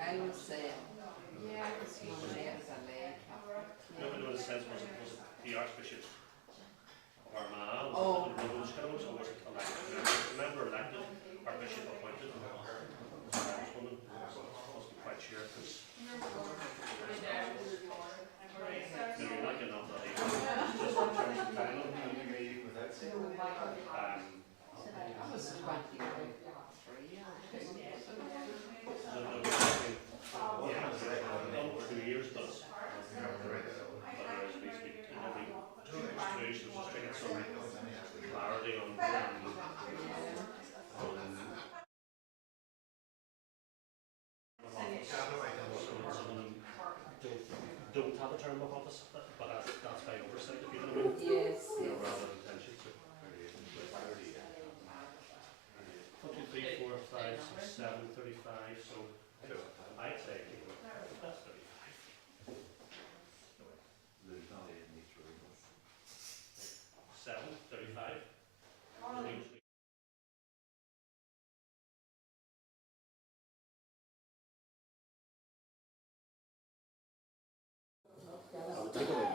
I was yeah, this one there is a lay Catholic. No, but in a sense, was it the Archbishop of Armagh? Oh. Was it or was it elected? Remember elected, Archbishop appointed? I was wondering, wasn't quite sure because maybe not getting off that either. Just in terms of timing. I was 23, Done for 2 years, but as we speak, maybe 2 years, so just to get some clarity on some of them don't have a term of office, but that's by oversight, if you know what I mean. Yes, Rather than intention. So. 1, 2, 3, 4, 5, 6, 7, 35. So I'd say that's 35. 7, 35. I would take away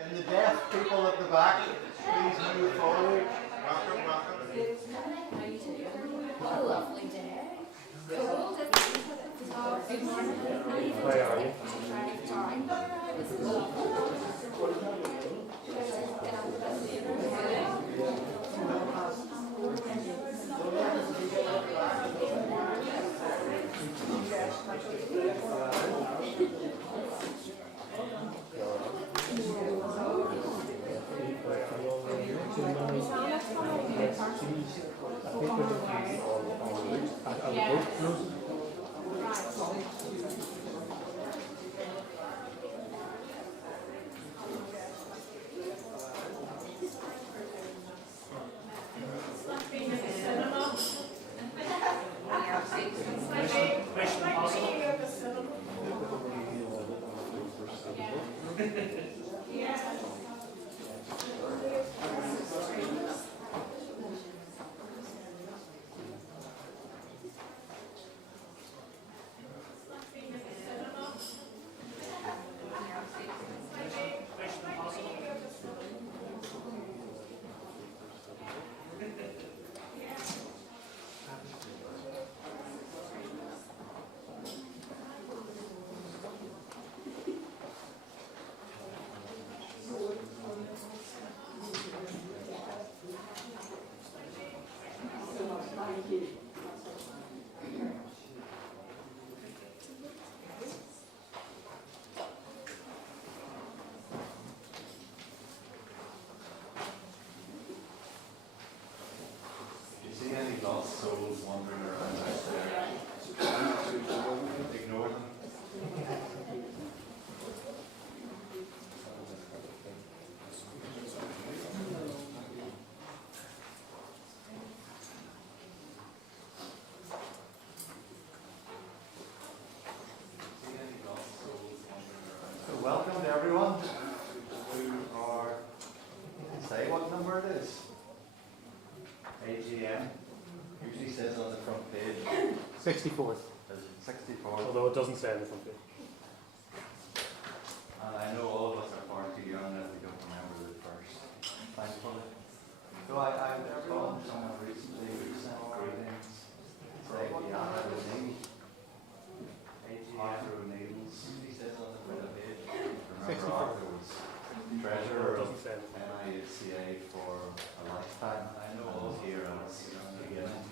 Can the deaf people at the back please move forward? Welcome, welcome. What a lovely day. Cold, isn't it? Oh, good morning. Where are you? See any lost souls wandering around out there? Ignore them. So welcome to everyone who are, say what number it is. AGM usually says on the front page. 64th. 64. Although it doesn't say on the front page. And I know all of us are far too young that we don't remember the first. Thankfully. So I called someone recently who sent greetings. Say Diana O'Neill. Arthur O'Neill's. Usually says on the front page. Remember Arthur was treasurer of NIHCA for a lifetime. I know all here and it's beginning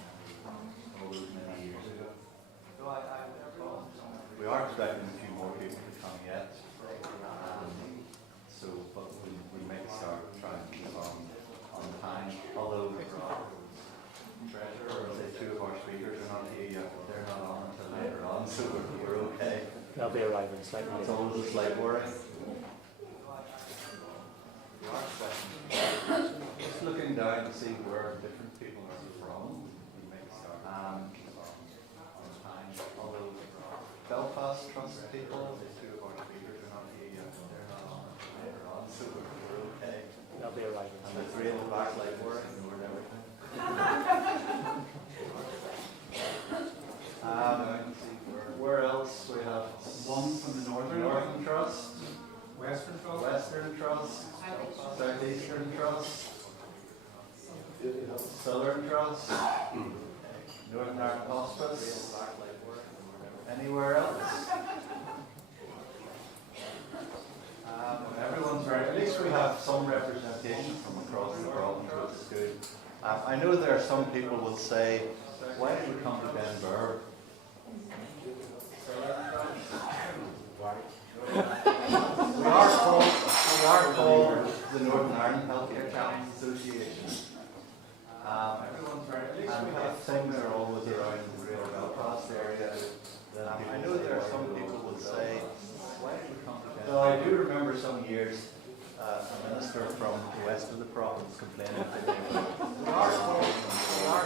all those many years ago. So we are expecting a few more people to come yet. So, but we may start trying to keep on time. Although treasurer, say two of our speakers are not here yet, they're not on until later on, so we're okay. They'll be arriving slightly It's later. always a slight worry. Just looking down to see where different people are from. We may start on time. Although Belfast Trust people, the two of our speakers are not here yet, they're not on later on, so we're okay. They'll be arriving. And the three of the back like we're ignored everything. Where else? We have One from the Northern Trust, Western Trust, Western Trust, Southeastern Trust, Southern Trust, Northern Ireland Hospice. Anywhere else? Everyone's right. At least we have some representation from across the province, which is good. I know there are some people will say, why did we come to Benburb? We are called the Northern Ireland Healthcare Challenge Association. And things are always around the Real Belfast area. I know there are some people will say, why did we come to Benburb? So I do remember some years a minister from the west of the province complaining to me. We are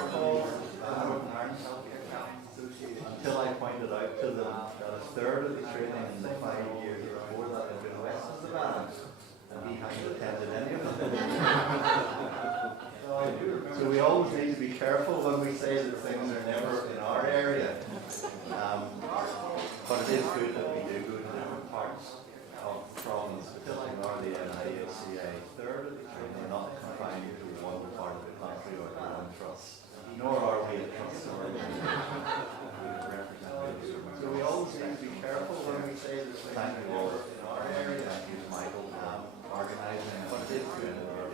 called the Northern Ireland Healthcare Challenge Association. Until I pointed out to them that a third of the training in the 5 years before that had been west of the balance, and he hadn't attended any of them. So we always need to be careful when we say that things are never in our area. But it is good that we do go to different parts of the province or the Nihca, we're not confined to one part of the country or to one trust, nor are we a trust organization. So we always need to be careful when we say that. Thank you all in our area. Thank you, Michael, organising what did good in our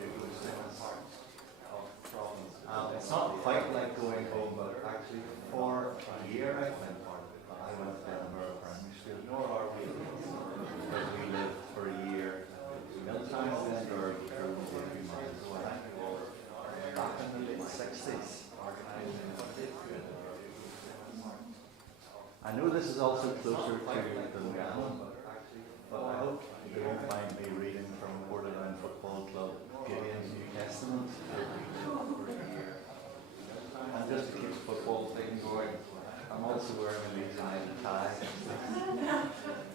it's not quite like going home, but actually for a year I went to Edinburgh Primary School, nor are we, because we lived for a year. Milltown and or through a few months. So thank you all. Back in the late 60s, organising what did good. I know this is also closer to the Nihca, but I hope you won't mind me reading from Portadown Football Club, Gideon's New Testament. And just to keep the football thing going, I'm also wearing a Leeds United tie.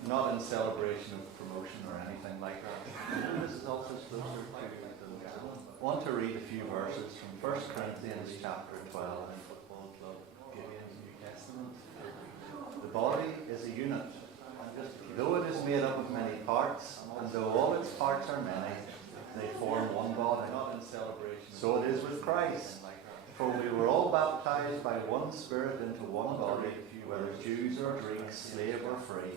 Not in celebration of promotion or anything like that. This is also closer to the Nihca. I want to read a few verses from 1 Corinthians chapter 12 in Football Club, Gideon's New Testament. The body is a unit. Though it is made up of many parts, and though all its parts are many, they form one body. So it is with Christ. For we were all baptized by one Spirit into one body, whether Jews or Greeks, slave or free.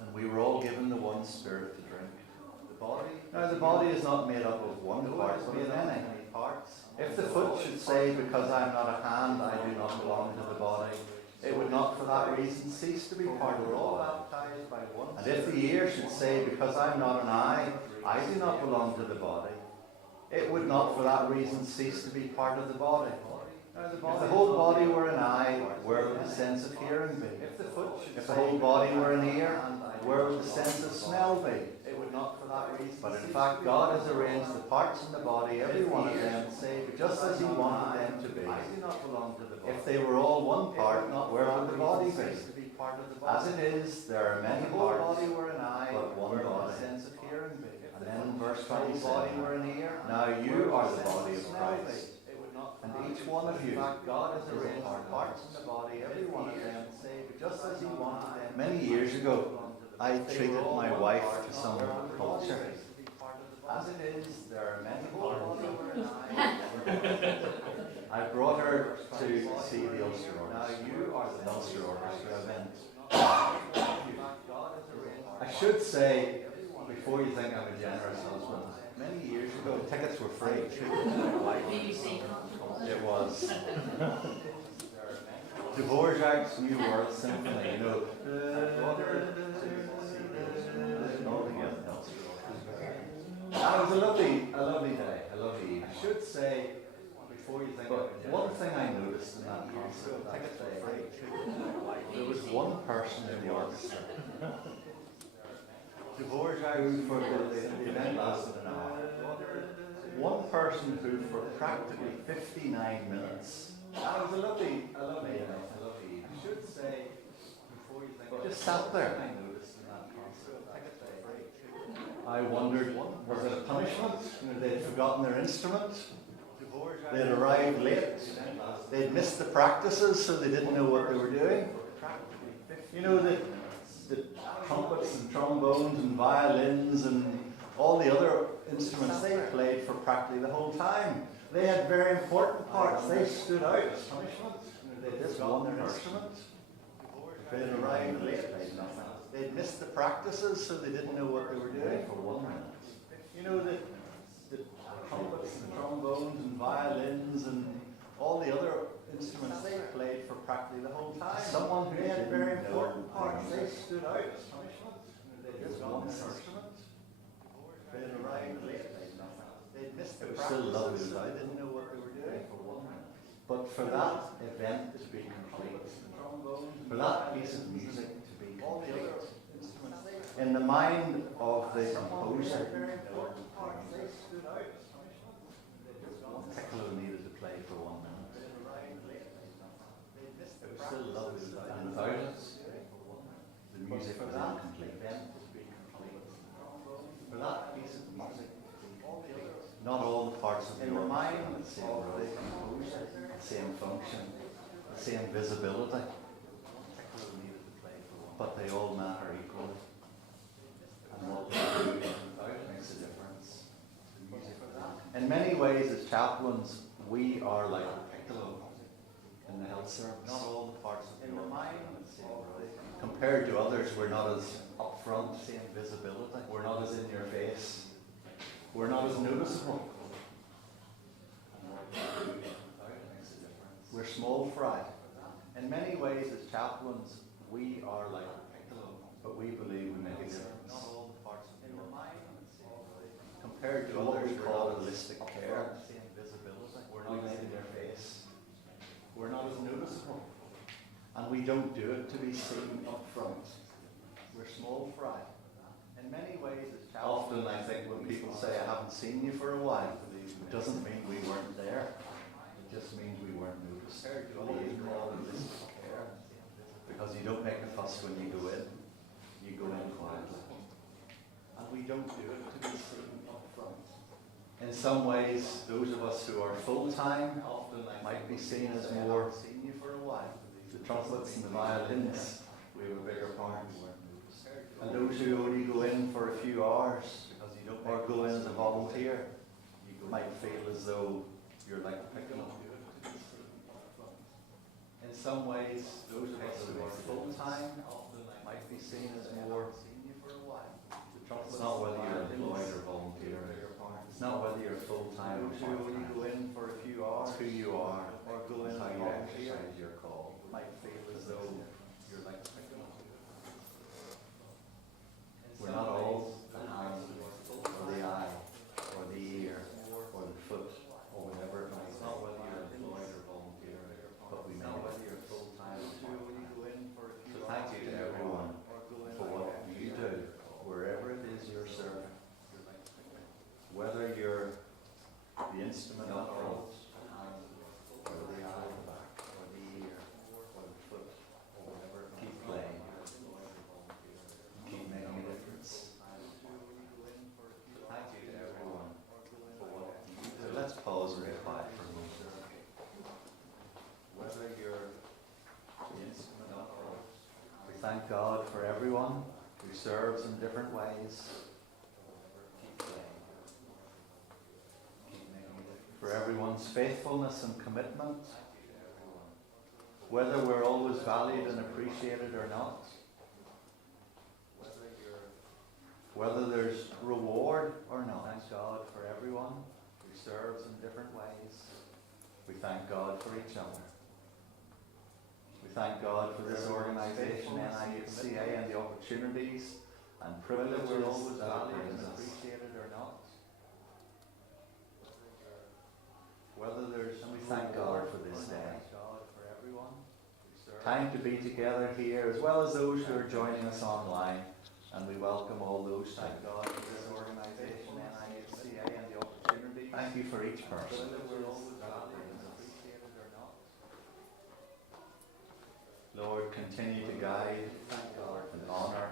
And we were all given the one Spirit to drink. Now the body is not made up of one part, but of many parts. If the foot should say, because I am not a hand, I do not belong to the body, it would not for that reason cease to be part of the body. And if the ear should say, because I am not an eye, I do not belong to the body, it would not for that reason cease to be part of the body. If the whole body were an eye, where would the sense of hearing be? If the whole body were an ear, where would the sense of smell be? It would not for that reason. But in fact, God has arranged the parts in the body, every one of them, just as He wanted them to be. If they were all one part, where would the body be? As it is, there are many parts, but one body. And then verse 27. Now you are the body of Christ, and each one of you God has arranged parts in the body, every one of them, just as He wanted them. Many years ago, I treated my wife to some culture. As it is, there are many parts. I brought her to see the Ulster Orchestra event. I should say, before you think I'm a generous husband, many years ago, tickets were free. BBC. It was. Dvorak's New World Symphony, you know. It was a lovely day, a lovely evening. I should say, before you think, but one thing I noticed in that concert, tickets were free. There was one person in the orchestra. Dvorak, who for the event lasted an hour. One person who for practically 59 minutes. It was a lovely evening. I should say, before you think, just sat there. I wondered, was it a punishment? They'd forgotten their instrument. They'd arrived late. They'd missed the practices, so they didn't know what they were doing. You know, the trumpets and trombones and violins and all the other instruments, they played for practically the whole time. They had very important parts. They stood out. They just won their instrument. They'd arrived late. They'd missed the practices, so they didn't know what they were doing for 1 minute. You know, the trumpets and trombones and violins and all the other instruments, they played for practically the whole time. Someone who had very important parts, they stood out. They just won their instrument. They'd arrived late. They'd missed the practices, so they didn't know what they were doing for 1 minute. But for that event to be complete, for that piece of music to be complete, in the mind of the composer, Piccolo needed to play for 1 minute. It was still lovely, and without it, the music was incomplete. For that piece of music, not all the parts of the orchestra had the same role, the same function, the same visibility, but they all matter equally. and what we do without it makes a difference. In many ways, as chaplains, we are like a piccolo in the health service. Not all the parts of your mind. Compared to others, we're not as upfront, same visibility. We're not as in your face. We're not as noticeable. We're small fry. In many ways, as chaplains, we are like a piccolo, but we believe we make a difference. Not all the parts of your mind. Compared to others, we're not holistic care. Same visibility. We're not as in your face. We're not as noticeable. And we don't do it to be seen up front. We're small fry. In many ways, as chaplains, often I think when people say, I haven't seen you for a while, it doesn't mean we weren't there. It just means we weren't noticed. Because you don't make a fuss when you go in. You go in quietly. And we don't do it to be seen up front. In some ways, those of us who are full-time often might be seen as more seen you for a while. The trumpets and the violins, we have a bigger part. And those who only go in for a few hours, or go in as a volunteer, you might feel as though you're like picking up. In some ways, those of us who are full-time might be seen as more. It's not whether you're employed or volunteer. It's not whether you're full-time or part-time. Those who only go in for a few hours, who you are, or go in how you exercise your call, might feel as though you're like picking up. We're not all the hand, or the eye, or the ear, or the foot, or whatever it might be. It's not whether you're employed or volunteer, but we know whether you're full-time or part-time. So thank you to everyone for what you do, wherever it is you're serving. Whether you're the instrument up front, or the eye at the back, or the ear, or the foot, or whatever, keep playing. Keep making a difference. Thank you to everyone for what you do. So let's pause and be quiet for a moment. Whether you're the instrument up front, we thank God for everyone who serves in different ways. For everyone's faithfulness and commitment, whether we're always valued and appreciated or not, whether there's reward or not. Thank God for everyone who serves in different ways. We thank God for each other. We thank God for this organisation, Nihca, and the opportunities and privileges that it brings us. Appreciated or not. Whether there's, and we thank God for this day. Time to be together here, as well as those who are joining us online, and we welcome all those. Thank God for this organisation, Nihca, and the opportunity. Thank you for each person. Lord, continue to guide and honour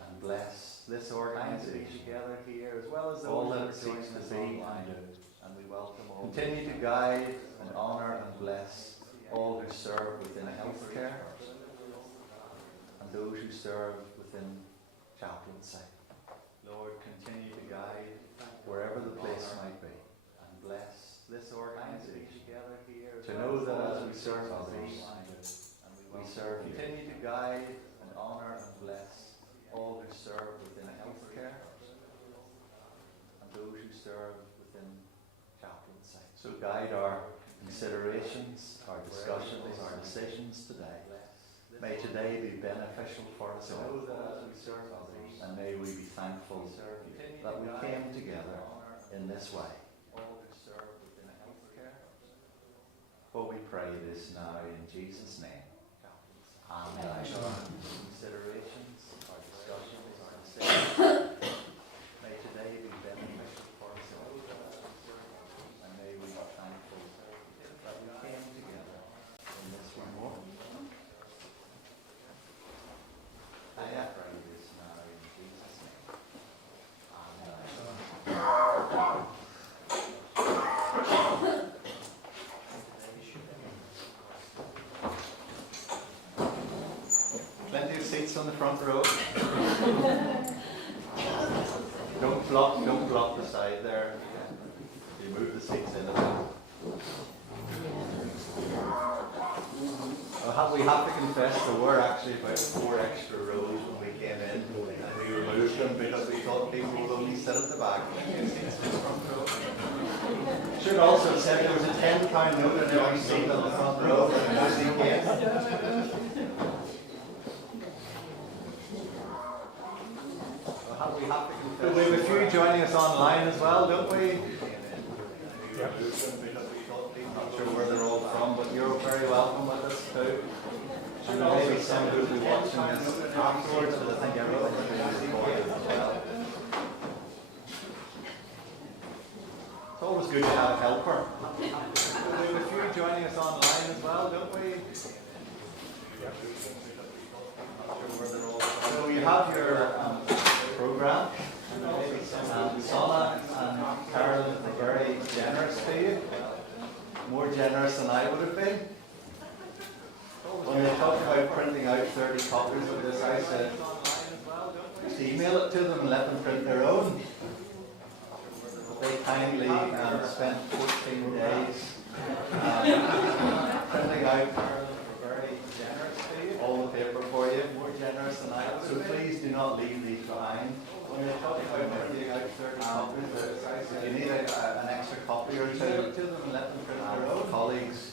and bless this organisation together here, as well as all that it seeks to be and do. And we welcome all. Continue to guide and honour and bless all who serve within healthcare and those who serve within chaplaincy. Lord, continue to guide wherever the place might be and bless this organisation together here. To know that as we serve others, we serve you. Continue to guide and honour and bless all who serve within healthcare and those who serve within chaplaincy. So guide our considerations, our discussions, our decisions today. May today be beneficial for us all. And may we be thankful that we came together in this way. For we pray this now in Jesus' name. Amen. Considerations, our discussions, our decisions. May today be beneficial for us all. And may we be thankful that we came together in this one more. I pray this now in Jesus' name. Amen. Plenty of seats on the front row. Don't block the side there. You move the seats in a bit. We have to confess there were actually about 4 extra rows when we came in, and we removed them because we thought people would only sit at the back. Should also have said there was a £10 note in every seat on the front row for the music came. We have a few joining us online as well, don't we? Yep. Not sure where they're all from, but you're very welcome with us too. And maybe some who will be watching this afterwards, but I think everything's been recorded as well. It's always good to have a helper. We have a few joining us online as well, don't we? Yep. Not sure where they're all from. So you have your program. Sonna and Carolyn were very generous to you. More generous than I would have been. When they talked about printing out 30 copies of this, I said, just email it to them and let them print their own. They kindly spent 14 days printing out. Very generous to you. All the paper for you, more generous than I would. So please do not leave these behind. When they talk about printing out 30 copies, if you need an extra copy or two, to them and let them print their own. Colleagues,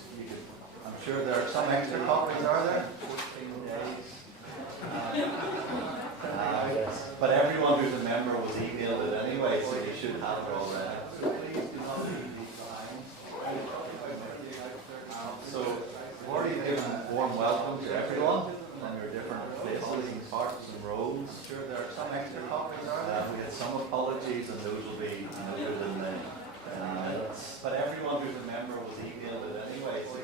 I'm sure there are some extra copies, are there? 14 days. But everyone who's a member was emailed it anyway, so you should have it already. So please do not leave these behind. So we've already given a warm welcome to everyone in your different places and parts and roles. Sure, there are some extra copies, are there? We had some apologies, and those will be noted in the minutes. But everyone who's a member was emailed it anyway. So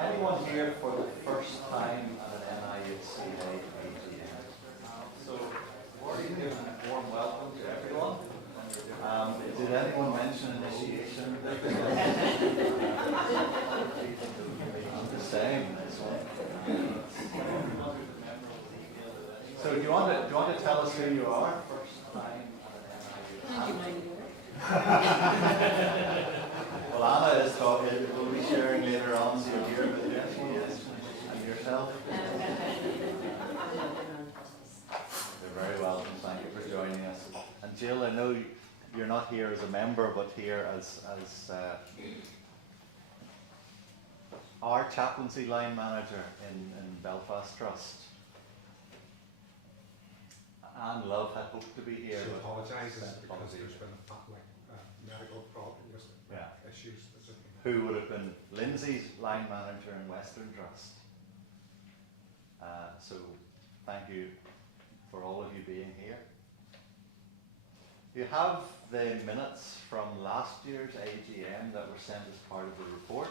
anyone here for the first time at an NIHC AGM? So we've already given a warm welcome to everyone. Did anyone mention initiation? I'm the same. So do you want to tell us who you are? First time at an NIHC. Well, Anna is talking. We'll be sharing later on. So you'll hear about it. And yourself. You're very welcome. Thank you for joining us. And Jill, I know you're not here as a member, but here as our chaplaincy line manager in Belfast Trust. Anne Love had hoped to be here. She but apologises because there's been medical problems, issues. Who would have been Lindsay's line manager in Western Trust. So thank you for all of you being here. You have the minutes from last year's AGM that were sent as part of the report.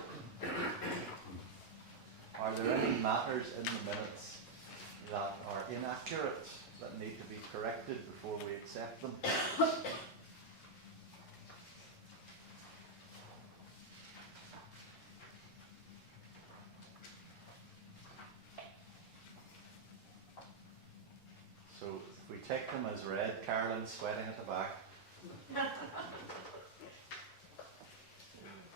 Are there any matters in the minutes that are inaccurate, that need to be corrected before we accept them? So if we take them as read, Carolyn's sweating at the back.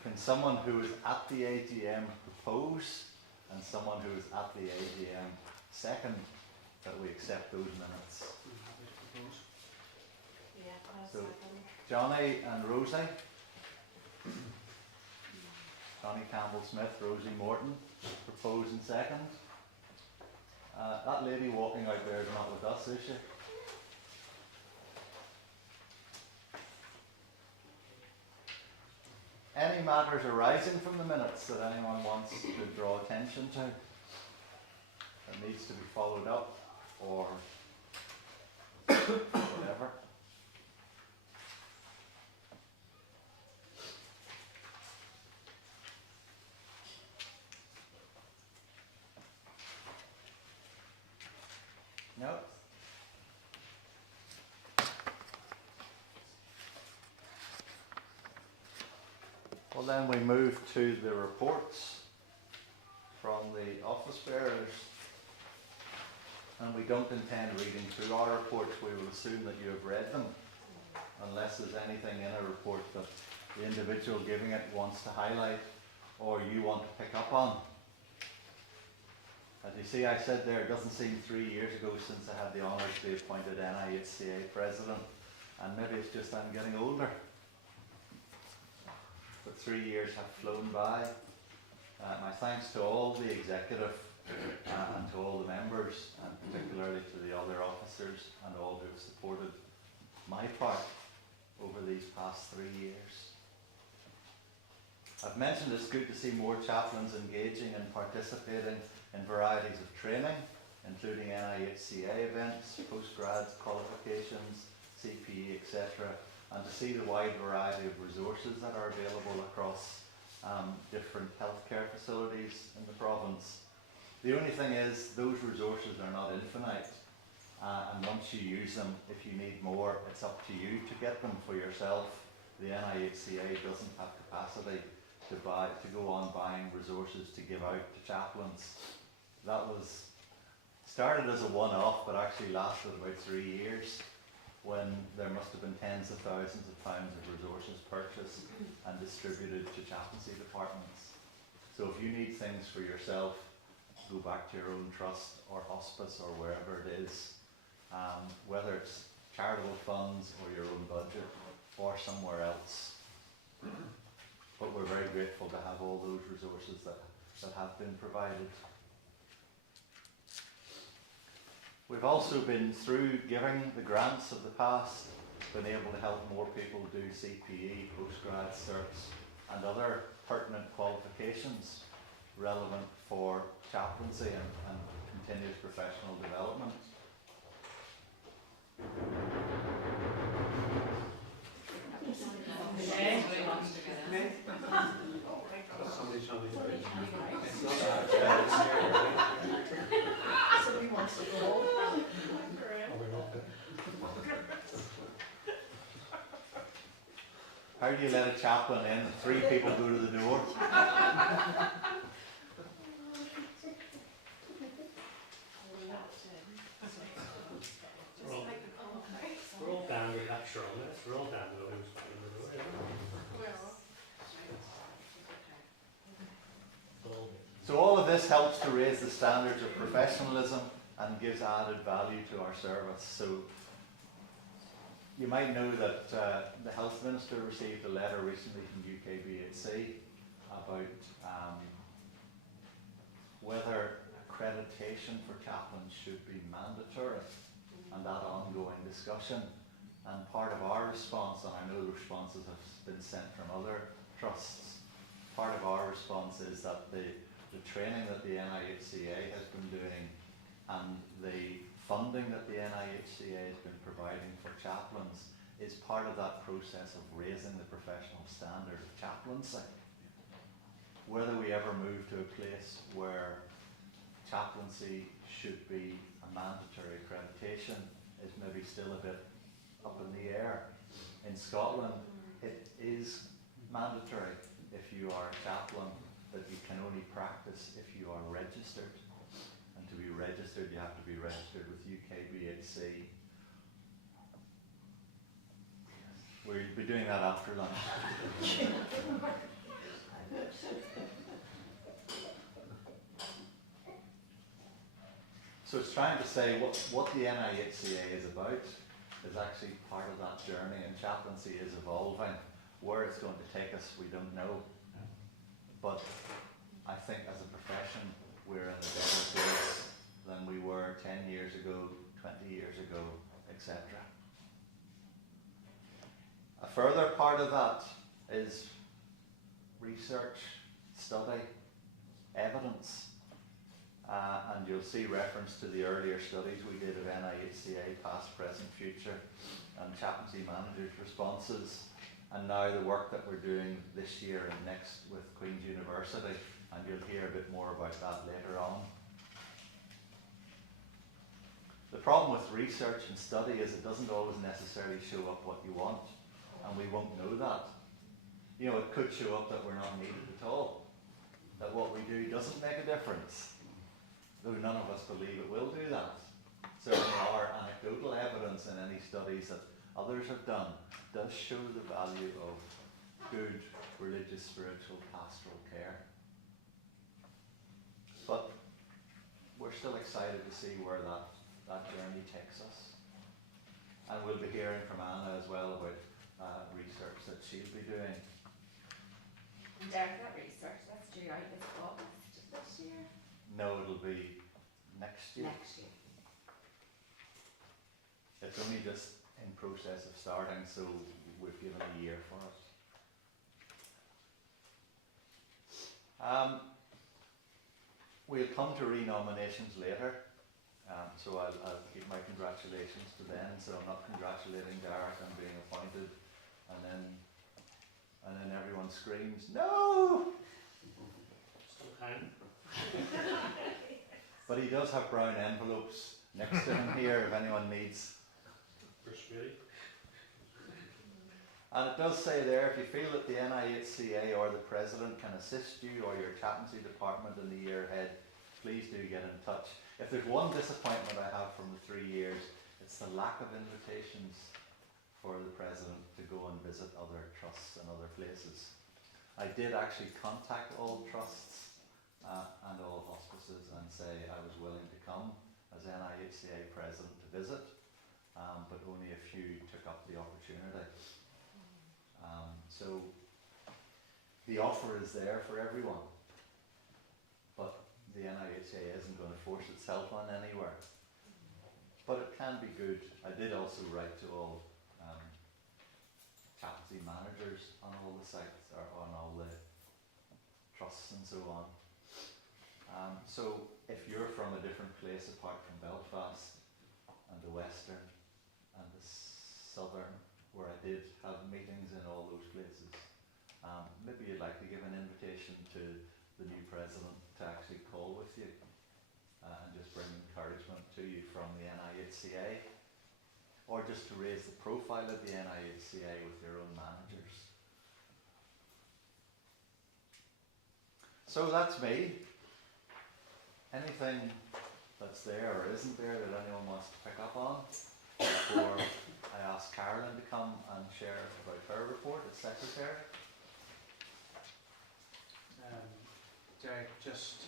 Can someone who is at the AGM propose, and someone who is at the AGM second, that we accept those minutes? So Johnny and Rosie. Johnny Campbell-Smith, Rosie Morton, propose in second. That lady walking out there is not with us, is she? Any matters arising from the minutes that anyone wants to draw attention to, that needs to be followed up, or whatever? No? Well, then we move to the reports from the office bearers. And we don't intend reading through our reports. We will assume that you have read them. unless there's anything in a report that the individual giving it wants to highlight or you want to pick up on. As you see, I said there, it doesn't seem 3 years ago since I had the honour to be appointed NIHCA President, and maybe it's just I'm getting older. But 3 years have flown by. My thanks to all the executive and to all the members, and particularly to the other officers and all who have supported my part over these past 3 years. I've mentioned it's good to see more chaplains engaging and participating in varieties of training, including NIHCA events, postgrad qualifications, CPE, etc., and to see the wide variety of resources that are available across different healthcare facilities in the province. The only thing is, those resources are not infinite, and once you use them, if you need more, it's up to you to get them for yourself. The NIHCA doesn't have capacity to go on buying resources to give out to chaplains. That was started as a one-off, but actually lasted about 3 years, when there must have been tens of thousands of pounds of resources purchased and distributed to chaplaincy departments. So if you need things for yourself, go back to your own trust or hospice or wherever it is, whether it's charitable funds or your own budget or somewhere else. But we're very grateful to have all those resources that have been provided. We've also been, through giving the grants of the past, been able to help more people do CPE, postgrad certs, and other pertinent qualifications relevant for chaplaincy and continuous professional development. Somebody wants to go. How do you let a chaplain in? 3 people go to the door. We're all down with that strongness. We're all down with who's fighting the door. So all of this helps to raise the standards of professionalism and gives added value to our service. So you might know that the Health Minister received a letter recently from UKBHC about whether accreditation for chaplains should be mandatory, and that ongoing discussion. And part of our response, and I know the responses have been sent from other trusts, part of our response is that the training that the NIHCA has been doing and the funding that the NIHCA has been providing for chaplains is part of that process of raising the professional standard of chaplaincy. Whether we ever move to a place where chaplaincy should be a mandatory accreditation is maybe still a bit up in the air. In Scotland, it is mandatory if you are a chaplain that you can only practice if you are registered. And to be registered, you have to be registered with UKBHC. We'll be doing that after lunch. So it's trying to say what the NIHCA is about is actually part of that journey, and chaplaincy is evolving. Where it's going to take us, we don't know. But I think as a profession, we're in a better place than we were 10 years ago, 20 years ago, etc. A further part of that is research, study, evidence. And you'll see reference to the earlier studies we did of NIHCA, past, present, future, and chaplaincy managers' responses. And now the work that we're doing this year and next with Queen's University, and you'll hear a bit more about that later on. The problem with research and study is it doesn't always necessarily show up what you want, and we won't know that. You know, it could show up that we're not needed at all, that what we do doesn't make a difference, though none of us believe it will do that. Certainly our anecdotal evidence in any studies that others have done, does show the value of good religious, spiritual, pastoral care. But we're still excited to see where that journey takes us. And we'll be hearing from Anna as well about research that she'll be doing. And Derek, that research, that's due out this August this year? No, it'll be next year. Next year. It's only just in process of starting, so we've given a year for it. We'll come to renominations later, so I'll keep my congratulations to them. So I'm not congratulating Derek on being appointed, and then everyone screams, "No!" Still hang. But he does have brown envelopes next to him here if anyone needs. Persuaded. And it does say there, if you feel that the NIHCA or the President can assist you or your chaplaincy department in the year ahead, please do get in touch. If there's one disappointment I have from the 3 years, it's the lack of invitations for the President to go and visit other trusts and other places. I did actually contact all trusts and all hospices and say I was willing to come as NIHCA President to visit, but only a few took up the opportunity. So the offer is there for everyone, but the NIHA isn't going to force itself on anywhere. But it can be good. I did also write to all chaplaincy managers on all the sites, or on all the trusts and so on. So if you're from a different place apart from Belfast and the Western and the Southern, where I did have meetings in all those places, maybe you'd like to give an invitation to the new President to actually call with you and just bring encouragement to you from the NIHCA, or just to raise the profile of the NIHCA with your own managers. So that's me. Anything that's there or isn't there that anyone wants to pick up on before I ask Carolyn to come and share about her report as Secretary? Derek, just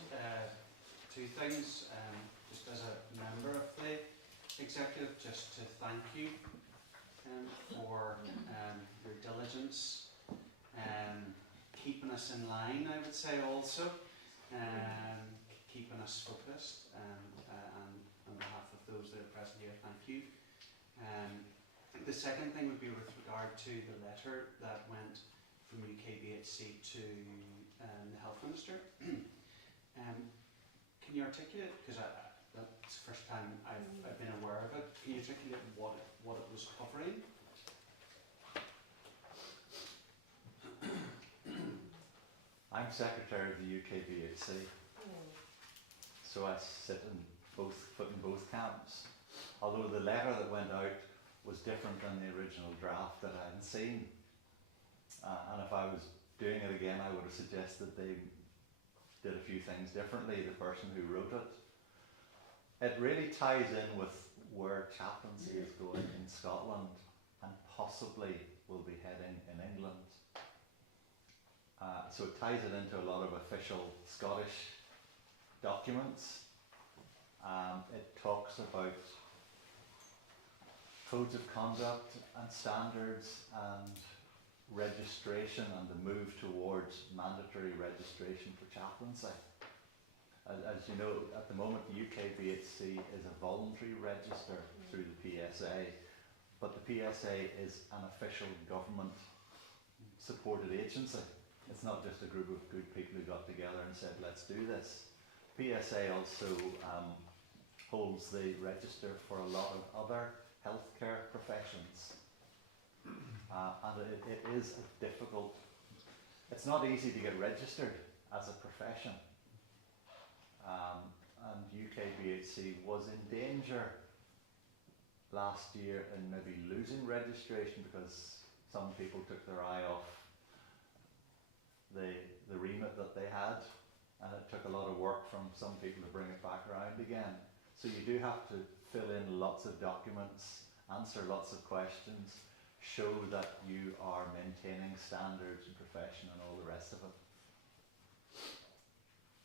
two things. Just as a member of the executive, just to thank you for your diligence and keeping us in line, I would say also, keeping us focused, and on behalf of those that are present here, thank you. The second thing would be with regard to the letter that went from UKBHC to the Health Minister. Can you articulate, because that's the first time I've been aware of it, can you articulate what it was covering? I'm Secretary of the UKBHC, so I sit in both camps. Although the letter that went out was different than the original draft that I had seen. And if I was doing it again, I would have suggested they did a few things differently, the person who wrote it. It really ties in with where chaplaincy is going in Scotland and possibly will be heading in England. So it ties it into a lot of official Scottish documents. It talks about codes of conduct and standards and registration and the move towards mandatory registration for chaplaincy. As you know, at the moment the UKBHC is a voluntary register through the PSA, but the PSA is an official government supported agency. It's not just a group of good people who got together and said let's do this. PSA also holds the register for a lot of other healthcare professions. And it is a difficult, it's not easy to get registered as a profession. And UKBHC was in danger last year in maybe losing registration because some people took their eye off the remit that they had, and it took a lot of work from some people to bring it back around again. So you do have to fill in lots of documents answer lots of questions, show that you are maintaining standards and profession and all the rest of it.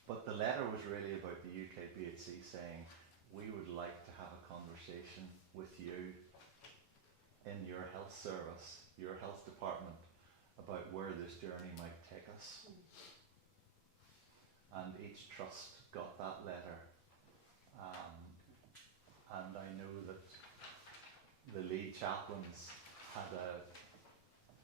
But the letter was really about the UK BHC saying, we would like to have a conversation with you in your health service, your health department, about where this journey might take us. And each trust got that letter. And I know that the lead chaplains had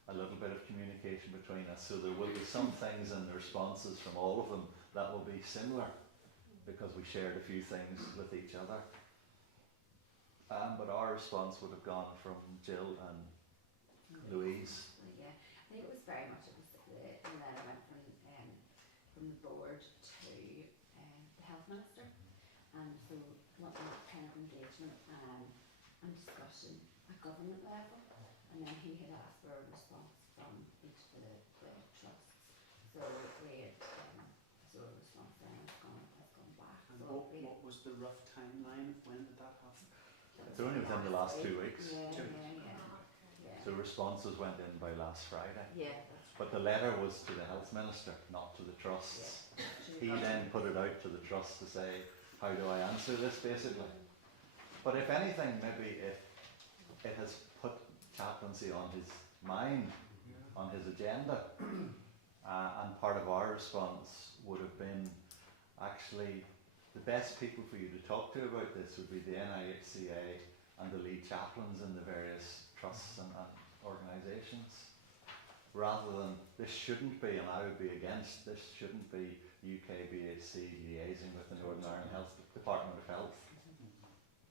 a little bit of communication between us, so there will be some things in the responses from all of them that will be similar, because we shared a few things with each other. But our response would have gone from Jill and Louise. Yeah, I think it was very much, it was the letter went from the board to the health minister, and so wanting that kind of engagement and discussion at government level, and then he had asked for a response from each of the trusts. So we had so a response then has gone back. And So what was the rough timeline? When did that happen? It's only within the last 2 weeks. Yeah, Two yeah. So responses went in by last Friday. Yeah, that's But the letter was to the health minister, not to the trusts. right. He then put it out to the trust to say, how do I answer this, basically? But if anything, maybe it has put chaplaincy on his mind, on his agenda. And part of our response would have been, actually, the best people for you to talk to about this would be the NIHCA and the lead chaplains in the various trusts and organisations. Rather than, this shouldn't be, and I would be against, this shouldn't be UK BHC liaising with the Northern Ireland Health Department of Health.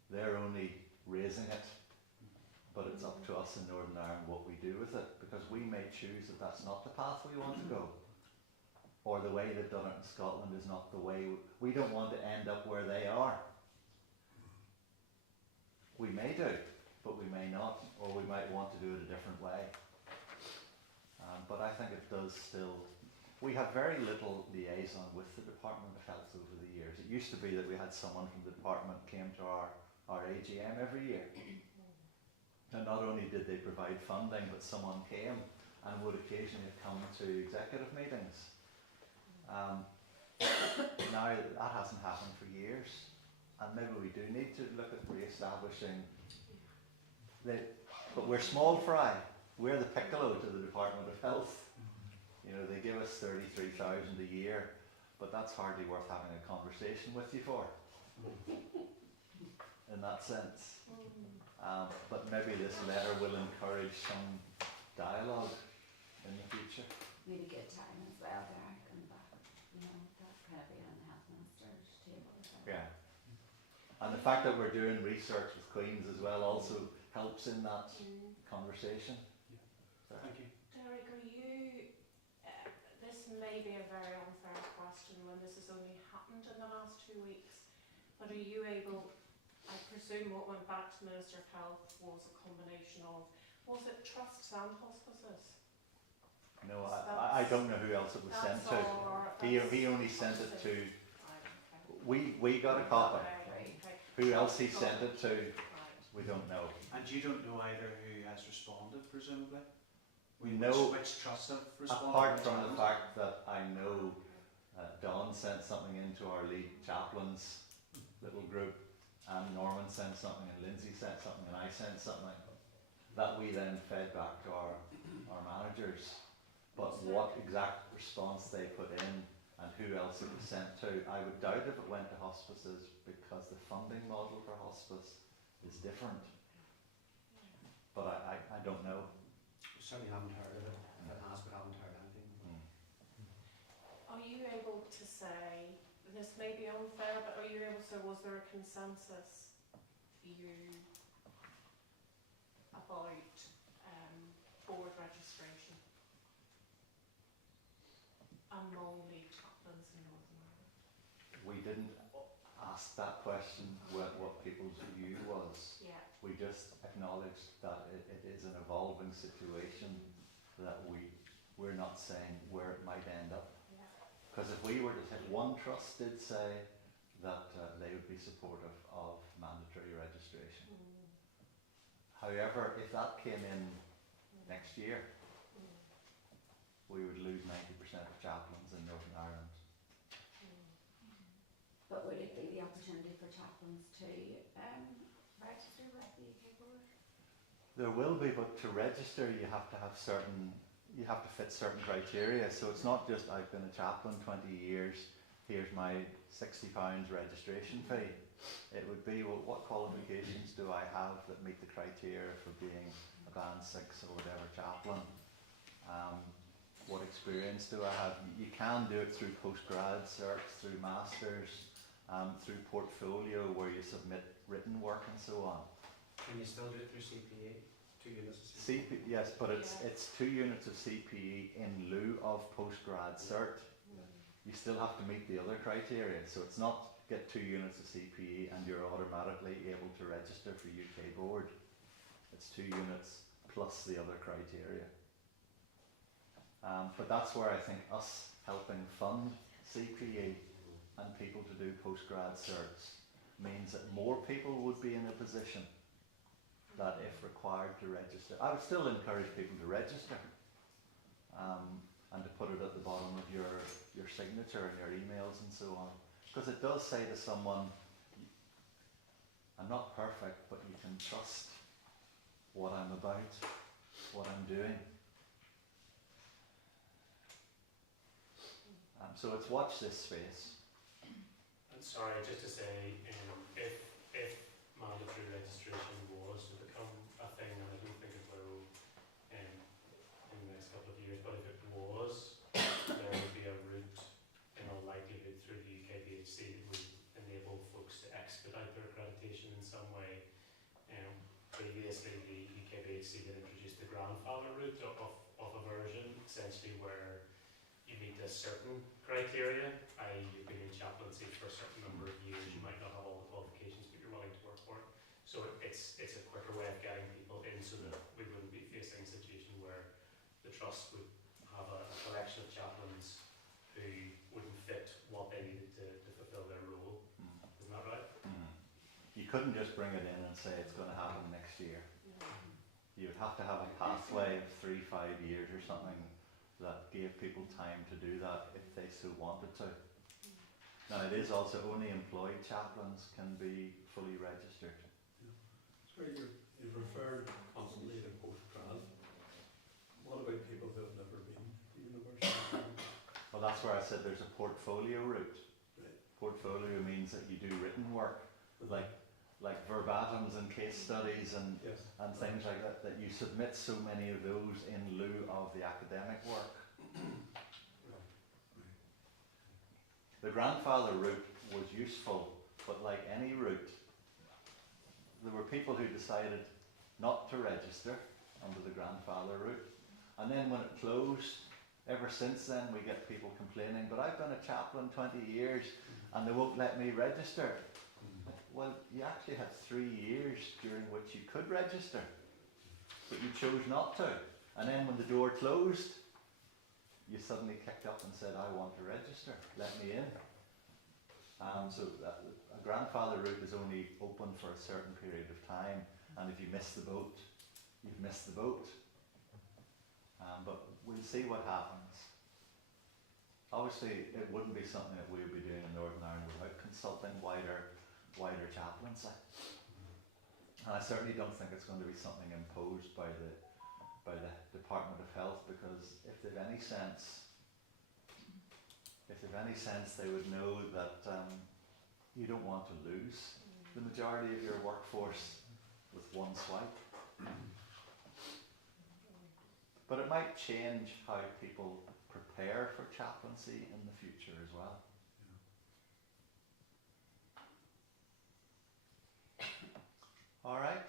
They're only raising it, but it's up to us in Northern Ireland what we do with it, because we may choose that that's not the path we want to go, or the way they've done it in Scotland is not the way. We don't want to end up where they are. We may do, but we may not, or we might want to do it a different way. But I think it does still. We have very little liaison with the Department of Health over the years. It used to be that we had someone from the department came to our AGM every year. And not only did they provide funding, but someone came and would occasionally come to executive meetings. Now that hasn't happened for years, and maybe we do need to look at re-establishing. But we're small fry. We're the piccolo to the Department of Health. You know, they give us 33,000 a year, but that's hardly worth having a conversation with you for, in that sense. But maybe this letter will encourage some dialogue in the future. Really good time as well there, and that, you know, that kind of being on the health minister's table as well. Yeah. And the fact that we're doing research with Queen's as well also helps in that conversation. Thank you. Derek, are you, this may be a very unfair question when this has only happened in the last 2 weeks, but are you able, I presume what went back to Minister of Health was a combination of, was it trusts and hospices? No, I don't know who else it was sent to. He only sent it to, we got a copy. Who else he sent it to, we don't know. And you don't know either who has responded, presumably? We know, which trusts have responded? apart from the fact that I know Dawn sent something into our lead chaplains little group, and Norman sent something, and Lindsay sent something, and I sent something, that we then fed back to our managers. But what exact response they put in and who else it was sent to, I would doubt if it went to hospices, because the funding model for hospice is different. But I don't know. We certainly haven't heard of it. If it has, we haven't heard anything. Are you able to say, this may be unfair, but are you able to say, was there a consensus view about board registration among lead chaplains in Northern Ireland? We didn't ask that question, what people's view was. Yeah. We just acknowledged that it is an evolving situation, that we're not saying where it might end up. Because if we were to say, one trust did say that they would be supportive of mandatory registration. However, if that came in next year, we would lose 90% of chaplains in Northern Ireland. But would it be the opportunity for chaplains to register with the UK board? There will be, but to register you have to fit certain criteria. So it's not just I've been a chaplain 20 years, here's my £60 registration fee. It would be, well, what qualifications do I have that meet the criteria for being a band 6 or whatever chaplain? What experience do I have? You can do it through postgrad certs, through masters, through portfolio where you submit written work and so on. Can you still do it through CPE? 2 units of CPE? Yes, but it's 2 units of CPE in lieu of postgrad cert. You still have to meet the other criteria, so it's not get 2 units of CPE and you're automatically able to register for UK board. It's 2 units plus the other criteria. But that's where I think us helping fund CPE and people to do postgrad certs means that more people would be in a position that if required to register. I would still encourage people to register and to put it at the bottom of your signature and your emails and so on. Because it does say to someone, I'm not perfect, but you can trust what I'm about, what I'm doing. So it's watch this space. I'm sorry, just to say, if mandatory registration was to become a thing, and I don't think it will in the next couple of years, but if it was, there would be a route, in all likelihood, through the UKBHC that would enable folks to expedite their accreditation in some way. Previously, the UKBHC had introduced the grandfather route of a version, essentially where you meet a certain criteria, i.e. you've been in chaplaincy for a certain number of years, you might not have all the qualifications, but you're willing to work for it. So it's a quicker way of getting people in so that we wouldn't be facing a situation where the trust would have a collection of chaplains who wouldn't fit what they needed to fulfil their role. Isn't that right? You couldn't just bring it in and say it's going to happen next year. You would have to have a pathway of 3-5 years or something that gave people time to do that if they so wanted to. Now it is also only employed chaplains can be fully registered. So you've referred constantly to postgrad. What about people who have never been to university? Well, that's where I said there's a portfolio route. Right. Portfolio means that you do written work, like verbatims and case studies and Yes. and things like that, that you submit so many of those in lieu of the academic work. The grandfather route was useful, but like any route, there were people who decided not to register under the grandfather route. And then when it closed, ever since then we get people complaining, but I've been a chaplain 20 years and they won't let me register. Well, you actually had 3 years during which you could register, but you chose not to. And then when the door closed, you suddenly kicked up and said, I want to register, let me in. So a grandfather route is only open for a certain period of time, and if you miss the boat, you've missed the boat. But we'll see what happens. Obviously, it wouldn't be something that we would be doing in Northern Ireland without consulting wider chaplaincy. And I certainly don't think it's going to be something imposed by the Department of Health, because if they've any sense, they would know that you don't want to lose the majority of your workforce with one swipe. But it might change how people prepare for chaplaincy in the future as well. All right.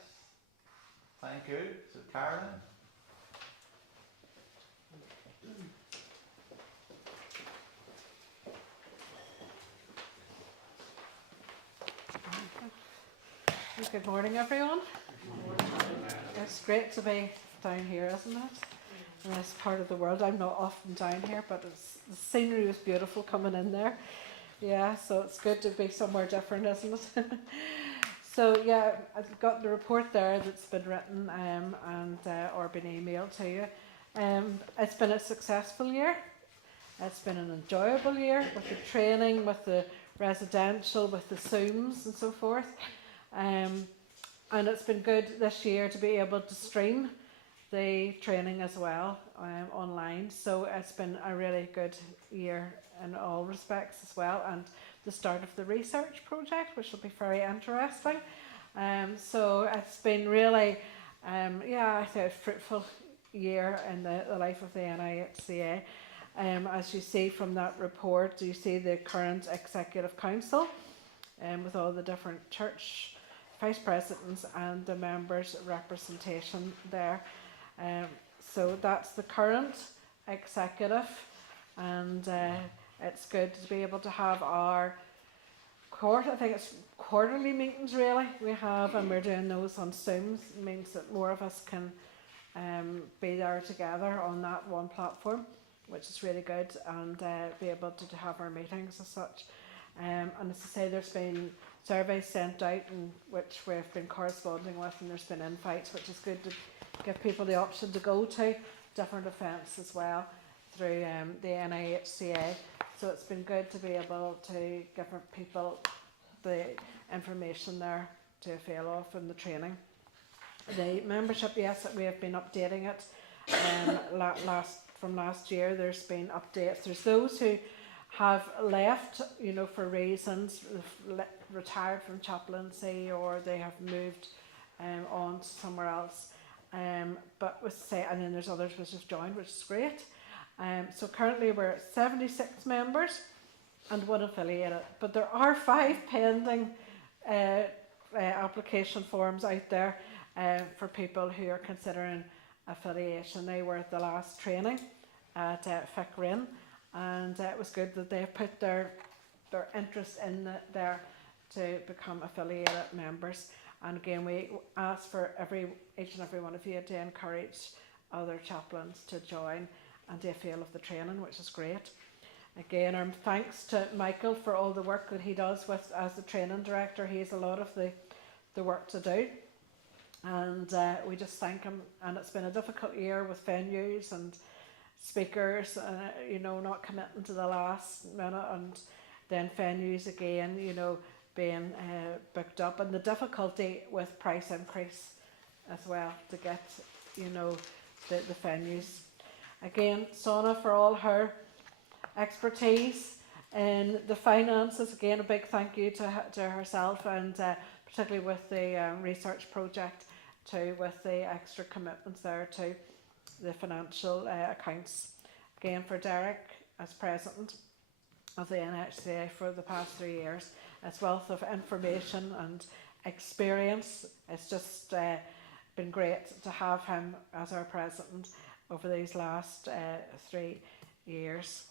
Thank you. So, Caroline. Good morning, everyone. It's great to be down here, isn't it? In this part of the world. I'm not often down here, but the scenery was beautiful coming in there. Yeah, so it's good to be somewhere different, isn't it? So yeah, I've got the report there that's been written and or been emailed to you. It's been a successful year. It's been an enjoyable year with the training, with the residential, with the Zooms and so forth. And it's been good this year to be able to stream the training as well online. So it's been a really good year in all respects as well. And the start of the research project, which will be very interesting. So it's been really, I think a fruitful year in the life of the Nihca. As you see from that report, you see the current Executive Council with all the different church vice presidents and the members' representation there. So that's the current executive, and it's good to be able to have our I think it's quarterly meetings really we have, and we're doing those on Zooms. It means that more of us can be there together on that one platform, which is really good, and be able to have our meetings as such. And as I say, there's been surveys sent out in which we've been corresponding with, and there's been invites, which is good to give people the option to go to different events as well through the Nihca. So it's been good to be able to give people the information there to avail of in the training. The membership, yes, we have been updating it. From last year, there's been updates. There's those who have left, for reasons, retired from chaplaincy, or they have moved on to somewhere else. And then there's others which have joined, which is great. So currently we're at 76 members and 1 affiliated, but there are 5 pending application forms out there for people who are considering affiliation. They were at the last training at FICRIN, and it was good that they put their interest in there to become affiliated members. And again, we ask for each and every one of you to encourage other chaplains to join and to avail of the training, which is great. Again, our thanks to Michael for all the work that he does as the training director. He has a lot of the work to do, and we just thank him. And it's been a difficult year with venues and speakers, not committing to the last minute, and then venues again, being booked up, and the difficulty with price increase as well to get, the venues. Again, Sona for all her expertise in the finances. Again, a big thank you to herself, and particularly with the research project too, with the extra commitments there to the financial accounts. Again, for Derek as president of the Nihca for the past 3 years, his wealth of information and experience. It's just been great to have him as our president over these last 3 years.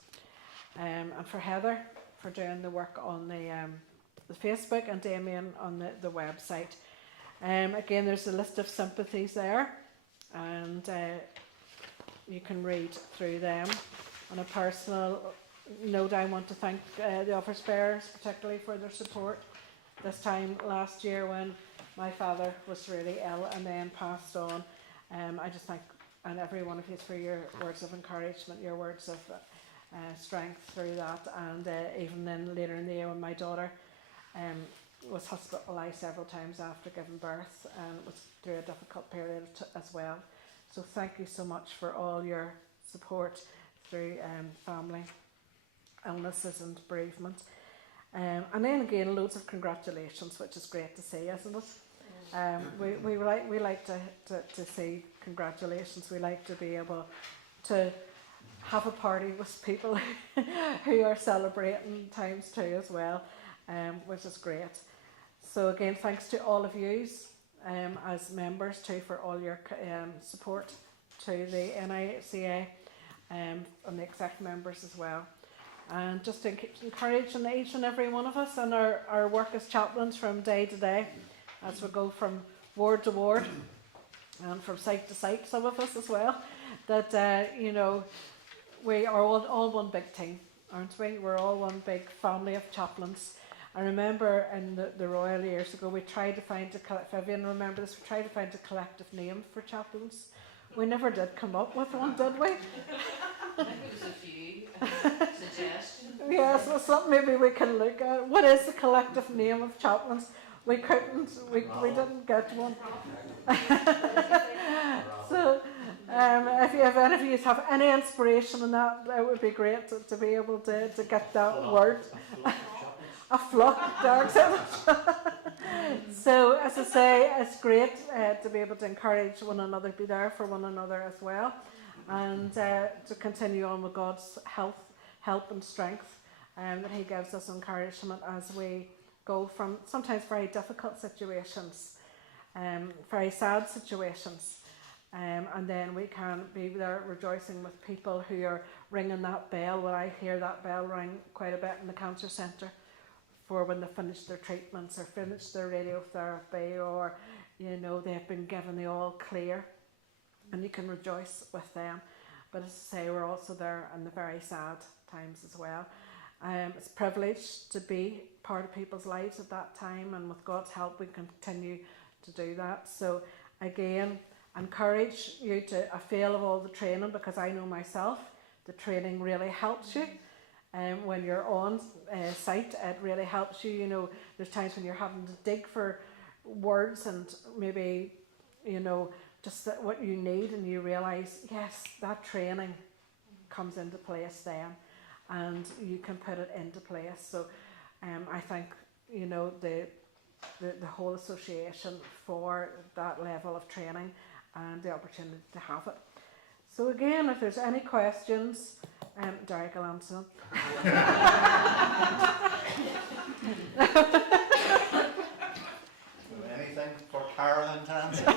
And for Heather for doing the work on the Facebook, and Damien on the website. Again, there's a list of sympathies there, and you can read through them. On a personal note, I want to thank the office bearers particularly for their support this time last year when my father was really ill and then passed on. I just thank every one of you for your words of encouragement, your words of strength through that, and even then later in the year when my daughter was hospitalised several times after giving birth, and was through a difficult period as well. So thank you so much for all your support through family illnesses and bereavement. And then again, loads of congratulations, which is great to see, isn't it? We like to see congratulations. We like to be able to have a party with people who are celebrating times too as well, which is great. So again, thanks to all of you as members too for all your support to the Nihca and the exec members as well. And just to encourage each and every one of us in our work as chaplains from day to day, as we go from ward to ward and from site to site, some of us as well, that we are all one big team, aren't we? We're all one big family of chaplains, I remember in the Royal years ago, we tried to find Vivian, remember this, we tried to find a collective name for chaplains. We never did come up with one, did we? I think there's a few suggestions. Yes, well, something maybe we can look at. What is the collective name of chaplains? We couldn't, we didn't get one. So, if you have any of you have any inspiration in that, it would be great to be able to get that word. A flock, Derek said. So, as I say, it's great to be able to encourage one another, be there for one another as well, and to continue on with God's help and strength, that He gives us encouragement as we go from sometimes very difficult situations, very sad situations, and then we can be there rejoicing with people who are ringing that bell. Well, I hear that bell ring quite a bit in the cancer centre for when they finish their treatments or finish their radiotherapy, or they've been given the all clear, and you can rejoice with them. But as I say, we're also there in the very sad times as well. It's a privilege to be part of people's lives at that time, and with God's help we continue to do that. So again, encourage you to avail of all the training, because I know myself the training really helps you. When you're on site, it really helps you. There's times when you're having to dig for words and maybe just what you need, and you realise, yes, that training comes into place then, and you can put it into place. So I thank the whole association for that level of training and the opportunity to have it. So again, if there's any questions, Derek will answer them. Anything for Carolyn to answer?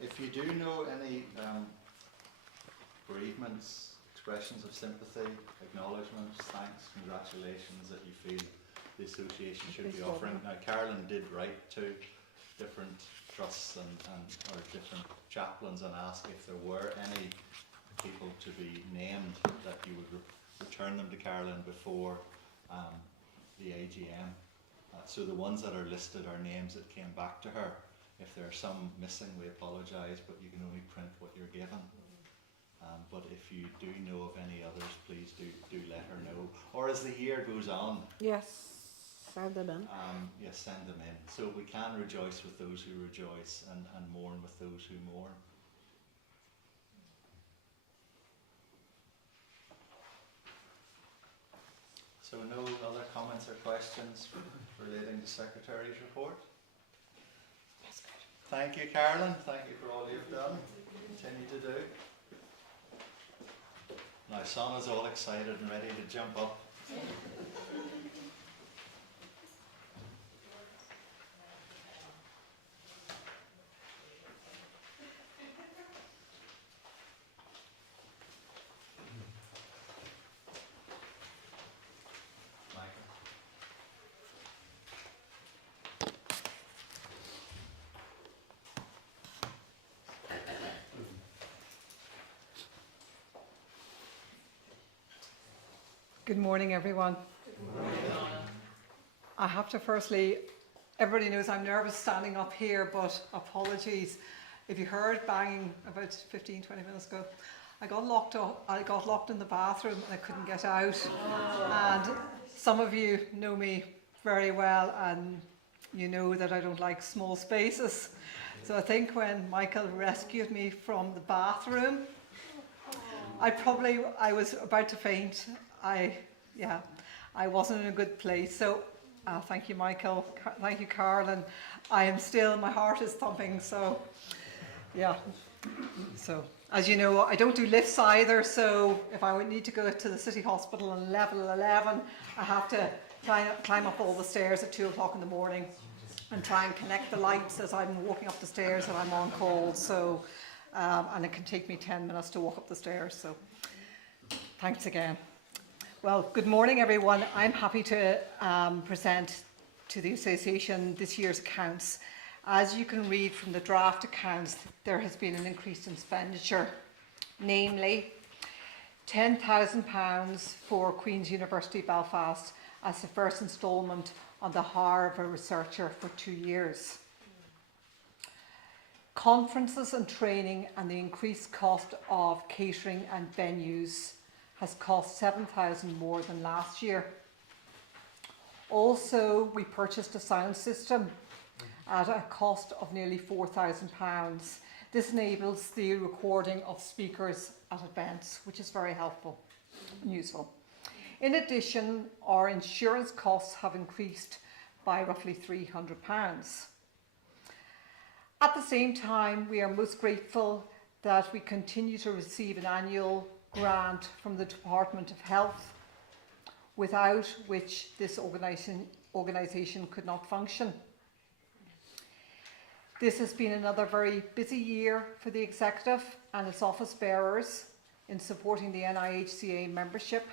If you do know any bereavements, expressions of sympathy, acknowledgements, thanks, congratulations that you feel the association should be offering. Now, Carolyn did write to different trusts and or different chaplains and ask if there were any people to be named, that you would return them to Carolyn before the AGM. So the ones that are listed are names that came back to her. If there are some missing, we apologise, but you can only print what you're given. But if you do know of any others, please do let her know. Or as the year goes on, Yes, send them in. yes, send them in. So we can rejoice with those who rejoice and mourn with those who mourn. So no other comments or questions relating to Secretary's report? Thank you, Carolyn. Thank you for all you've done. Continue to do. Now, Sana's all excited and ready to jump up. Good morning, everyone. Good morning. I have to firstly, everybody knows I'm nervous standing up here, but apologies. If you heard banging about 15-20 minutes ago, I got locked in the bathroom and I couldn't get out. And some of you know me very well, and you know that I don't like small spaces. So I think when Michael rescued me from the bathroom, I was about to faint. I wasn't in a good place. So thank you, Michael. Thank you, Carolyn. I am still, my heart is thumping. So yeah. So as you know, I don't do lifts either. So if I would need to go to the city hospital on level 11, I have to climb up all the stairs at 2 o'clock in the morning and try and connect the lights as I'm walking up the stairs and I'm on call. So and it can take me 10 minutes to walk up the stairs. So thanks again. Well, good morning, everyone. I'm happy to present to the Association this year's accounts. As you can read from the draft accounts, there has been an increase in expenditure. Namely, £10,000 for Queen's University Belfast as the first instalment on the hire of a researcher for 2 years. Conferences and training and the increased cost of catering and venues has cost £7,000 more than last year. Also, we purchased a sound system at a cost of nearly £4,000. This enables the recording of speakers at events, which is very helpful and useful. In addition, our insurance costs have increased by roughly £300. At the same time, we are most grateful that we continue to receive an annual grant from the Department of Health, without which this organisation could not function. This has been another very busy year for the Executive and its office bearers in supporting the NIHCA membership.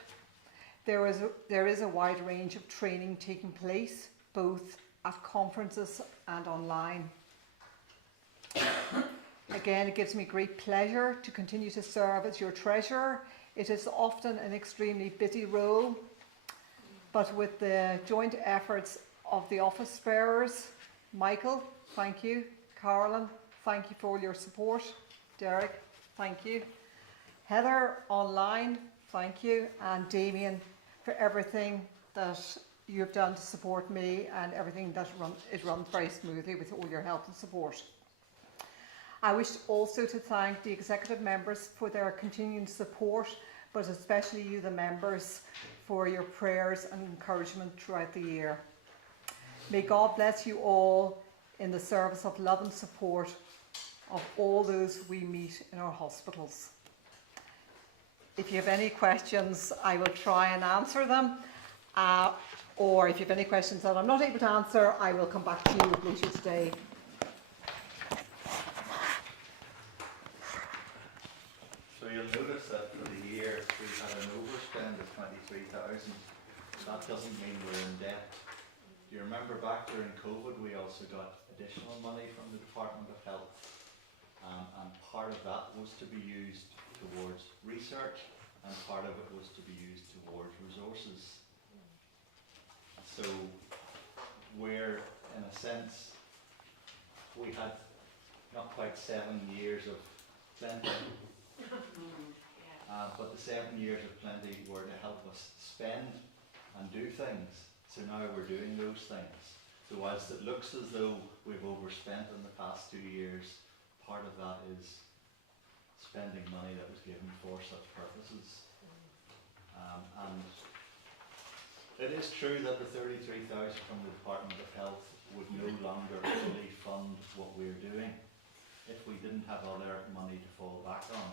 There is a wide range of training taking place, both at conferences and online. Again, it gives me great pleasure to continue to serve as your treasurer. It is often an extremely busy role, but with the joint efforts of the office bearers, Michael, thank you. Carolyn, thank you for all your support. Derek, thank you. Heather, online, thank you. And Damien, for everything that you have done to support me and everything that it runs very smoothly with all your help and support. I wish also to thank the executive members for their continuing support, but especially you, the members, for your prayers and encouragement throughout the year. May God bless you all in the service of love and support of all those we meet in our hospitals. If you have any questions, I will try and answer them. Or if you have any questions that I'm not able to answer, I will come back to you later today. So you'll notice that for the year we've had an overspend of 23,000. That doesn't mean we're in debt. Do you remember back during COVID we also got additional money from the Department of Health, and part of that was to be used towards research and part of it was to be used towards resources. So we're, in a sense, we had not quite 7 years of plenty, but the 7 years of plenty were to help us spend and do things. So now we're doing those things. So whilst it looks as though we've overspent in the past 2 years, part of that is spending money that was given for such purposes. And it is true that the 33,000 from the Department of Health would no longer fully fund what we're doing if we didn't have other money to fall back on.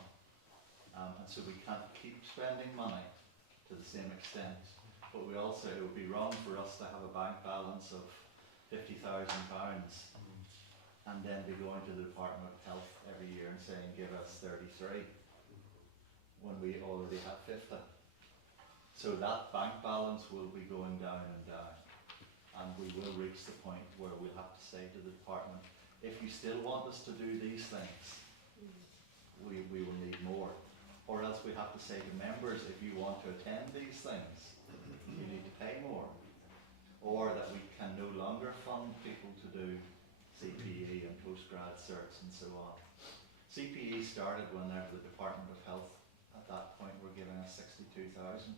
And so we can't keep spending money to the same extent. But we also, it would be wrong for us to have a bank balance of £50,000 and then be going to the Department of Health every year and saying, give us 33, when we already have 50. So that bank balance will be going down and down. And we will reach the point where we'll have to say to the department, if you still want us to do these things, we will need more. Or else we have to say to members, if you want to attend these things, you need to pay more. Or that we can no longer fund people to do CPE and postgrad certs and so on. CPE started whenever the Department of Health at that point were giving us 62,000.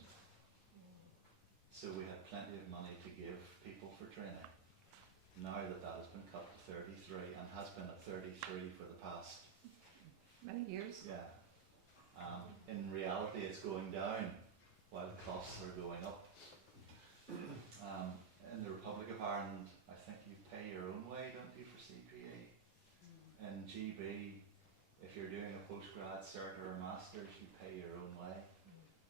So we had plenty of money to give people for training. Now that that has been cut to 33 and has been at 33 for the past Many years. Yeah. In reality, it's going down while the costs are going up. In the Republic of Ireland, I think you pay your own way, don't you, for CPE? In GB, if you're doing a postgrad cert or a master's, you pay your own way.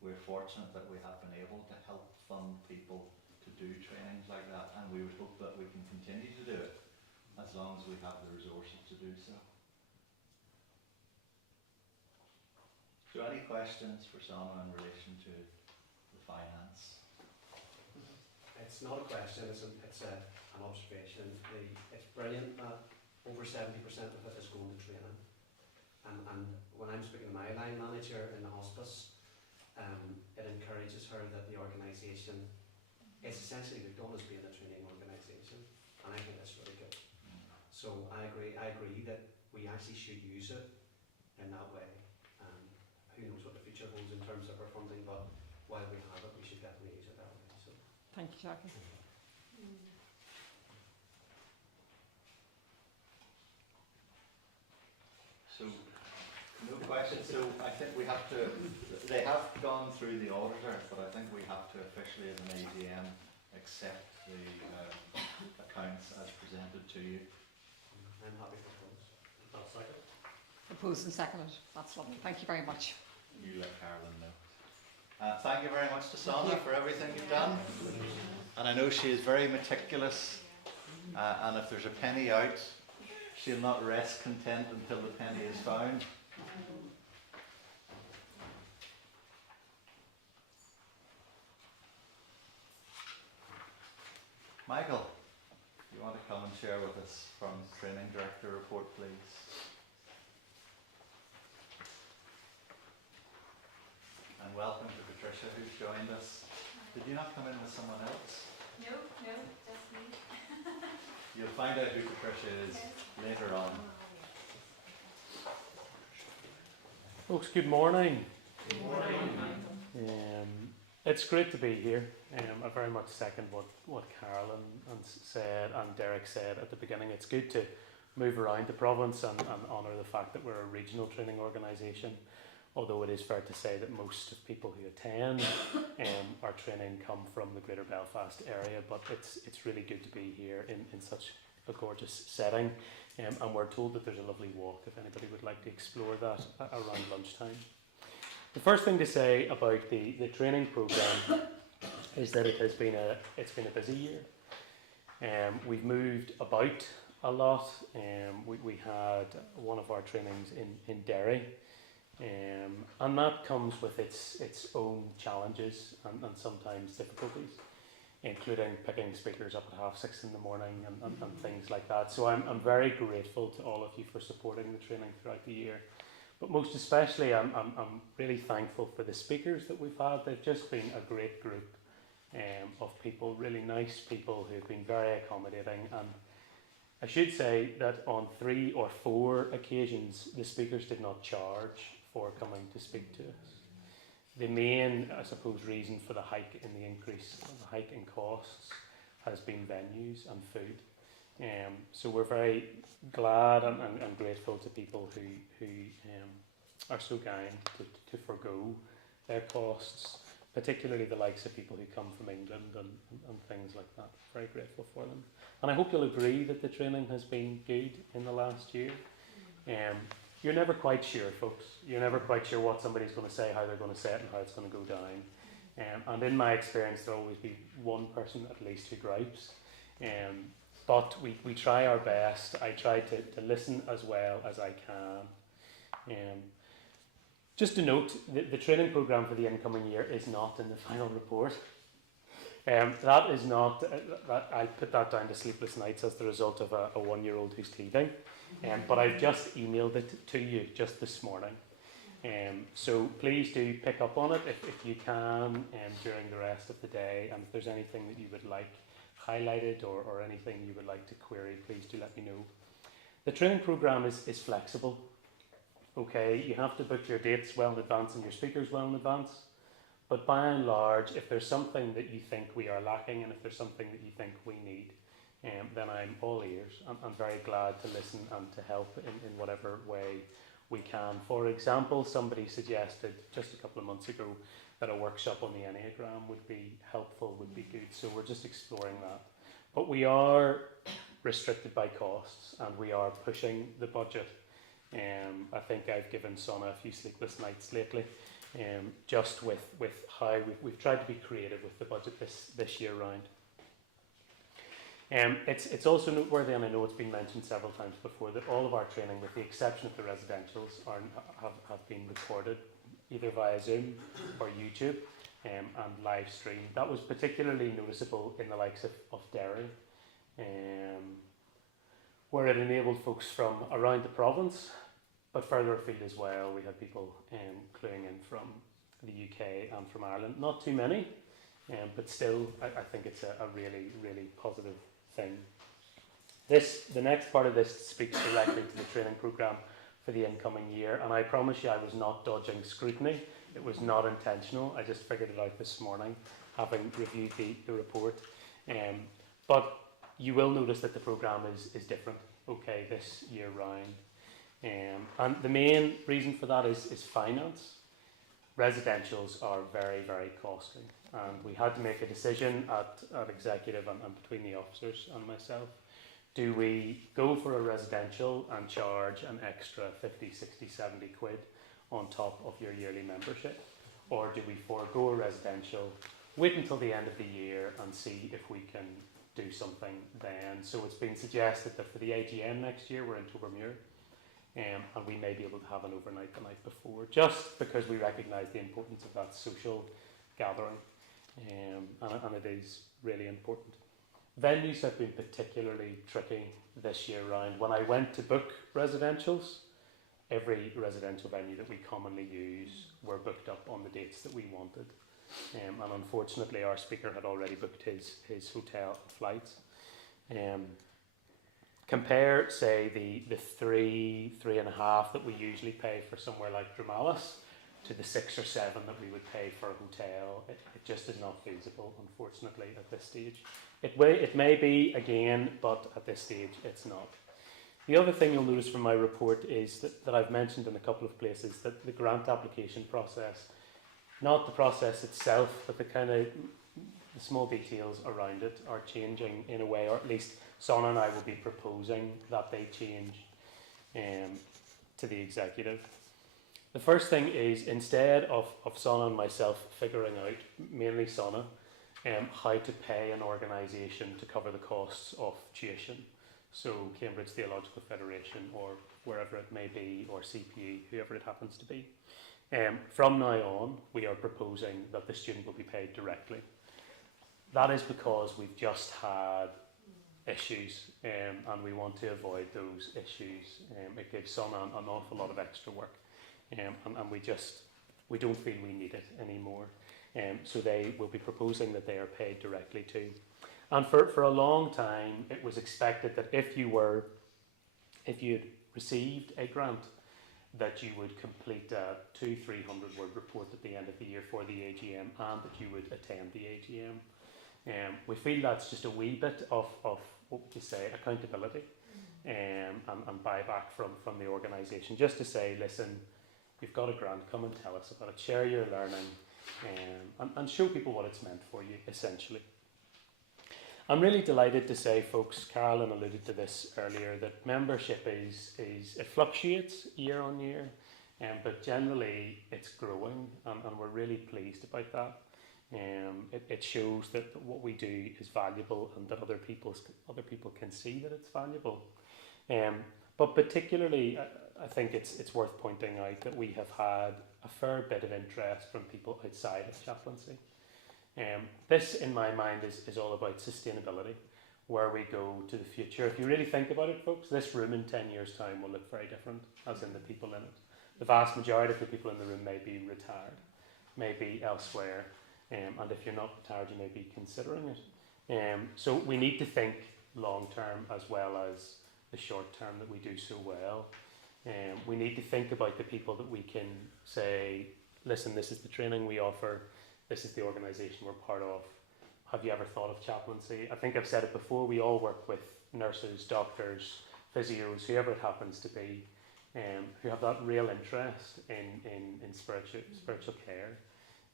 We're fortunate that we have been able to help fund people to do trainings like that, and we would hope that we can continue to do it as long as we have the resources to do so. So any questions for Sama in relation to the finance? It's not a question, it's an observation. It's brilliant that over 70% of it is going to training. And when I'm speaking to my line manager in the hospice, it encourages her that the organisation is essentially looked on as being a training organisation, and I think that's really good. So I agree that we actually should use it in that way. Who knows what the future holds in terms of our funding, but while we have it, we should definitely use it that way. So. Thank you, Jackie. So, no questions. So I think we have to, they have gone through the auditor, but I think we have to officially as an AGM accept the accounts as presented to you. I'm happy to propose. I'll second. Proposed and seconded. That's lovely. Thank you very much. You let Carolyn know. Thank you very much to Sana for everything you've done. And I know she is very meticulous, and if there's a penny out, she'll not rest content until the penny is found. Michael, you want to come and share with us from Training Director report, please? And welcome to Patricia, who's joined us. Did you not come in with someone else? No, just me. You'll find out who Patricia is later on. Folks, good morning. Good morning. It's great to be here. I very much second what Carolyn said and Derek said at the beginning. It's good to move around the province and honour the fact that we're a regional training organisation. Although it is fair to say that most of people who attend our training come from the Greater Belfast area, but it's really good to be here in such a gorgeous setting, and we're told that there's a lovely walk if anybody would like to explore that around lunchtime. The first thing to say about the training programme is that it's been a busy year. We've moved about a lot. We had one of our trainings in Derry. And that comes with its own challenges and sometimes difficulties, including picking speakers up at 6:30 in the morning and things like that. So I'm very grateful to all of you for supporting the training throughout the year. But most especially, I'm really thankful for the speakers that we've had. They've just been a great group of people, really nice people who've been very accommodating. And I should say that on 3 or 4 occasions, the speakers did not charge for coming to speak to us. The main, I suppose, reason for the hike in the increase, the hike in costs, has been venues and food. So we're very glad and grateful to people who are so kind to forgo their costs, particularly the likes of people who come from England and things like that. Very grateful for them. And I hope you'll agree that the training has been good in the last year. You're never quite sure, folks. You're never quite sure what somebody's going to say, how they're going to say it, and how it's going to go down. And in my experience, there'll always be one person at least who gripes. But we try our best. I try to listen as well as I can. Just to note, the training programme for the incoming year is not in the final report. That is not, I put that down to sleepless nights as the result of a 1-year-old who's teething. But I've just emailed it to you just this morning. So please do pick up on it if you can during the rest of the day. And if there's anything that you would like highlighted or anything you would like to query, please do let me know. The training programme is flexible. Okay, you have to book your dates well in advance and your speakers well in advance. But by and large, if there's something that you think we are lacking and if there's something that you think we need, then I'm all ears. I'm very glad to listen and to help in whatever way we can. For example, somebody suggested just a couple of months ago that a workshop on the Enneagram would be helpful, would be good. So we're just exploring that. But we are restricted by costs and we are pushing the budget. I think I've given Sana a few sleepless nights lately, just with how we've tried to be creative with the budget this year round. It's also noteworthy, and I know it's been mentioned several times before, that all of our training, with the exception of the residentials, have been recorded either via Zoom or YouTube and live streamed. That was particularly noticeable in the likes of Derry, where it enabled folks from around the province, but further afield as well. We had people cluing in from the UK and from Ireland. Not too many, but still I think it's a really, really positive thing. The next part of this speaks directly to the training programme for the incoming year, and I promise you I was not dodging scrutiny. It was not intentional. I just figured it out this morning, having reviewed the report. But you will notice that the programme is different, okay, this year round. And the main reason for that is finance. Residentials are very, very costly, and we had to make a decision at executive and between the officers and myself. Do we go for a residential and charge an extra 50, 60, 70 quid on top of your yearly membership? Or do we forego a residential, wait until the end of the year and see if we can do something then? So it's been suggested that for the AGM next year, we're in Tobermuir, and we may be able to have an overnight the night before, just because we recognise the importance of that social gathering, and it is really important. Venues have been particularly tricky this year round. When I went to book residentials, every residential venue that we commonly use were booked up on the dates that we wanted. And unfortunately our speaker had already booked his hotel flights. Compare, say, the 3.5 that we usually pay for somewhere like Dramalis to the 6 or 7 that we would pay for a hotel. It just is not feasible, unfortunately, at this stage. It may be again, but at this stage it's not. The other thing you'll notice from my report is that I've mentioned in a couple of places that the grant application process, not the process itself, but the small details around it are changing in a way, or at least Sana and I will be proposing that they change to the executive. The first thing is, instead of Sana and myself figuring out, mainly Sana, how to pay an organisation to cover the costs of tuition, so Cambridge Theological Federation or wherever it may be, or CPE, whoever it happens to be. From now on, we are proposing that the student will be paid directly. That is because we've just had issues, and we want to avoid those issues. It gives Sana an awful lot of extra work, and we don't feel we need it anymore. So they will be proposing that they are paid directly too. And for a long time, it was expected that if you'd received a grant, that you would complete a 200-300 word report at the end of the year for the AGM, and that you would attend the AGM. We feel that's just a wee bit of what would you say, accountability, and buyback from the organisation, just to say, listen, you've got a grant, come and tell us about it, share your learning, and show people what it's meant for you, essentially. I'm really delighted to say, folks, Carolyn alluded to this earlier, that membership it fluctuates year on year, but generally it's growing, and we're really pleased about that. It shows that what we do is valuable, and that other people can see that it's valuable. But particularly, I think it's worth pointing out that we have had a fair bit of interest from people outside of chaplaincy. This, in my mind, is all about sustainability, where we go to the future. If you really think about it, folks, this room in 10 years' time will look very different, as in the people in it. The vast majority of the people in the room may be retired, may be elsewhere, and if you're not retired, you may be considering it. So we need to think long term as well as the short term that we do so well. We need to think about the people that we can say, listen, this is the training we offer, this is the organisation we're part of. Have you ever thought of chaplaincy? I think I've said it before, we all work with nurses, doctors, physios, whoever it happens to be, who have that real interest in spiritual care.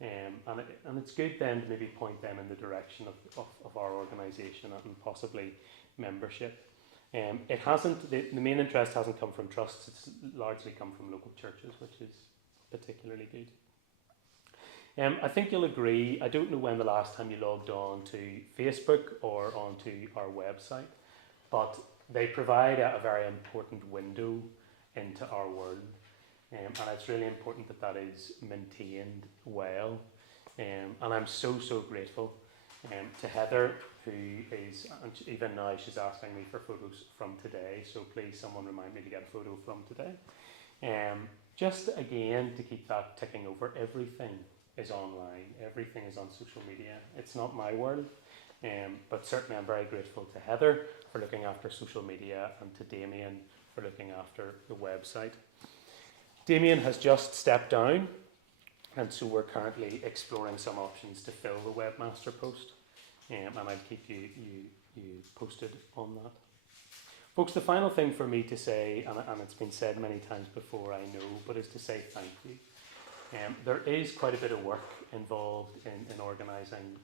And it's good then to maybe point them in the direction of our organisation and possibly membership. It hasn't, the main interest hasn't come from trusts, it's largely come from local churches, which is particularly good. I think you'll agree, I don't know when the last time you logged on to Facebook or onto our website, but they provide a very important window into our world, and it's really important that is maintained well. And I'm so grateful to Heather, who is, and even now she's asking me for photos from today, so please someone remind me to get a photo from today. Just again to keep that ticking over, everything is online. Everything is on social media. It's not my world, but certainly I'm very grateful to Heather for looking after social media and to Damien for looking after the website. Damien has just stepped down, and so we're currently exploring some options to fill the webmaster post, and I'll keep you posted on that. Folks, the final thing for me to say, and it's been said many times before, I know, but is to say thank you. There is quite a bit of work involved in organising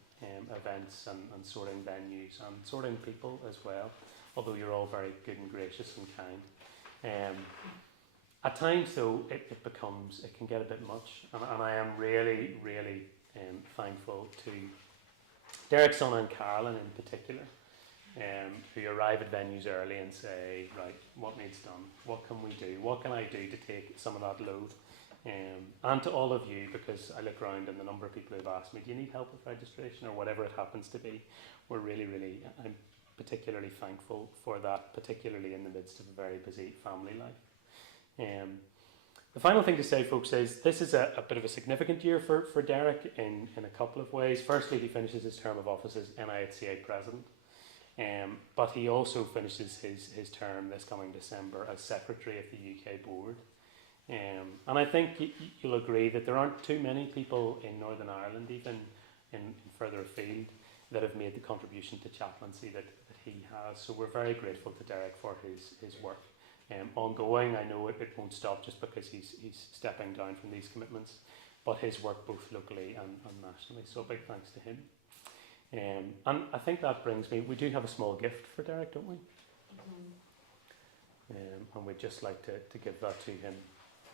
events and sorting venues and sorting people as well, although you're all very good and gracious and kind. At times, though, it can get a bit much, and I am really, really thankful to Derek's son and Carolyn in particular, who arrive at venues early and say, right, what needs done? What can we do? What can I do to take some of that load? And to all of you, because I look around and the number of people who've asked me, do you need help with registration or whatever it happens to be? We're really, really, I'm particularly thankful for that, particularly in the midst of a very busy family life. The final thing to say, folks, is this is a bit of a significant year for Derek in a couple of ways. Firstly, he finishes his term of office as NIHCA president, but he also finishes his term this coming December as secretary of the UK board. And I think you'll agree that there aren't too many people in Northern Ireland, even in further afield, that have made the contribution to chaplaincy that he has. So we're very grateful to Derek for his work. Ongoing, I know it won't stop just because he's stepping down from these commitments, but his work both locally and nationally. So a big thanks to him. And I think that brings me, we do have a small gift for Derek, don't we? And we'd just like to give that to him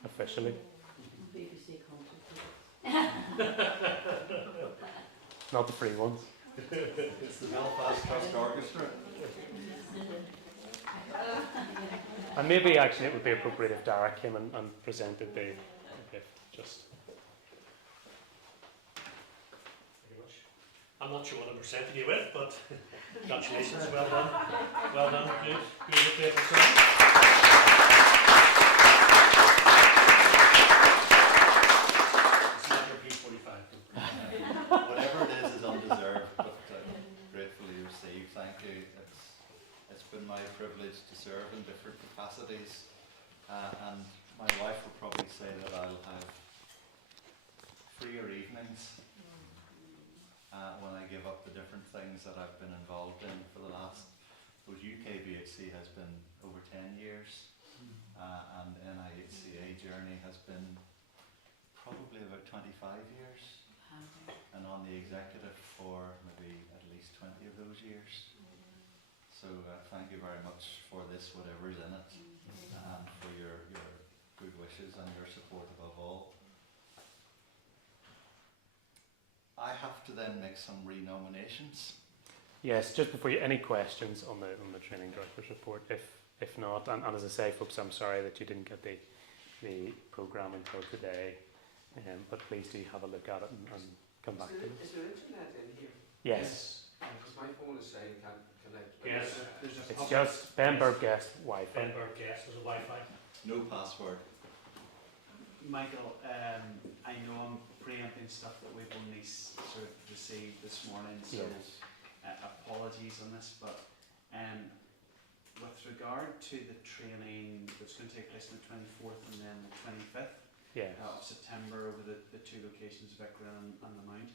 officially. BBC concert. Not the free ones. It's the Belfast Trust Orchestra. And maybe actually it would be appropriate if Derek came and presented the gift. Just. Very much. I'm not sure what I'm presenting you with, but congratulations, well done. Well done, good. Good It's not your P45. Whatever it is undeserved, but gratefully received. Thank you. It's been my privilege to serve in different capacities, and my wife will probably say that I'll have freer evenings when I give up the different things that I've been involved in for the last, UK BHC has been over 10 years, and NIHCA journey has been probably about 25 years, and on the executive for maybe at least 20 of those years. So thank you very much for this, whatever's in it, and for your good wishes and your support above all. I have to then make some re-nominations. Yes, just before you, any questions on the training director's report? If not, and as I say, folks, I'm sorry that you didn't get the programme until today, but please do have a look at it and come back to it. Is there internet in here? Yes. Because my phone is saying can't connect. Yes. It's just Benburg Guest Wi-Fi. Benburg Guest, there's a Wi-Fi. No password. Michael, I know I'm preempting stuff that we've only sort of received this morning, so Yes. Apologies on this, but with regard to the training that's going to take place on the 24th and then the 25th Yes. of September over the two locations, Vicar and the Mount,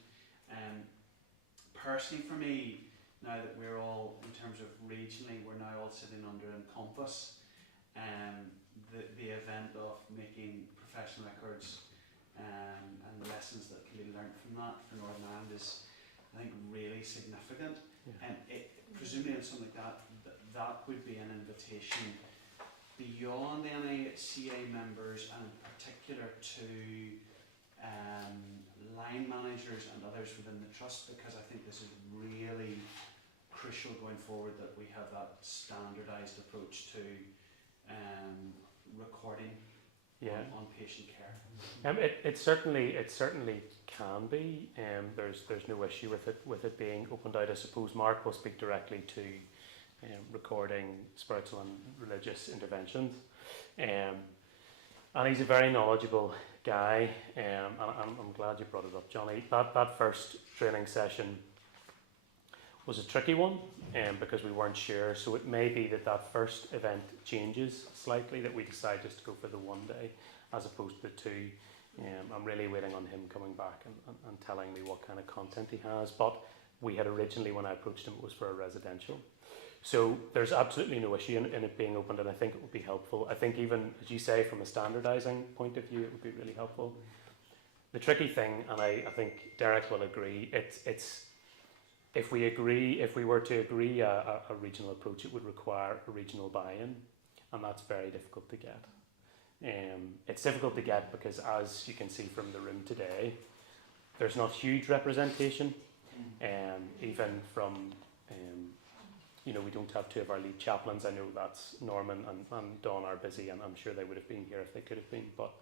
personally for me, now that we're all, in terms of regionally, we're now all sitting under Encompass, the event of making professional records and the lessons that can be learnt from that for Northern Ireland is, I think, really significant. Yeah. And presumably in something like that, that would be an invitation beyond the NIHCA members and in particular to line managers and others within the trust, because I think this is really crucial going forward that we have that standardised approach to recording on patient care. It certainly can be. There's no issue with it being opened out. I suppose Mark will speak directly to recording spiritual and religious interventions, and he's a very knowledgeable Guy, and I'm glad you brought it up, Johnny. That first training session was a tricky one, because we weren't sure. So it may be that first event changes slightly, that we decide just to go for the one day as opposed to the two. I'm really waiting on him coming back and telling me what kind of content he has. But we had originally, when I approached him, it was for a residential. So there's absolutely no issue in it being opened, and I think it would be helpful. I think even, as you say, from a standardising point of view, it would be really helpful. The tricky thing, and I think Derek will agree, it's if we were to agree a regional approach, it would require a regional buy-in, and that's very difficult to get. It's difficult to get because, as you can see from the room today, there's not huge representation, even from we don't have two of our lead chaplains. I know that's Norman and Dawn are busy, and I'm sure they would have been here if they could have been. But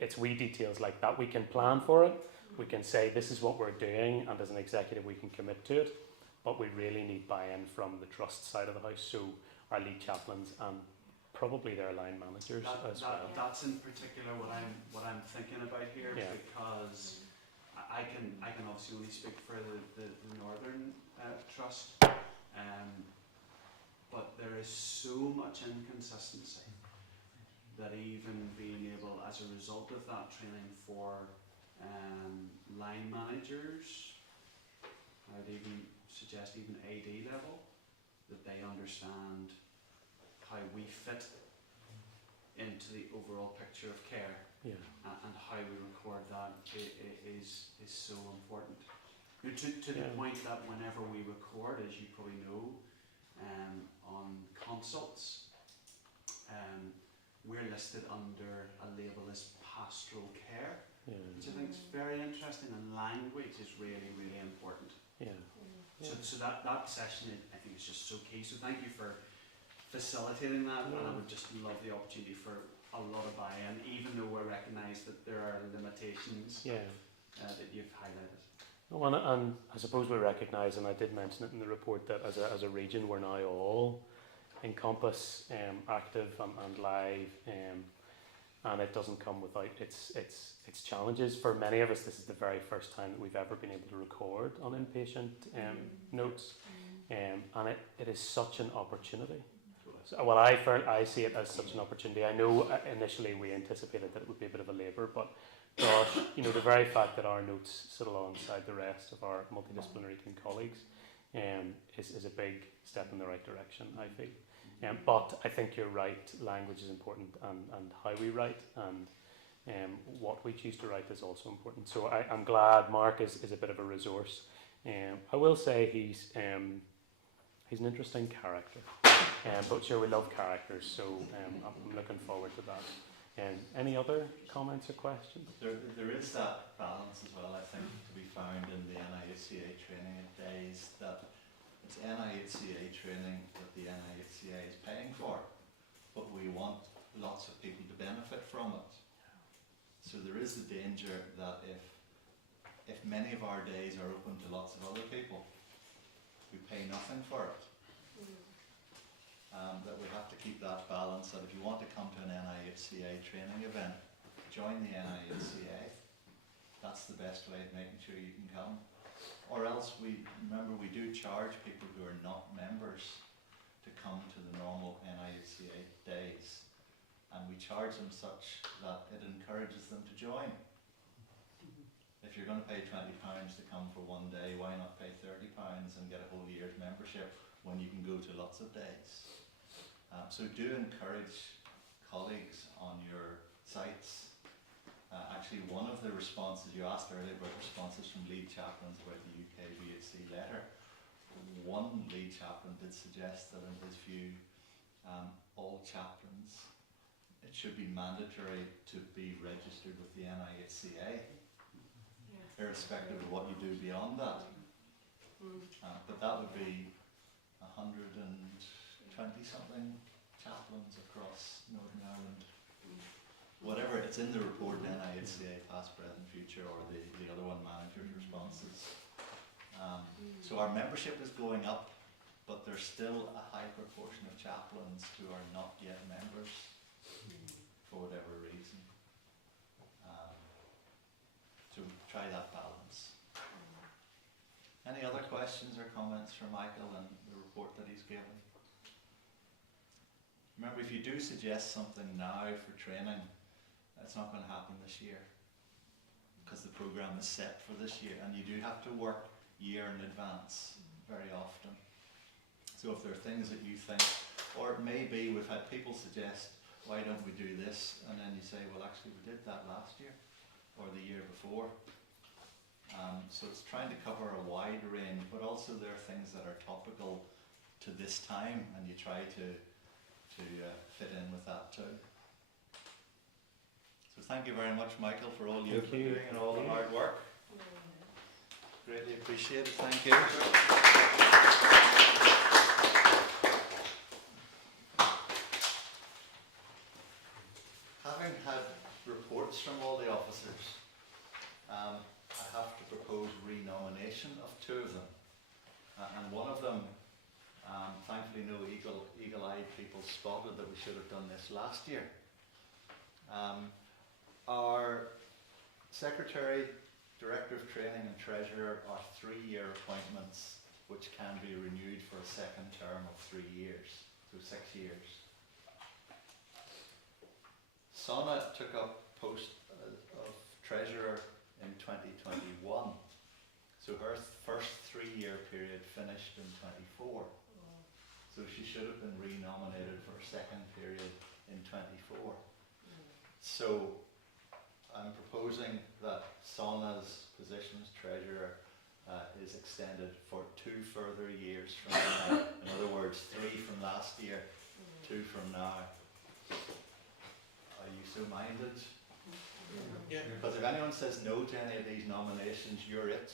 it's wee details like that. We can plan for it. We can say this is what we're doing, and as an executive we can commit to it. But we really need buy-in from the trust side of the house. So our lead chaplains and probably their line managers as well. That's in particular what I'm thinking about here, Yeah. because I can obviously only speak for the Northern Trust. But there is so much inconsistency that even being able, as a result of that training for line managers, I would even suggest even AD level, that they understand how we fit into the overall picture of care, and how we record that is so important. To the point that whenever we record, as you probably know, on consults, we're listed under a label as pastoral care, which I think is very interesting, and language is really, really important. So that session, I think, is just so key. So thank you for facilitating that, and I would just love the opportunity for a lot of buy-in, even though I recognise that there are limitations that you've highlighted. Well, and I suppose we recognise, and I did mention it in the report, that as a region we're now all Encompass active and live, and it doesn't come without its challenges. For many of us, this is the very first time that we've ever been able to record on inpatient notes, and it is such an opportunity. So, well, I see it as such an opportunity. I know initially we anticipated that it would be a bit of a labour, but gosh, the very fact that our notes sit alongside the rest of our multidisciplinary team colleagues is a big step in the right direction, I feel. But I think you're right, language is important, and how we write, and what we choose to write is also important. So I'm glad Mark is a bit of a resource. I will say he's an interesting character, but sure, we love characters, so I'm looking forward to that. Any other comments or questions? There is that balance as well, I think, to be found in the NIHCA training days, that it's NIHCA training that the NIHCA is paying for, but we want lots of people to benefit from it. So there is the danger that if many of our days are open to lots of other people who pay nothing for it, that we have to keep that balance, that if you want to come to an NIHCA training event, join the NIHCA. That's the best way of making sure you can come. Or else we do charge people who are not members to come to the normal NIHCA days, and we charge them such that it encourages them to join. If you're going to pay £20 to come for one day, why not pay £30 and get a whole year's membership when you can go to lots of days? So do encourage colleagues on your sites. Actually, one of the responses, you asked earlier about responses from lead chaplains about the UK VHC letter. One lead chaplain did suggest that in his view, all chaplains, it should be mandatory to be registered with the NIHCA, irrespective of what you do beyond that. But that would be 120-something chaplains across Northern Ireland. Whatever, it's in the report, NIHCA, past, present, future, or the other one, managers' responses. So our membership is going up, but there's still a high proportion of chaplains who are not yet members for whatever reason. try that balance. Any other questions or comments for Michael and the report that he's given? Remember, if you do suggest something now for training, it's not going to happen this year because the programme is set for this year, and you do have to work year in advance very often. So if there are things that you think, or it may be we've had people suggest, why don't we do this? And then you say, well, actually we did that last year or the year before. So it's trying to cover a wide range, but also there are things that are topical to this time, and you try to fit in with that too. So thank you very much, Michael, for all you've been doing and all the hard work. Greatly appreciated. Thank you. Having had reports from all the officers, I have to propose renomination of two of them. And one of them, thankfully no eagle-eyed people spotted that we should have done this last year. Our Secretary, Director of Training and Treasurer are 3-year appointments which can be renewed for a second term of 3 years, so 6 years. Sona took up post of Treasurer in 2021, so her first 3-year period finished in 24. So she should have been renominated for a second period in 24. So I'm proposing that Sona's position as Treasurer is extended for 2 further years from now. In other words, 3 from last year, 2 from now. Are you so minded? Yeah. Because if anyone says no to any of these nominations, you're it.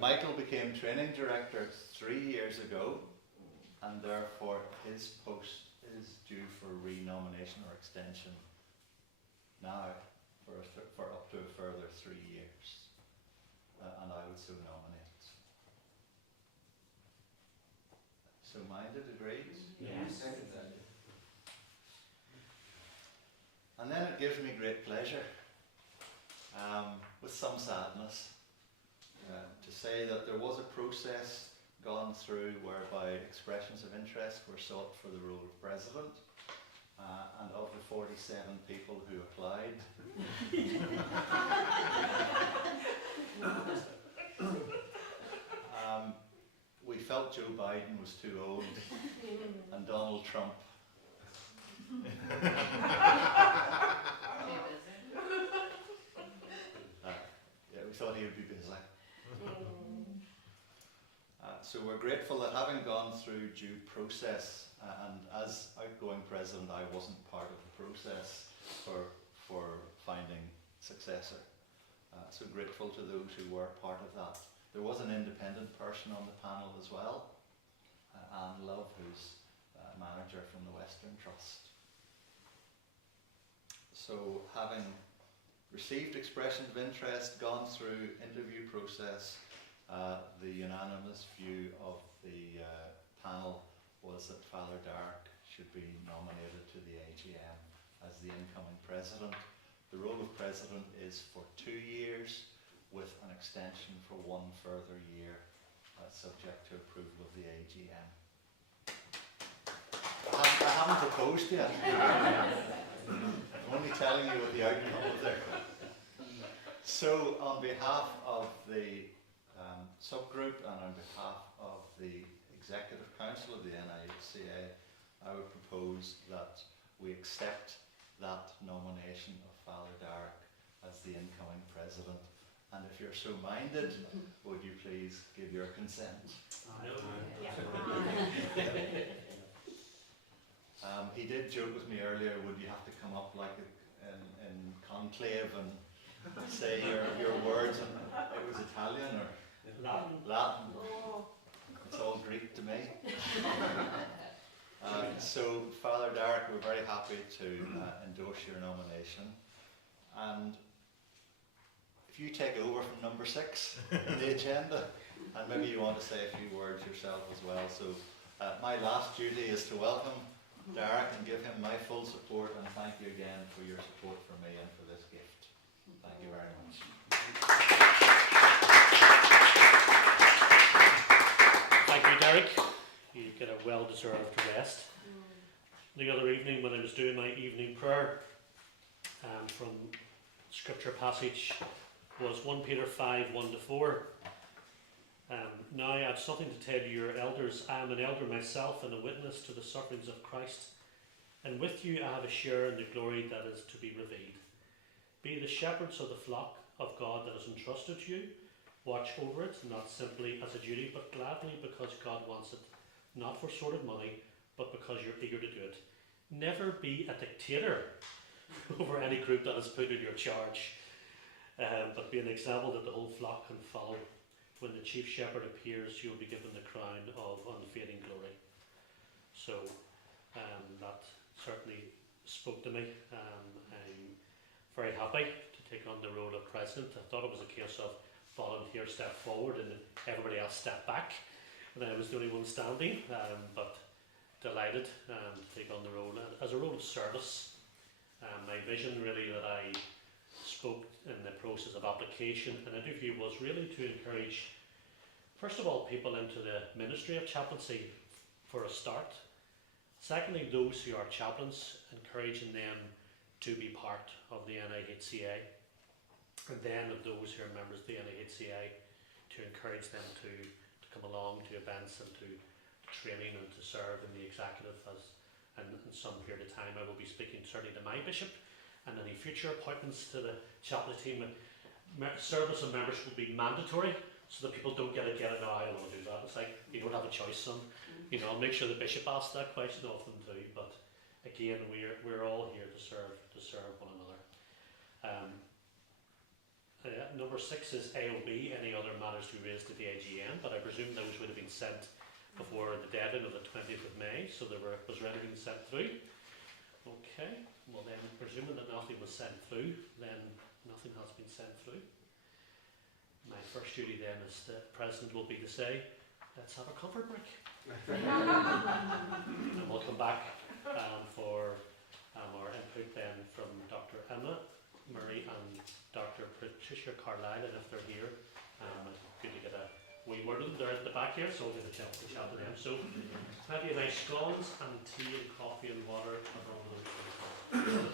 Michael became training director 3 years ago, and therefore his post is due for renomination or extension now for up to a further 3 years, and I would so nominate. So minded, agreed? Yes. And then it gives me great pleasure, with some sadness, to say that there was a process gone through whereby expressions of interest were sought for the role of president, and of the 47 people who applied, we felt Joe Biden was too old, and Donald Trump. Yeah, we thought he would be busy. So we're grateful that having gone through due process, and as outgoing president I wasn't part of the process for finding successor. So grateful to those who were part of that. There was an independent person on the panel as well, Anne Love, who's manager from the Western Trust. So having received expressions of interest, gone through interview process, the unanimous view of the panel was that Father Dark should be nominated to the AGM as the incoming president. The role of president is for 2 years with an extension for 1 further year, subject to approval of the AGM. I haven't proposed yet. I'm only telling you what the outcome of there. So on behalf of the subgroup and on behalf of the Executive Council of the Nihca, I would propose that we accept that nomination of Father Dark as the incoming president. And if you're so minded, would you please give your consent? He did joke with me earlier, would you have to come up like in conclave and say your words, and it was Italian or Latin. It's all Greek to me. So Father Dark, we're very happy to endorse your nomination, and if you take over from number 6 in the agenda, and maybe you want to say a few words yourself as well. So my last duty is to welcome Derek, and give him my full support, and thank you again for your support for me and for this gift. Thank you very much. Thank you, Derek. You get a well-deserved rest. The other evening when I was doing my evening prayer, from scripture passage was 1 Peter 5, 1-4. Now I have something to tell you, your elders. I am an elder myself and a witness to the sufferings of Christ. And with you I have a share in the glory that is to be revealed. Be the shepherds of the flock of God that has entrusted to you. Watch over it, not simply as a duty, but gladly because God wants it. Not for sordid money, but because you're eager to do it. Never be a dictator over any group that is put in your charge, but be an example that the whole flock can follow. When the chief shepherd appears, you will be given the crown of unfading glory. So that certainly spoke to me. I'm very happy to take on the role of president. I thought it was a case of volunteer step forward and everybody else step back, and I was the only one standing, but delighted to take on the role as a role of service. My vision really that I spoke in the process of application and interview was really to encourage, first of all, people into the ministry of chaplaincy for a start. Secondly, those who are chaplains, encouraging them to be part of the NIHCA. And then of those who are members of the NIHCA, to encourage them to come along to events and to training and to serve in the executive in some period of time. I will be speaking certainly to my bishop, and any future appointments to the chaplaincy team. Service and membership will be mandatory, so that people don't get it now. I don't want to do that. It's like you don't have a choice, son. I'll make sure the bishop asks that question of them too. But again, we're all here to serve one another. Number 6 is AOB. Any other matters to be raised to the AGM, but I presume those would have been sent before the deadline of the 20th of May, so was ready to be sent through. Okay, well then, presuming that nothing was sent through, then nothing has been sent through. My first duty then as the president will be to say, let's have a comfort break. And we'll come back for our input then from Dr. Emma Murray and Dr. Patricia Carlisle, and if they're here, good to get a wee word of them. They're at the back here, so we'll get a chance to chat to them. So, plenty of nice scones and tea and coffee and water and all those things.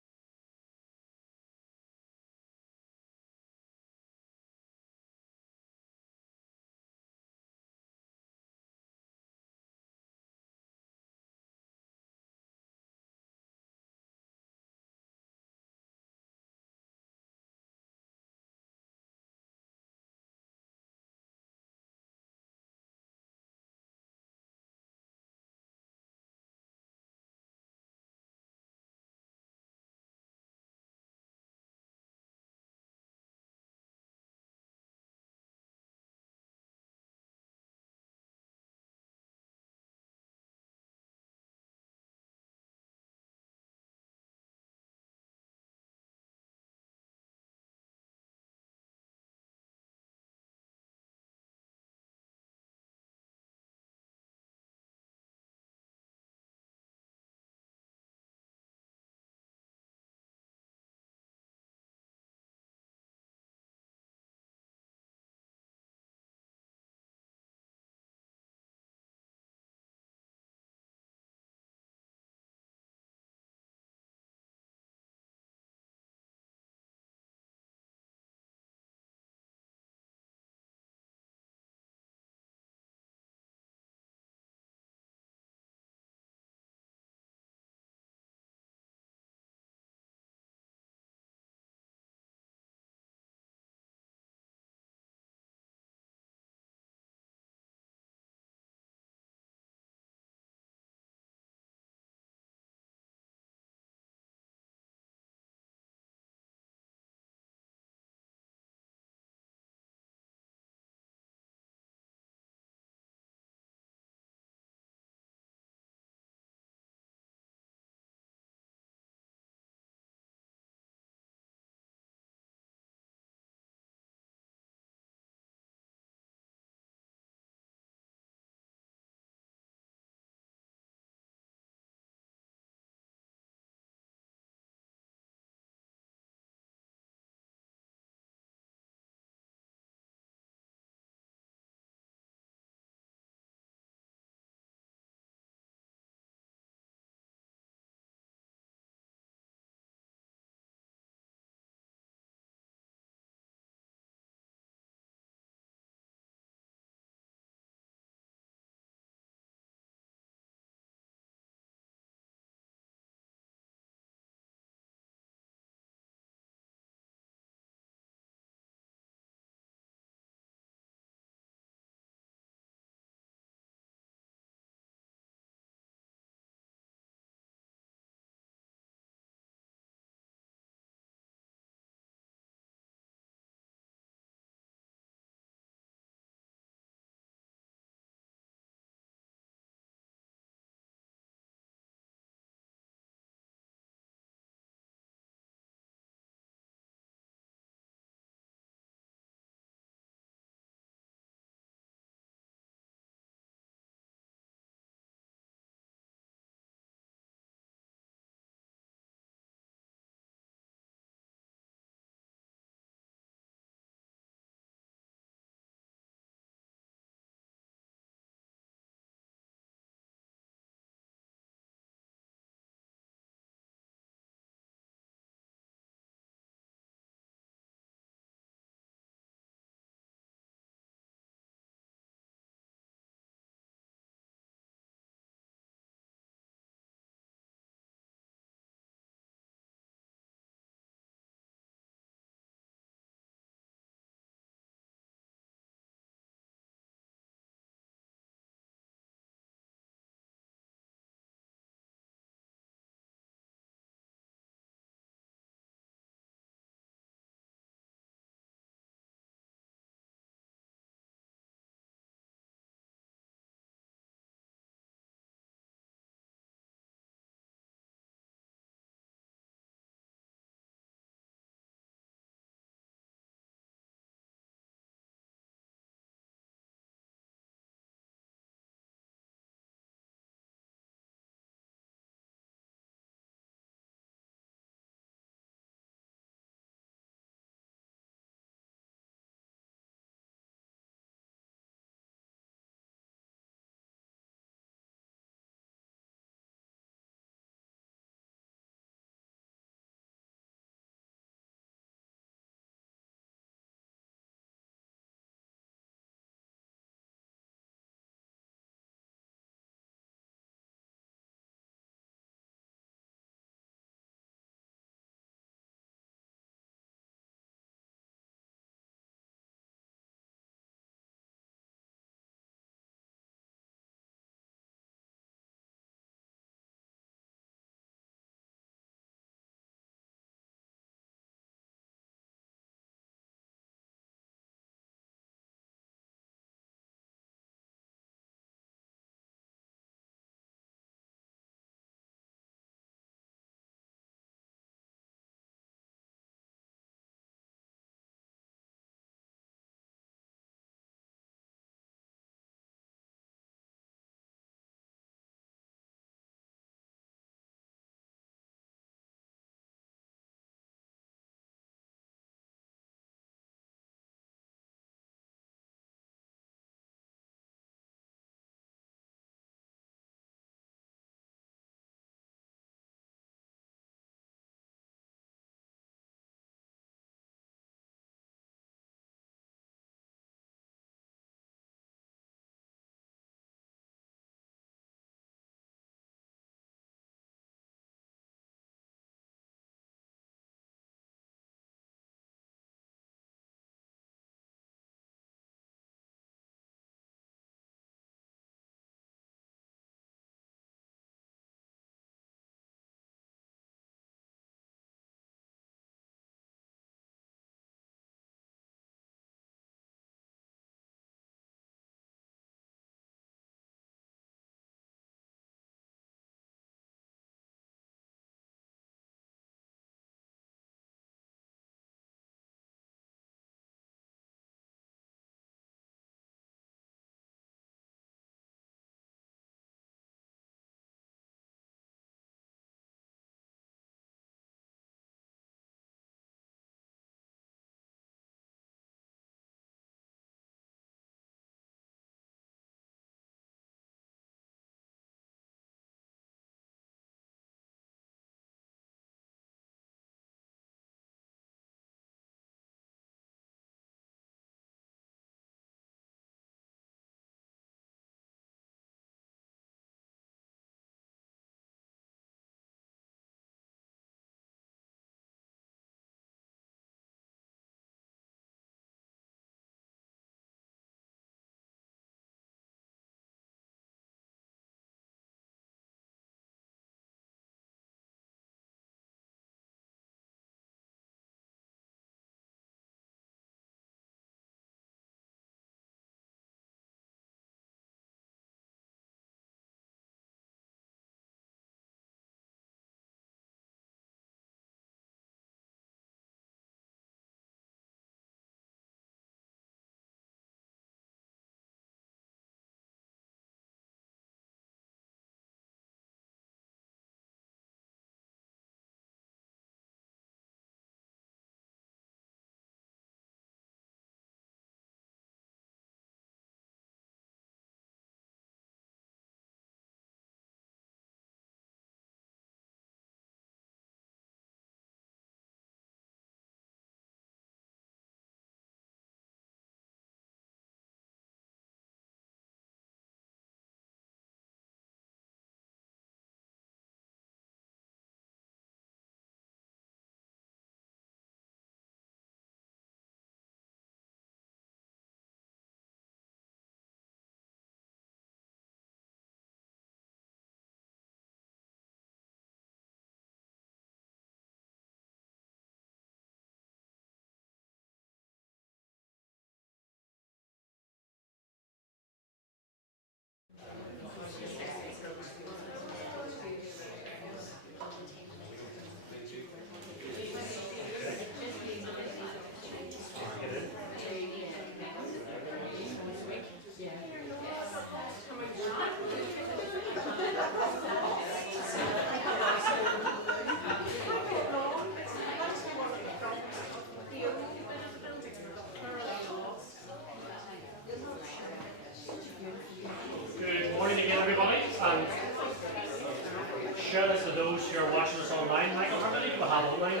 share this with those who are watching us online. Michael, how many do we have online?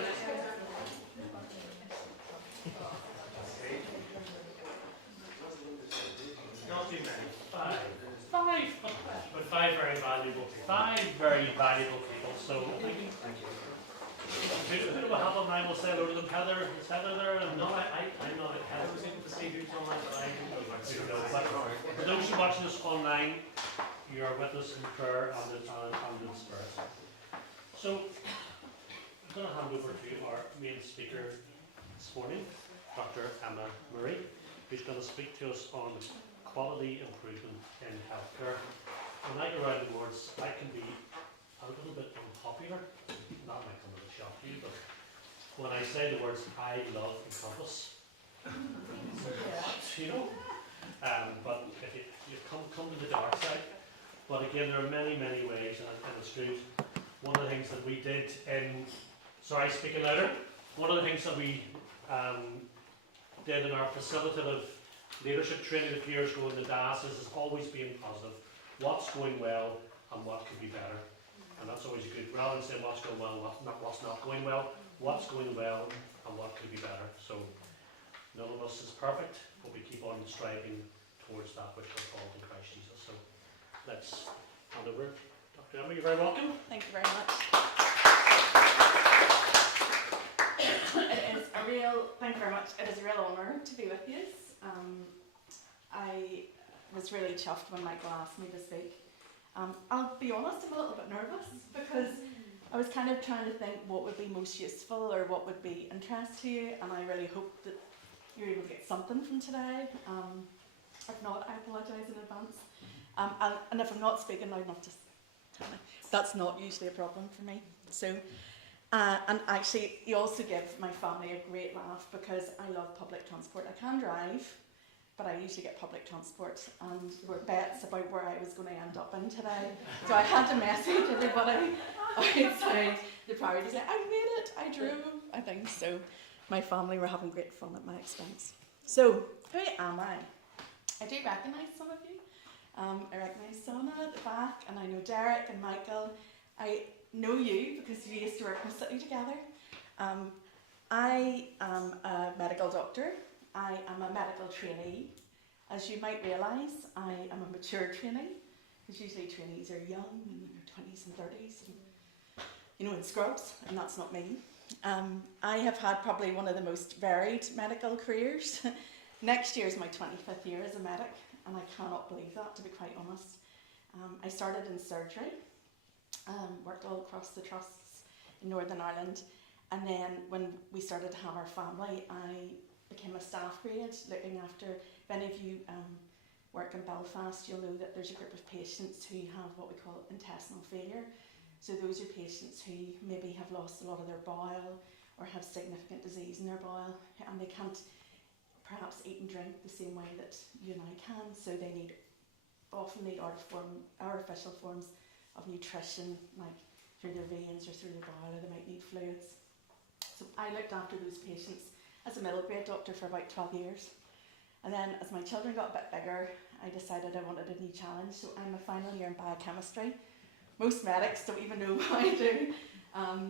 Not too many. Five. But five very valuable people. Five very valuable people. So thank you. Who do we have online? We'll say hello to them. Heather, is Heather there? No, I'm not. Heather was able to see who's online, but I don't know. But for those who are watching us online, you are with us in prayer and in spirit. So I'm going to hand over to our main speaker this morning, Dr. Emma Murray, who's going to speak to us on quality improvement in healthcare. When I go around the words, I can be a little bit unpopular. That might come as a shock to you, but when I say the words, I love Encompass, you know. But if you come to the dark side. But again, there are many, many ways, and it's good. One of the things that we did sorry, speaking louder. One of the things that we did in our facilitative leadership training a few years ago in the DAS is always being positive. What's going well and what could be better. And that's always good. Rather than saying what's going well and what's not going well, what's going well and what could be better. So none of us is perfect, but we keep on striving towards that which we're called in Christ Jesus. So let's hand over. Dr. Emma, you're very welcome. Thank you very much. Thank you very much. It is a real honour to be with you. I was really chuffed when Michael asked me to speak. I'll be honest, I'm a little bit nervous because I was kind of trying to think what would be most useful or what would be interest to you, and I really hope that you're able to get something from today. If not, I apologise in advance. And if I'm not speaking loud enough, just tell me. That's not usually a problem for me. So, and actually, you also give my family a great laugh because I love public transport. I can drive, but I usually get public transport, and there were bets about where I was going to end up in today. So I had to message everybody outside the Priory to say, I made it, I drove, I think. So my family were having great fun at my expense. So, who am I? I do recognise some of you. I recognise Sana at the back, and I know Derek and Michael. I know you because we used to work in the city together. I am a medical doctor. I am a medical trainee. As you might realise, I am a mature trainee, because usually trainees are young, in their 20s and 30s, and, you know, in scrubs, and that's not me. I have had probably one of the most varied medical careers. Next year is my 25th year as a medic, and I cannot believe that, to be quite honest. I started in surgery, worked all across the trusts in Northern Ireland, and then when we started to have our family, I became a staff grade, looking after, if any of you work in Belfast, you'll know that there's a group of patients who have what we call intestinal failure. So those are patients who maybe have lost a lot of their bile or have significant disease in their bile, and they can't perhaps eat and drink the same way that you and I can, so they often need artificial forms of nutrition, like through their veins or through their bile, or they might need fluids. So I looked after those patients as a middle grade doctor for about 12 years. And then as my children got a bit bigger, I decided I wanted a new challenge. So I'm a final year in biochemistry. Most medics don't even know what I do.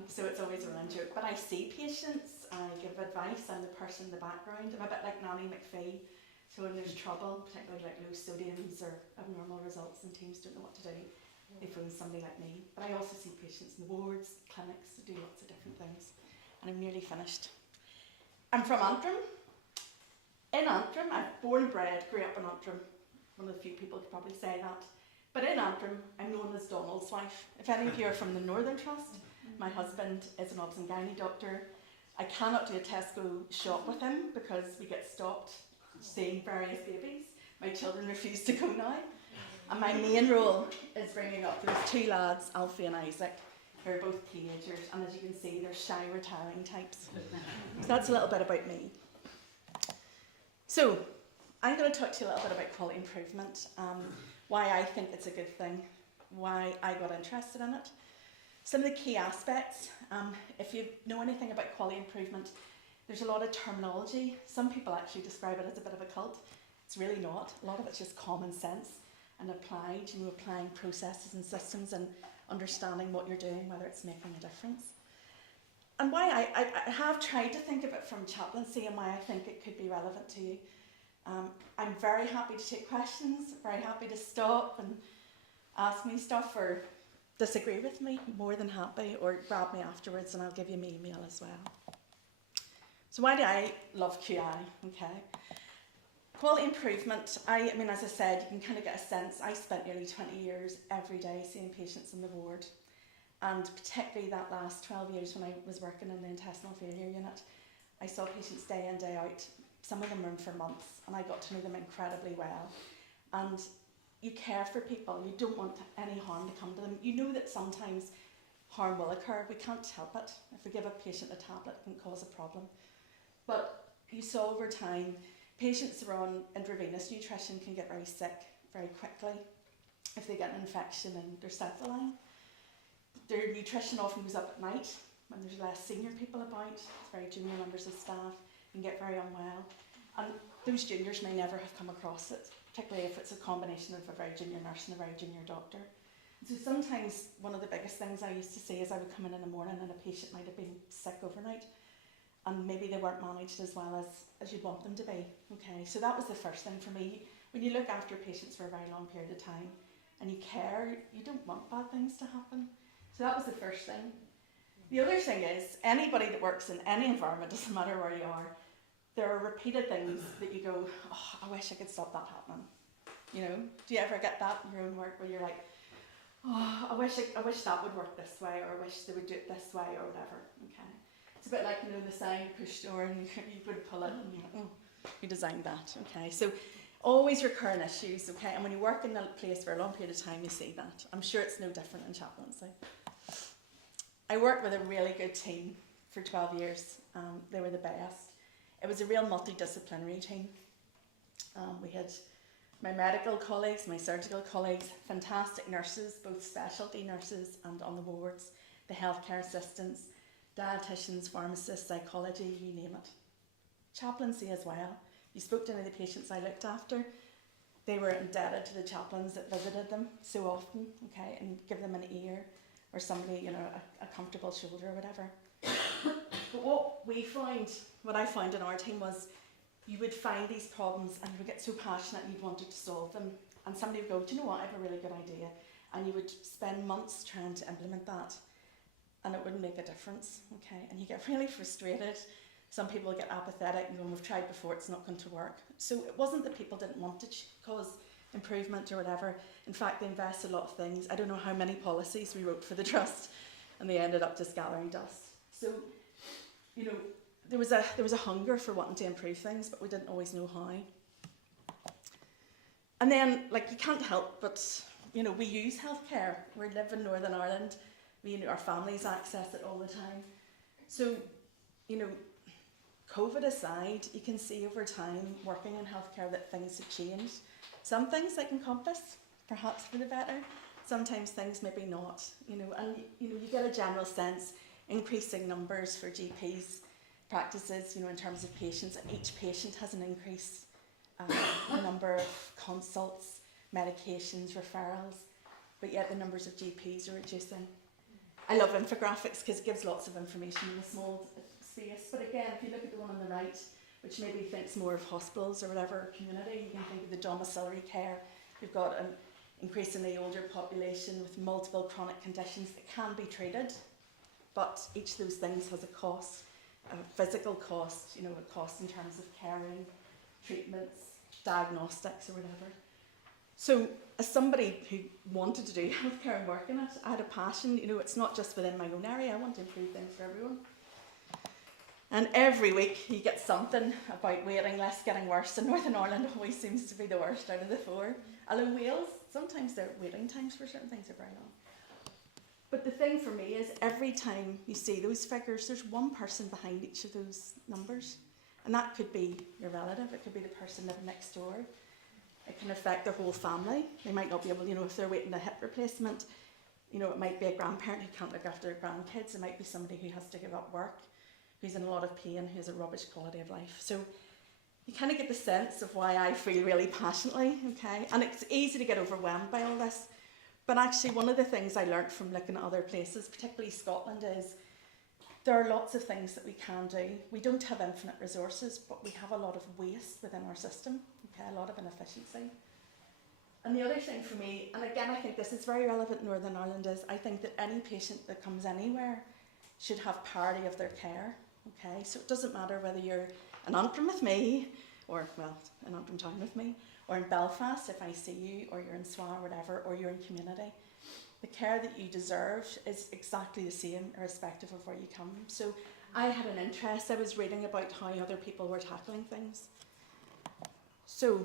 So it's always a run joke. But I see patients, I give advice, I'm the person in the background. I'm a bit like Nanny McPhee. So when there's trouble, particularly like low sodiums or abnormal results and teams don't know what to do, they phone somebody like me. But I also see patients in the wards, clinics, do lots of different things. And I'm nearly finished. I'm from Antrim. In Antrim, I'm born and bred, grew up in Antrim. One of the few people could probably say that. But in Antrim, I'm known as Donald's wife. If any of you are from the Northern Trust, my husband is an obs and gynae doctor. I cannot do a Tesco shop with him because we get stopped seeing various babies. My children refuse to go now. And my main role is bringing up those two lads, Alfie and Isaac, who are both teenagers, and as you can see, they're shy, retiring types. So that's a little bit about me. So, I'm going to talk to you a little bit about quality improvement, why I think it's a good thing, why I got interested in it. Some of the key aspects, if you know anything about quality improvement, there's a lot of terminology. Some people actually describe it as a bit of a cult. It's really not. A lot of it's just common sense and applied, applying processes and systems and understanding what you're doing, whether it's making a difference. And why I have tried to think of it from chaplaincy and why I think it could be relevant to you. I'm very happy to take questions, very happy to stop and ask me stuff or disagree with me, more than happy, or grab me afterwards and I'll give you my email as well. So why do I love QI? Okay. Quality improvement, I mean, as I said, you can kind of get a sense. I spent nearly 20 years every day seeing patients in the ward, and particularly that last 12 years when I was working in the intestinal failure unit, I saw patients day in, day out. Some of them were in for months, and I got to know them incredibly well. And you care for people, you don't want any harm to come to them. You know that sometimes harm will occur, we can't help it. If we give a patient a tablet, it can cause a problem. But you saw over time, patients who are on intravenous nutrition can get very sick very quickly if they get an infection in their cephalline. Their nutrition often goes up at night when there's less senior people about, very junior members of staff, and get very unwell. And those juniors may never have come across it, particularly if it's a combination of a very junior nurse and a very junior doctor. So sometimes one of the biggest things I used to see is I would come in the morning and a patient might have been sick overnight, and maybe they weren't managed as well as you'd want them to be. Okay, so that was the first thing for me. When you look after patients for a very long period of time and you care, you don't want bad things to happen. So that was the first thing. The other thing is, anybody that works in any environment, doesn't matter where you are, there are repeated things that you go, oh, I wish I could stop that happening. You know, do you ever get that in your own work where you're like, oh, I wish that would work this way, or I wish they would do it this way, or whatever. Okay. It's a bit like, you know, the sign push door and you would pull it and you're like, oh, you designed that. Okay. So always recurring issues. Okay. And when you work in a place for a long period of time, you see that. I'm sure it's no different in chaplaincy. I worked with a really good team for 12 years. They were the best. It was a real multidisciplinary team. We had my medical colleagues, my surgical colleagues, fantastic nurses, both specialty nurses and on the wards, the healthcare assistants, dietitians, pharmacists, psychology, you name it. Chaplaincy as well. You spoke to any of the patients I looked after, they were indebted to the chaplains that visited them so often, okay, and give them an ear or somebody, you know, a comfortable shoulder or whatever. But what I found in our team was you would find these problems and you would get so passionate and you wanted to solve them. And somebody would go, do you know what, I have a really good idea. And you would spend months trying to implement that and it wouldn't make a difference, okay? And you get really frustrated. Some people get apathetic and go, we've tried before, it's not going to work. So it wasn't that people didn't want to cause improvement or whatever. In fact, they invested a lot of things. I don't know how many policies we wrote for the trust and they ended up just gathering dust. So, you know, there was a hunger for wanting to improve things, but we didn't always know how. And then, like, you can't help but, you know, we use healthcare. We live in Northern Ireland. Our families access it all the time. So, you know, COVID aside, you can see over time, working in healthcare, that things have changed. Some things like Encompass, perhaps for the better. Sometimes things maybe not, you know, and you know, you get a general sense, increasing numbers for GPs practices, you know, in terms of patients, and each patient has an increase, number of consults, medications, referrals, but yet the numbers of GPs are reducing. I love infographics because it gives lots of information in a small space, but again, if you look at the one on the right, which maybe thinks more of hospitals or whatever community, you can think of the domiciliary care. You've got an increasingly older population with multiple chronic conditions that can be treated, but each of those things has a cost, a physical cost, you know, a cost in terms of caring, treatments, diagnostics or whatever. So as somebody who wanted to do healthcare and work in it, I had a passion, you know, it's not just within my own area, I want to improve things for everyone. And every week you get something about waiting lists getting worse, and Northern Ireland always seems to be the worst out of the four. Although Wales, sometimes their waiting times for certain things are very long. But the thing for me is every time you see those figures, there's one person behind each of those numbers. And that could be your relative, it could be the person living next door. It can affect their whole family. They might not be able, you know, if they're waiting a hip replacement, you know, it might be a grandparent who can't look after their grandkids. It might be somebody who has to give up work, who's in a lot of pain, who has a rubbish quality of life. So you kind of get the sense of why I feel really passionately, okay? And it's easy to get overwhelmed by all this, But actually, one of the things I learnt from looking at other places, particularly Scotland, is there are lots of things that we can do. We don't have infinite resources, but we have a lot of waste within our system, okay, a lot of inefficiency. And the other thing for me, and again, I think this is very relevant in Northern Ireland, is I think that any patient that comes anywhere should have parity of their care, okay? So it doesn't matter whether you're in Antrim with me, or, well, in Antrim town with me, or in Belfast if I see you, or you're in Swa or whatever, or you're in community. The care that you deserve is exactly the same, irrespective of where you come. So I had an interest, I was reading about how other people were tackling things. So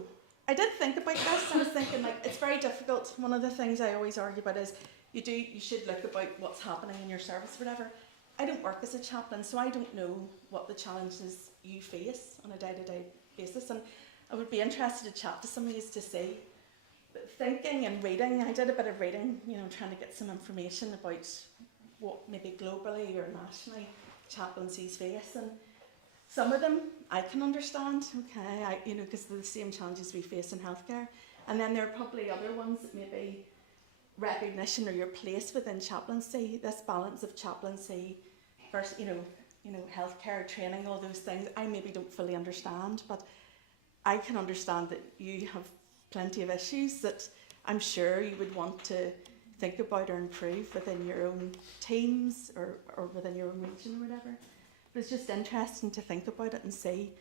I did think about this, I was thinking, like, it's very difficult. One of the things I always argue about is you should look about what's happening in your service, whatever. I don't work as a chaplain, so I don't know what the challenges you face on a day-to-day basis, and I would be interested to chat to some of you to see. But thinking and reading, I did a bit of reading, you know, trying to get some information about what maybe globally or nationally chaplaincies face, and some of them I can understand, okay, you know, because they're the same challenges we face in healthcare, and then there are probably other ones that maybe recognition or your place within chaplaincy, this balance of chaplaincy versus, you know, healthcare, training, all those things, I maybe don't fully understand, but I can understand that you have plenty of issues that I'm sure you would want to think about or improve within your own teams or within your own region or whatever. But it's just interesting to think about it and see,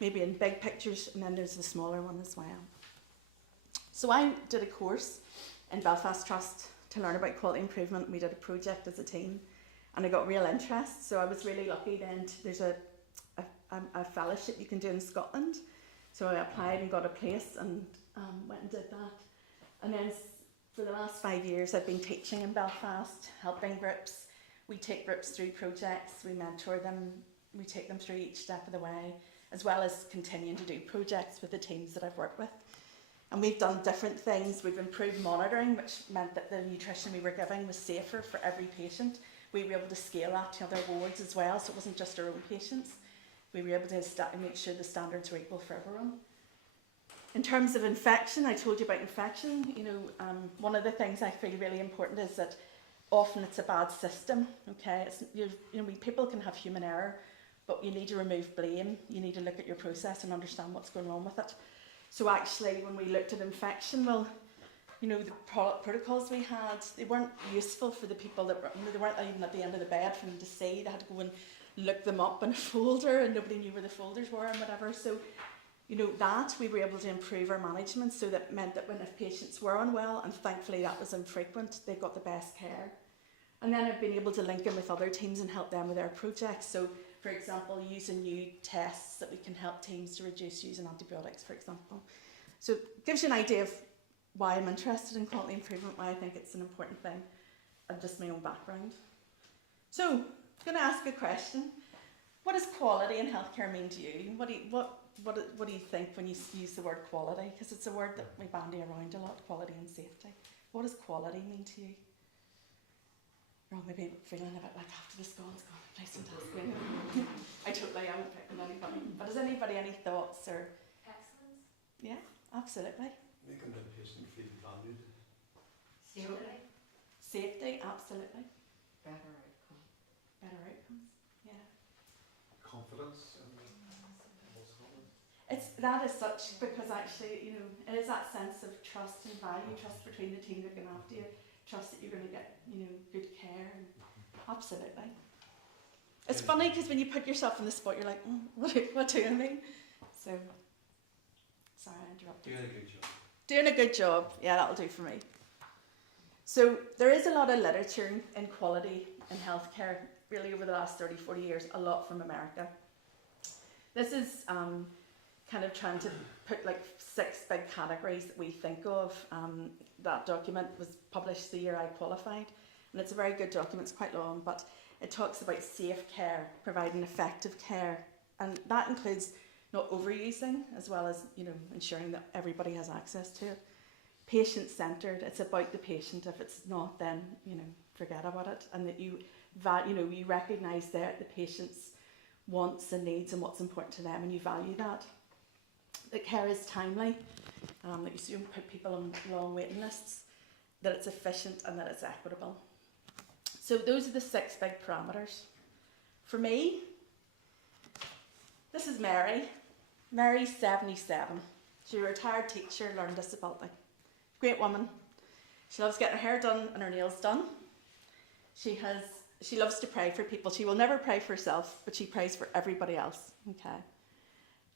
maybe in big pictures, and then there's the smaller one as well. So I did a course in Belfast Trust to learn about quality improvement. We did a project as a team, and I got real interest. So I was really lucky then. There's a fellowship you can do in Scotland. So I applied and got a place and went and did that. And then for the last 5 years, I've been teaching in Belfast, helping groups. We take groups through projects, we mentor them, we take them through each step of the way, as well as continuing to do projects with the teams that I've worked with. And we've done different things. We've improved monitoring, which meant that the nutrition we were giving was safer for every patient. We were able to scale that to other wards as well, so it wasn't just our own patients. We were able to make sure the standards were equal for everyone. In terms of infection, I told you about infection. You know, one of the things I feel really important is that often it's a bad system. Okay, people can have human error, but you need to remove blame. You need to look at your process and understand what's going on with it. So actually, when we looked at infection, well, you know, the protocols we had, they weren't useful for the people that were, they weren't even at the end of the bed for them to see. They had to go and look them up in a folder, and nobody knew where the folders were and whatever. So, you know, that we were able to improve our management, so that meant that if patients were unwell, and thankfully that was infrequent, they got the best care. And then I've been able to link in with other teams and help them with their projects. So, for example, using new tests that we can help teams to reduce using antibiotics, for example. So it gives you an idea of why I'm interested in quality improvement, why I think it's an important thing, and just my own background. So, I'm going to ask a question. What does quality in healthcare mean to you? What do you think when you use the word quality? Because it's a word that we bandy around a lot, quality and safety. What does quality mean to you? Or maybe feeling a bit like after the scone's gone, nice and tasking. I won't pick on anybody. But has anybody any thoughts or? Excellence. Yeah, absolutely. Making the patient feel valued. Safety. Safety, absolutely. Better outcome. Better outcomes, yeah. Confidence. That is such, because actually, you know, it is that sense of trust and value, trust between the team looking after you, trust that you're going to get, you know, good care. And absolutely. It's funny because when you put yourself in the spot, you're like, what do I mean? So, sorry, I interrupted. Doing a good job. Doing a good job, yeah, that'll do for me. So there is a lot of literature in quality in healthcare, really over the last 30, 40 years, a lot from America. This is kind of trying to put like 6 big categories that we think of. That document was published the year I qualified, and it's a very good document, it's quite long, but it talks about safe care, providing effective care, and that includes not overusing, as well as, you know, ensuring that everybody has access to it. Patient-centred, it's about the patient. If it's not, then, you know, forget about it, and that you recognise that the patient's wants and needs and what's important to them, and you value that. That care is timely, that you don't put people on long waiting lists. that it's efficient and that it's equitable. So those are the 6 big parameters. For me, this is Mary. Mary's 77. She's a retired teacher, learning disability. Great woman. She loves getting her hair done and her nails done. She loves to pray for people. She will never pray for herself, but she prays for everybody else. Okay.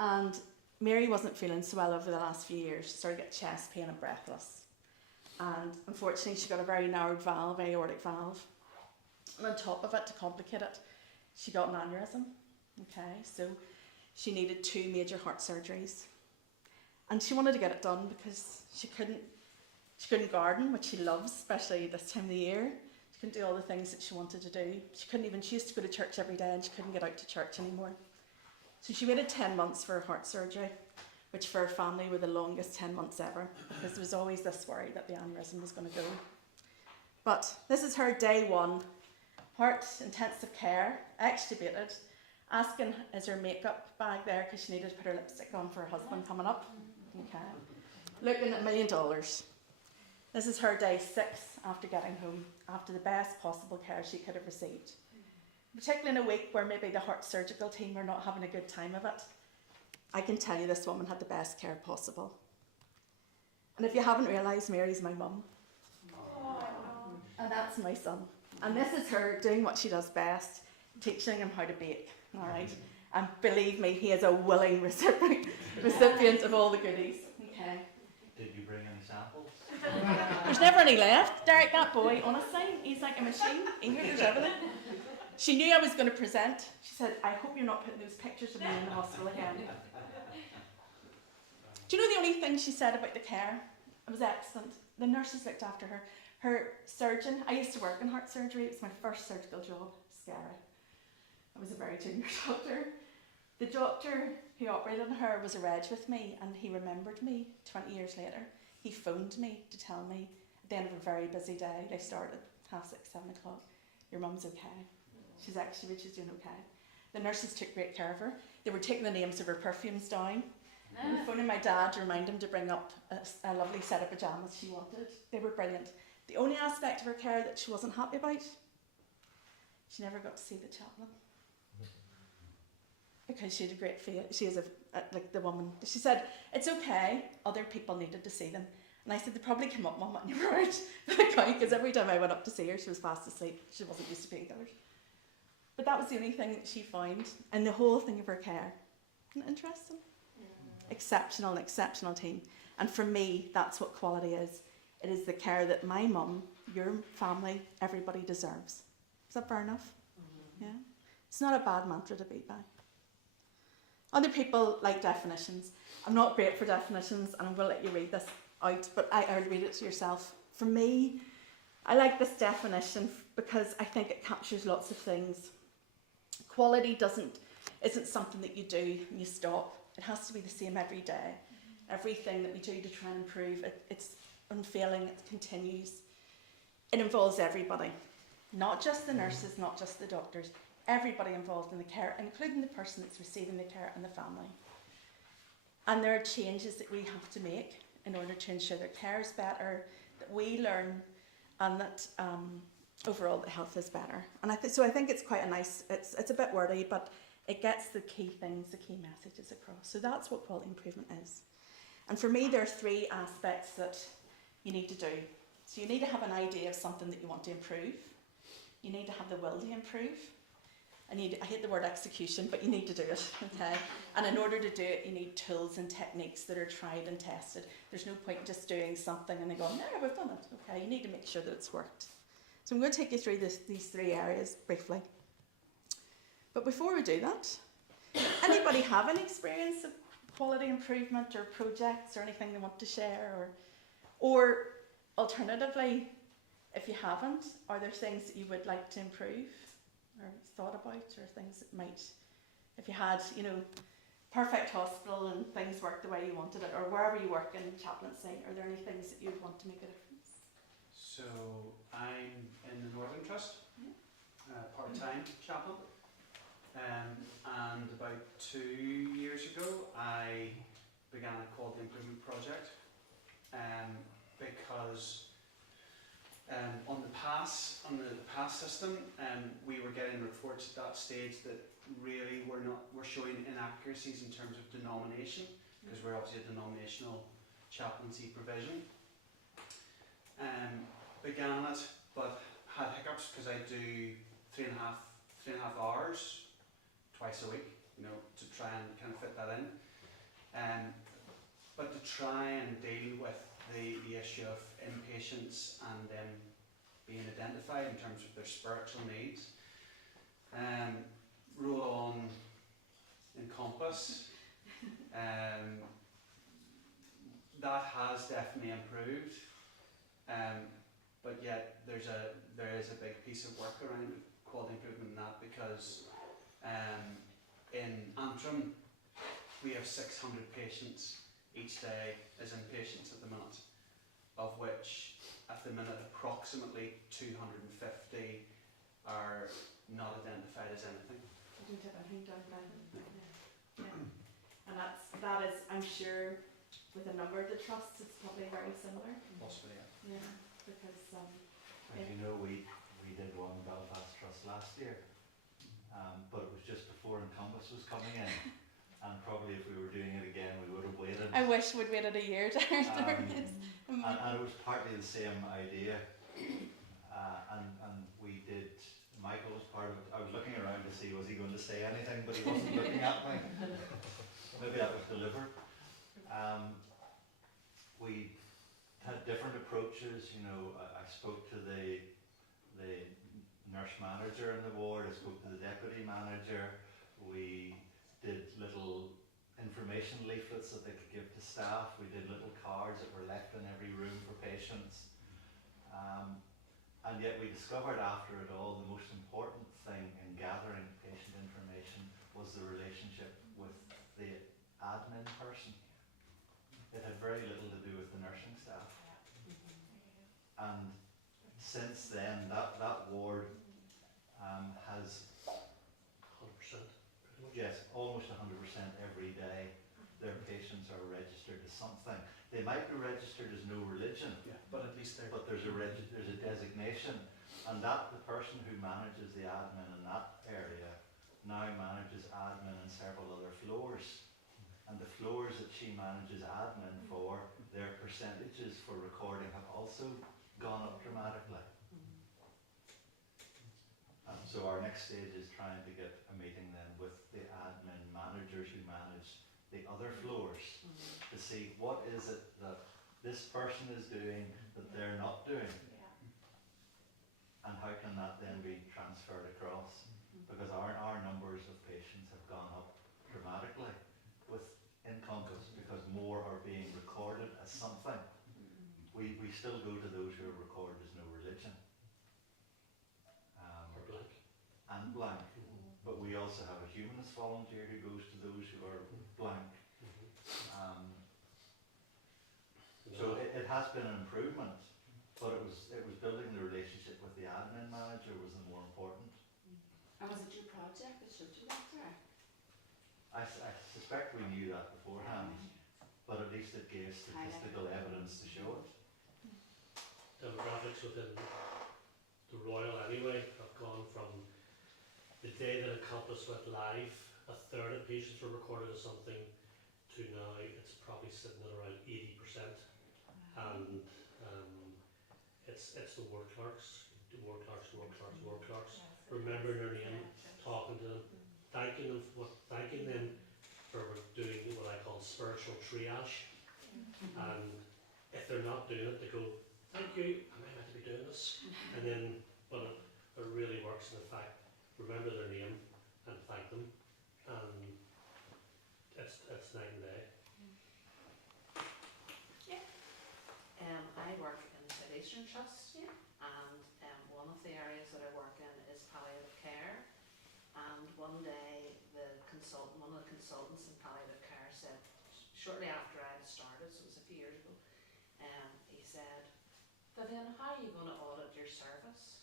And Mary wasn't feeling so well over the last few years. She started getting chest pain and breathless. And unfortunately, she got a very narrowed valve, aortic valve. And on top of it, to complicate it, she got an aneurysm. Okay, so she needed 2 major heart surgeries. And she wanted to get it done because she couldn't garden, which she loves, especially this time of the year. She couldn't do all the things that she wanted to do. She used to go to church every day and she couldn't get out to church anymore. So she waited 10 months for her heart surgery, which for her family were the longest 10 months ever, because there was always this worry that the aneurysm was going to go. But this is her day 1, heart intensive care, extubated, asking is her makeup bag there because she needed to put her lipstick on for her husband coming up. Okay. Looking at $1 million. This is her day 6 after getting home, after the best possible care she could have received. Particularly in a week where maybe the heart surgical team were not having a good time of it, I can tell you this woman had the best care possible. And if you haven't realised, Mary's my mum. And that's my son. And this is her doing what she does best, teaching him how to bake. All right. And believe me, he is a willing recipient of all the goodies. Okay. Did you bring any samples? There's never any left. Derek, that boy, honestly, he's like a machine. He hears everything. She knew I was going to present. She said, I hope you're not putting those pictures of me in the hospital again. Do you know the only thing she said about the care? It was excellent. The nurses looked after her. Her surgeon, I used to work in heart surgery. It was my first surgical job. Scary. I was a very junior doctor. The doctor who operated on her was a reg with me, and he remembered me 20 years later. He phoned me to tell me at the end of a very busy day, they started 6:30, 7 o'clock, your mum's okay. She's doing okay. The nurses took great care of her. They were taking the names of her perfumes down. And phoning my dad to remind him to bring up a lovely set of pyjamas she wanted. They were brilliant. The only aspect of her care that she wasn't happy about, she never got to see the chaplain. Because she had a great face. She is like the woman. She said, it's okay, other people needed to see them. And I said, they probably came up, Mum, when you were out. Because every time I went up to see her, she was fast asleep. She wasn't used to painkillers. But that was the only thing that she found in the whole thing of her care. Isn't it interesting? An exceptional team. And for me, that's what quality is. It is the care that my mum, your family, everybody deserves. Is that fair enough? Yeah? It's not a bad mantra to beat by. Other people like definitions. I'm not great for definitions, and I will let you read this out, but I'll read it to yourself. For me, I like this definition because I think it captures lots of things. Quality isn't something that you do and you stop. It has to be the same every day. Everything that we do to try and improve, it's unfailing, it continues. It involves everybody, not just the nurses, not just the doctors, everybody involved in the care, including the person that's receiving the care and the family. And there are changes that we have to make in order to ensure that care is better, that we learn, and that overall the health is better. And I think it's quite a nice, it's a bit wordy, but it gets the key things, the key messages across. So that's what quality improvement is. And for me, there are 3 aspects that you need to do. So you need to have an idea of something that you want to improve. You need to have the will to improve. I hate the word execution, but you need to do it, okay? And in order to do it, you need tools and techniques that are tried and tested. There's no point just doing something and then going, no, we've done it, okay? You need to make sure that it's worked. So I'm going to take you through these 3 areas briefly. But before we do that, anybody have any experience of quality improvement or projects or anything they want to share? Or alternatively, if you haven't, are there things that you would like to improve or thought about, or things that might, if you had, perfect hospital and things worked the way you wanted it, or wherever you work in chaplaincy, are there any things that you'd want to make a difference? So I'm in the Northern Trust, part-time chaplain. And about 2 years ago, I began a quality improvement project because On the pass system, we were getting reports at that stage that really were showing inaccuracies in terms of denomination, because we're obviously a denominational chaplaincy provision. Began it, but had hiccups because I do three and a half hours twice a week, to try and kind of fit that in. But to try and deal with the issue of inpatients and them being identified in terms of their spiritual needs. Roll on Encompass. That has definitely improved, but yet there is a big piece of work around quality improvement in that, because in Antrim we have 600 patients each day as inpatients at the minute, of which at the minute approximately 250 are not identified as anything. I don't have anything done by them. Yeah. And that is, I'm sure, with a number of the trusts, it's probably very similar. Possibly, Yeah, because As you know, we did one Belfast Trust last year, but it was just before Encompass was coming in, and probably if we were doing it again, we would have waited. I wish we'd waited a year to and it was partly the same idea, and we did. Michael was part of it. I was looking around to see was he going to say anything, but he wasn't looking at me. Maybe that was deliberate. We had different approaches. I spoke to the nurse manager in the ward. I spoke to the deputy manager. We did little information leaflets that they could give to staff. We did little cards that were left in every room for patients. And yet we discovered after it all, the most important thing in gathering patient information was the relationship with the admin person. It had very little to do with the nursing staff. And since then, that ward has 100%. yes, almost 100% every day. Their patients are registered as something. They might be registered as no religion, but at least there's a designation, and that the person who manages the admin in that area now manages admin in several other floors, and the floors that she manages admin for, their percentages for recording have also gone up dramatically. So our next stage is trying to get a meeting then with the admin managers who manage the other floors to see what is it that this person is doing that they're not doing, and how can that then be transferred across, because our numbers of patients have gone up dramatically with Encompass, because more are being recorded as something. We still go to those who are recorded as no religion and blank, but we also have a humanist volunteer who goes to those who are blank. So it has been an improvement, but it was building the relationship with the admin manager was the more important. And was it your project that showed you that there? I suspect we knew that beforehand, but at least it gave statistical evidence to show it. Demographics within the Royal anyway have gone from the day that Encompass went live, a third of patients were recorded as something, to now it's probably sitting at around 80%. And it's the ward clerks, remembering their name, talking to them, thanking them for doing what I call spiritual triage. And if they're not doing it, they go, "Thank you, am I meant to be doing this?" And then, but it really works in the fact, remember their name and thank them, and it's night and day. I work in South Eastern Trust, and one of the areas that I work in is palliative care. And one day, one of the consultants in palliative care said, shortly after I had started, so it was a few years ago, he said, "Vivian, how are you going to audit your service?"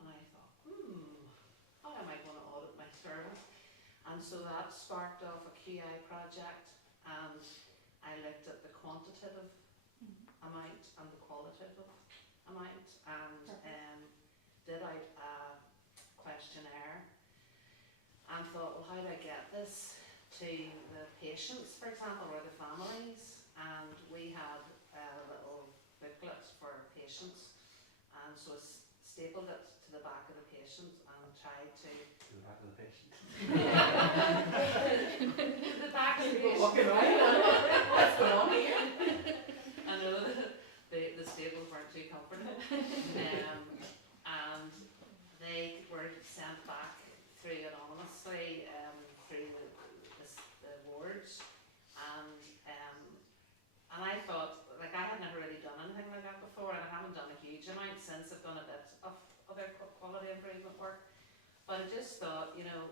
And I thought, how am I going to audit my service? And so that sparked off a QI project, and I looked at the quantitative amount and the qualitative amount and did out a questionnaire and thought, well, how do I get this to the patients, for example, or the families? And we had a little booklet for patients, and so I stapled it to the back of the patient and tried to To the back of the patient. the back of the patient. Walking around, what's going on here? I know the staples weren't too comfortable. And they were sent back through anonymously through the wards. And I thought, like, I had never really done anything like that before, and I haven't done a huge amount since. I've done a bit of other quality improvement work. But I just thought, you know,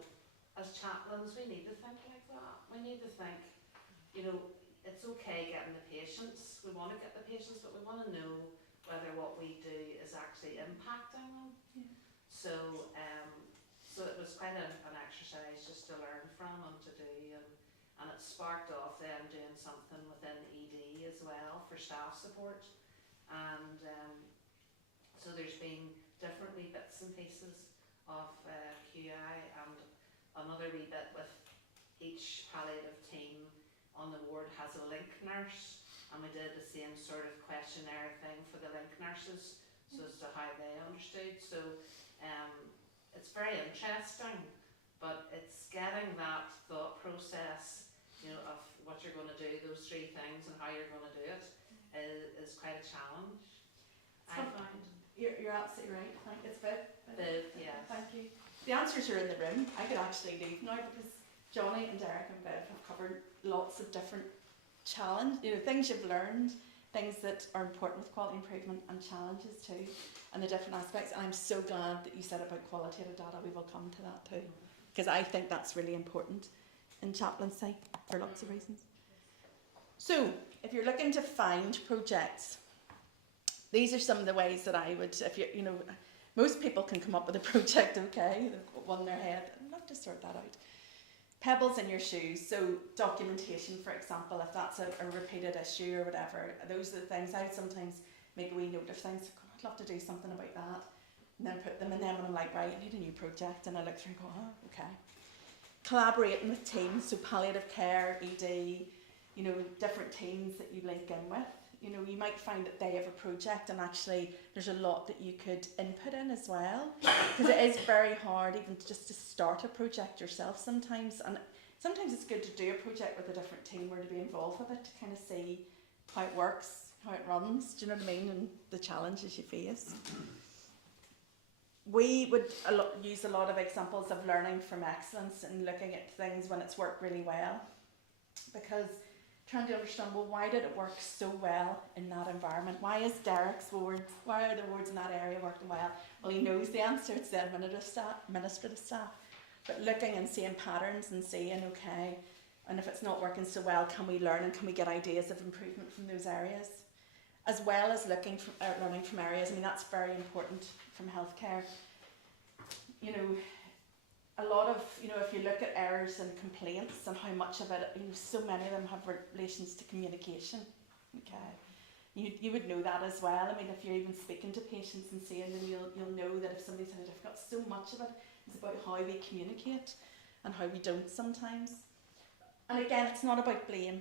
as chaplains, we need to think like that. We need to think, you know, it's okay getting the patients. We want to get the patients, but we want to know whether what we do is actually impacting them. Yeah. So it was quite an exercise just to learn from and to do, and it sparked off then doing something within ED as well for staff support. And so there's been different wee bits and pieces of QI, and another wee bit with each palliative team on the ward has a link nurse, and we did the same sort of questionnaire thing for the link nurses, so as to how they understood. So it's very interesting, but it's getting that thought process, you know, of what you're going to do, those three things, and how you're going to do it is quite a challenge. I find. You're absolutely right. It's Viv. Yes. Thank you. The answers are in the room. I could actually leave now because Johnny and Derek and Viv have covered lots of different things you've learned, things that are important with quality improvement, and challenges too, and the different aspects. And I'm so glad that you said about qualitative data. We will come to that too, because I think that's really important in chaplaincy for lots of reasons. So, if you're looking to find projects, these are some of the ways that I would, if you know, most people can come up with a project, okay, they've got one in their head. I'd love to sort that out. Pebbles in your shoes, so documentation, for example, if that's a repeated issue or whatever, those are the things. I would sometimes make a wee note of things, I'd love to do something about that, and then put them in them, and I'm like, right, I need a new project, and I look through and go, oh, okay. Collaborating with teams, so palliative care, ED, you know, different teams that you link in with. You know, you might find that they have a project, and actually there's a lot that you could input in as well, because it is very hard even just to start a project yourself sometimes, and sometimes it's good to do a project with a different team or to be involved with it to kind of see how it works, how it runs, do you know what I mean, and the challenges you face. We would use a lot of examples of learning from excellence and looking at things when it's worked really well, because trying to understand, well, why did it work so well in that environment? Why is Derek's wards, why are the wards in that area working well? Well, he knows the answer, it's the administrative staff. But looking and seeing patterns and seeing, okay, and if it's not working so well, can we learn and can we get ideas of improvement from those areas? As well as learning from areas, I mean, that's very important from healthcare. You know, a lot of, you know, if you look at errors and complaints and how much of it, you know, so many of them have relations to communication, okay? You would know that as well. I mean, if you're even speaking to patients and seeing them, you'll know that if somebody's had a difficult, so much of it is about how we communicate and how we don't sometimes. And again, it's not about blame.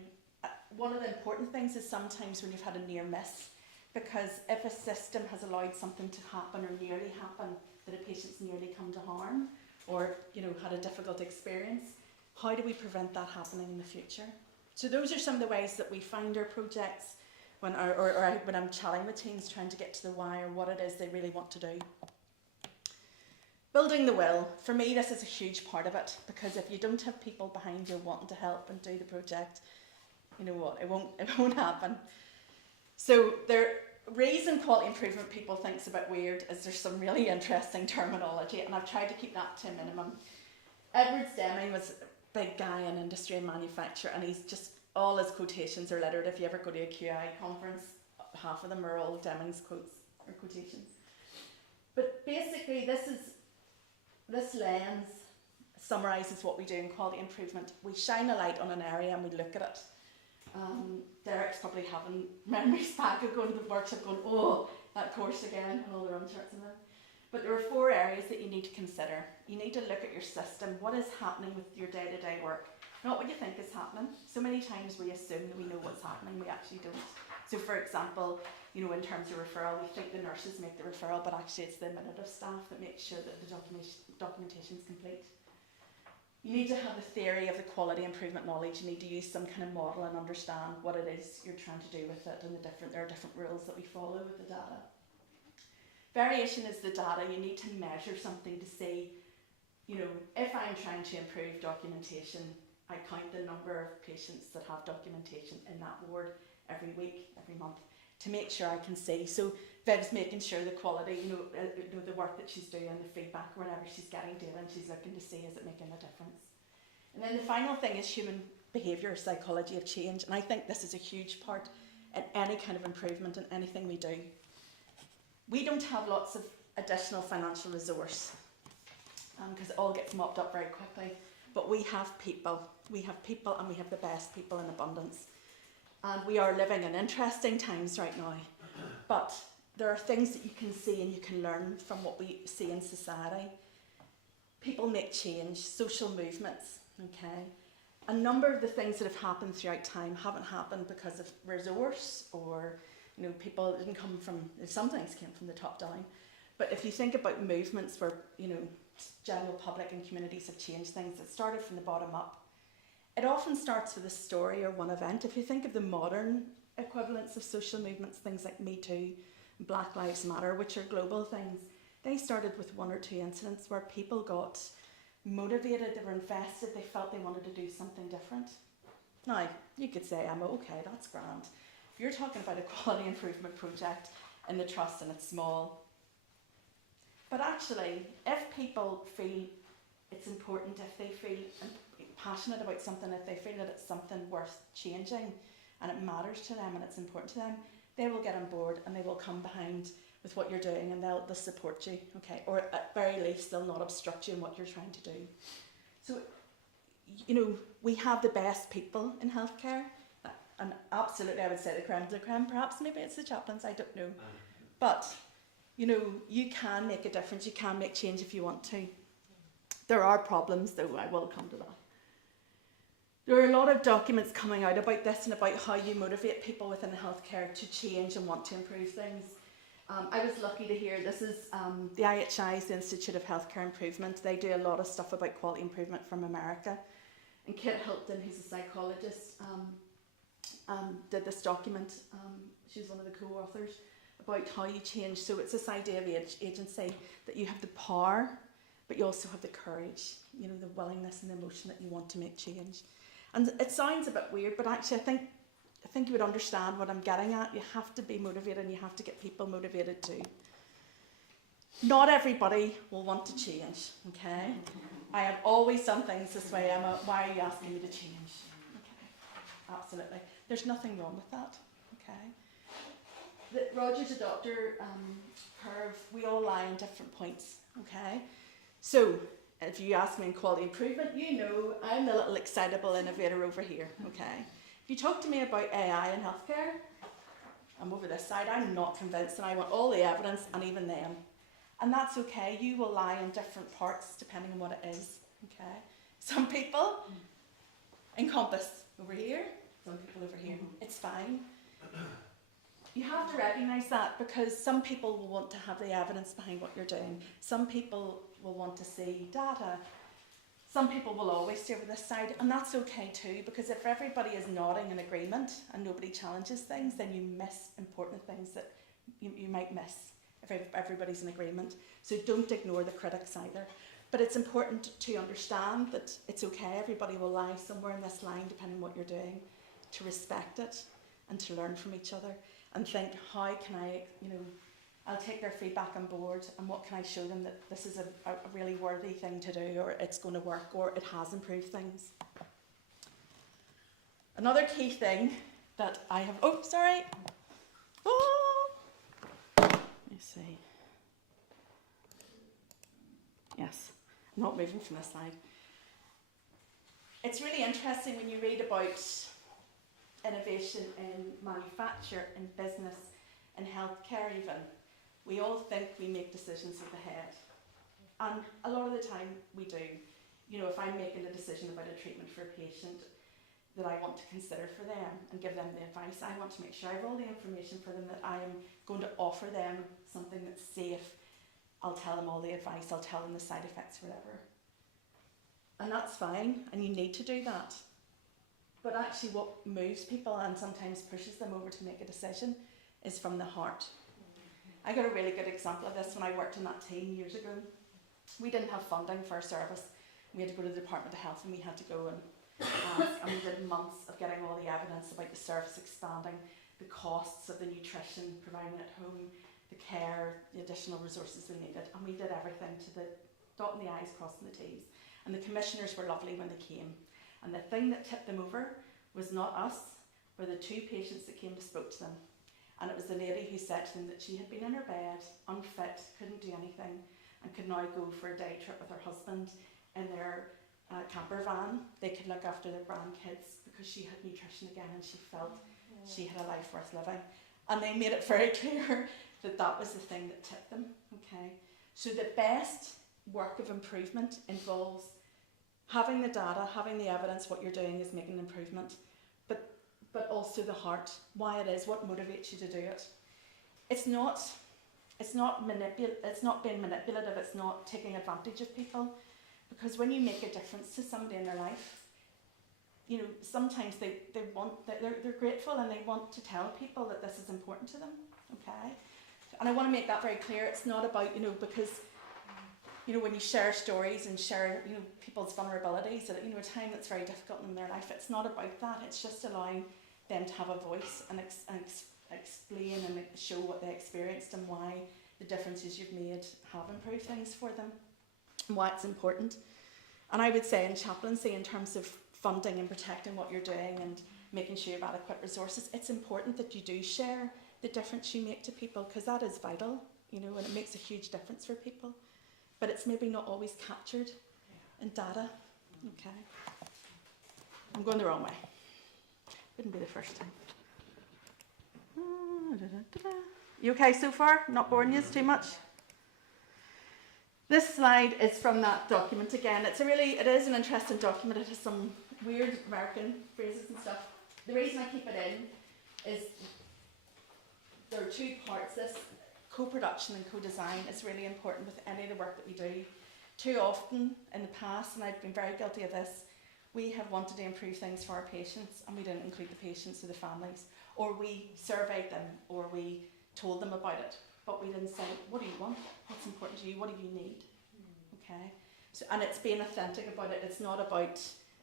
One of the important things is sometimes when you've had a near miss, because if a system has allowed something to happen or nearly happen, that a patient's nearly come to harm, or, you know, had a difficult experience, how do we prevent that happening in the future? So those are some of the ways that we find our projects when I'm chatting with teams, trying to get to the why or what it is they really want to do. Building the will. For me, this is a huge part of it, because if you don't have people behind you wanting to help and do the project, you know what, it won't happen. So the reason quality improvement people thinks a bit weird is there's some really interesting terminology, and I've tried to keep that to a minimum. Edward Deming was a big guy in industry and manufacture, and he's just, all his quotations are littered. If you ever go to a QI conference, half of them are all Deming's quotes or quotations. But basically this lens summarises what we do in quality improvement. We shine a light on an area and we look at it. Derek's probably having memories back of going to the workshop going, oh, that course again, and all the run charts and that. But there are 4 areas that you need to consider. You need to look at your system. What is happening with your day-to-day work? Not what you think is happening. So many times we assume that we know what's happening, we actually don't. So for example, you know, in terms of referral, we think the nurses make the referral, but actually it's the administrative staff that makes sure that the documentation is complete. You need to have a theory of the quality improvement knowledge. You need to use some kind of model and understand what it is you're trying to do with it, and there are different rules that we follow with the data. Variation is the data. You need to measure something to see, you know, if I'm trying to improve documentation, I count the number of patients that have documentation in that ward every week, every month, to make sure I can see. So Viv's making sure the quality, the work that she's doing, the feedback, whatever she's getting data, and she's looking to see, is it making a difference? And then the final thing is human behaviour, psychology of change. And I think this is a huge part in any kind of improvement in anything we do. We don't have lots of additional financial resource because it all gets mopped up very quickly. But we have people. We have people, and we have the best people in abundance. And we are living in interesting times right now. But there are things that you can see and you can learn from what we see in society. People make change, social movements, okay? A number of the things that have happened throughout time haven't happened because of resource, or you know, people didn't come from, some things came from the top down. But if you think about movements where, you know, general public and communities have changed things that started from the bottom up, it often starts with a story or one event. If you think of the modern equivalents of social movements, things like Me Too, Black Lives Matter, which are global things, they started with 1 or 2 incidents where people got motivated, they were invested, they felt they wanted to do something different. Now, you could say, okay, that's grand. If you're talking about a quality improvement project in the trust and it's small. But actually, if people feel it's important, if they feel passionate about something, if they feel that it's something worth changing and it matters to them and it's important to them, they will get on board and they will come behind with what you're doing, and they'll support you, okay? Or at very least, they'll not obstruct you in what you're trying to do. So, you know, we have the best people in healthcare, and absolutely I would say the creme de la creme, perhaps maybe it's the chaplains, I don't know. But, you know, you can make a difference, you can make change if you want to. There are problems, though, I will come to that. There are a lot of documents coming out about this and about how you motivate people within healthcare to change and want to improve things. I was lucky to hear, this is the IHI's, the Institute of Healthcare Improvement. They do a lot of stuff about quality improvement from America. And Kit Hilton, who's a psychologist, did this document. She's one of the co-authors about how you change. So it's this idea of agency, that you have the power, but you also have the courage, you know, the willingness and the emotion that you want to make change. And it sounds a bit weird, but actually I think you would understand what I'm getting at. You have to be motivated, and you have to get people motivated too. Not everybody will want to change, okay? I have always done things this way. Why are you asking me to change? Okay, absolutely. There's nothing wrong with that, okay? Roger's a doctor curve, we all lie in different points, okay? So, if you ask me in quality improvement, you know I'm the little excitable innovator over here, okay? If you talk to me about AI in healthcare, I'm over this side, I'm not convinced, and I want all the evidence, and even then. And that's okay, you will lie in different parts depending on what it is, okay? Some people encompass over here, some people over here, it's fine. You have to recognise that, because some people will want to have the evidence behind what you're doing. Some people will want to see data. Some people will always stay over this side, and that's okay too, because if everybody is nodding in agreement and nobody challenges things, then you miss important things that you might miss if everybody's in agreement. So don't ignore the critics either. But it's important to understand that it's okay, everybody will lie somewhere in this line depending on what you're doing, to respect it and to learn from each other and think, how can I, you know, I'll take their feedback on board, and what can I show them that this is a really worthy thing to do, or it's going to work, or it has improved things. Another key thing that I have, let me see. Yes, I'm not moving from this slide. It's really interesting when you read about innovation in manufacture, in business, in healthcare even. We all think we make decisions with the head. And a lot of the time we do. You know, if I'm making a decision about a treatment for a patient that I want to consider for them and give them the advice, I want to make sure I have all the information for them, that I am going to offer them something that's safe. I'll tell them all the advice, I'll tell them the side effects, whatever. And that's fine, and you need to do that. But actually what moves people and sometimes pushes them over to make a decision is from the heart. I got a really good example of this when I worked in that team years ago. We didn't have funding for our service. We had to go to the Department of Health and we had to go and ask, and we did months of getting all the evidence about the service expanding, the costs of the nutrition providing at home, the care, the additional resources we needed, and we did everything to the dotting the I's, crossing the T's. And the commissioners were lovely when they came. And the thing that tipped them over was not us, were the two patients that came and spoke to them. And it was the lady who said to them that she had been in her bed, unfit, couldn't do anything, and could now go for a day trip with her husband in their camper van. They could look after their grandkids because she had nutrition again and she felt she had a life worth living. And they made it very clear that that was the thing that tipped them. Okay, so the best work of improvement involves having the data, having the evidence, what you're doing is making an improvement, but also the heart, why it is, what motivates you to do it. It's not being manipulative, it's not taking advantage of people, because when you make a difference to somebody in their life, you know, sometimes they're grateful and they want to tell people that this is important to them, okay? And I want to make that very clear. It's not about, you know, because, you know, when you share stories and share, you know, people's vulnerabilities at, you know, a time that's very difficult in their life, it's not about that. It's just allowing them to have a voice and explain and show what they experienced and why the differences you've made have improved things for them and why it's important. And I would say in chaplaincy, in terms of funding and protecting what you're doing and making sure you have adequate resources, it's important that you do share the difference you make to people, because that is vital, you know, and it makes a huge difference for people. But it's maybe not always captured in data. Okay. I'm going the wrong way. Wouldn't be the first time. You okay so far? Not boring you too much? This slide is from that document again. It is an interesting document. It has some weird American phrases and stuff. The reason I keep it in is there are two parts. This co-production and co-design is really important with any of the work that we do. Too often in the past, and I've been very guilty of this, we have wanted to improve things for our patients and we didn't include the patients or the families, or we surveyed them, or we told them about it, but we didn't say, what do you want? What's important to you? What do you need? Okay. So, and it's being authentic about it. It's not about